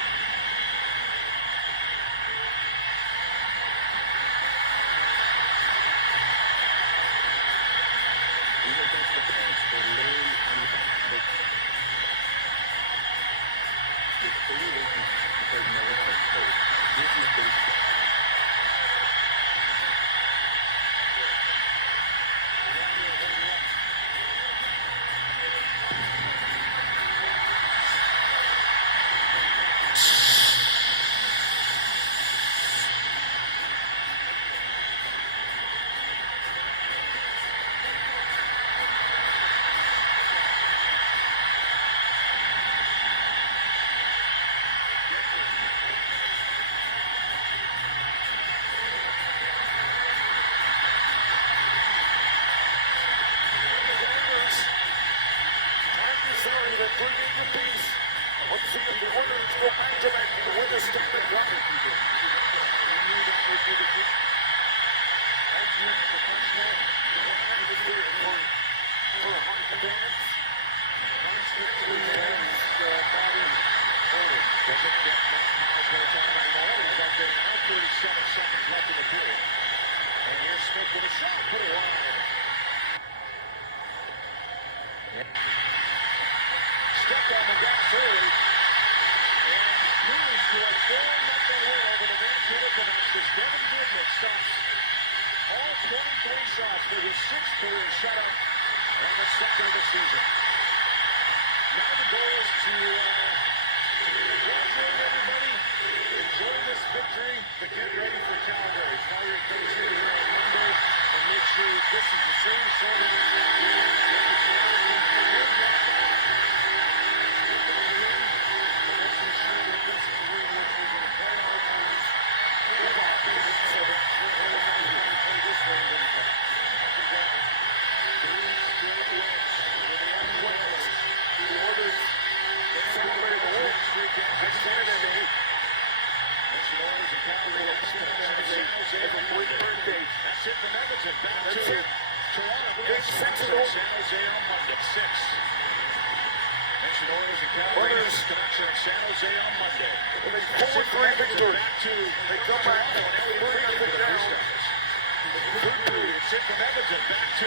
From Edmonton back to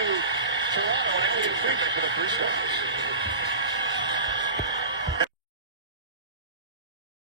Toronto, and 2-3 for the Three Stars.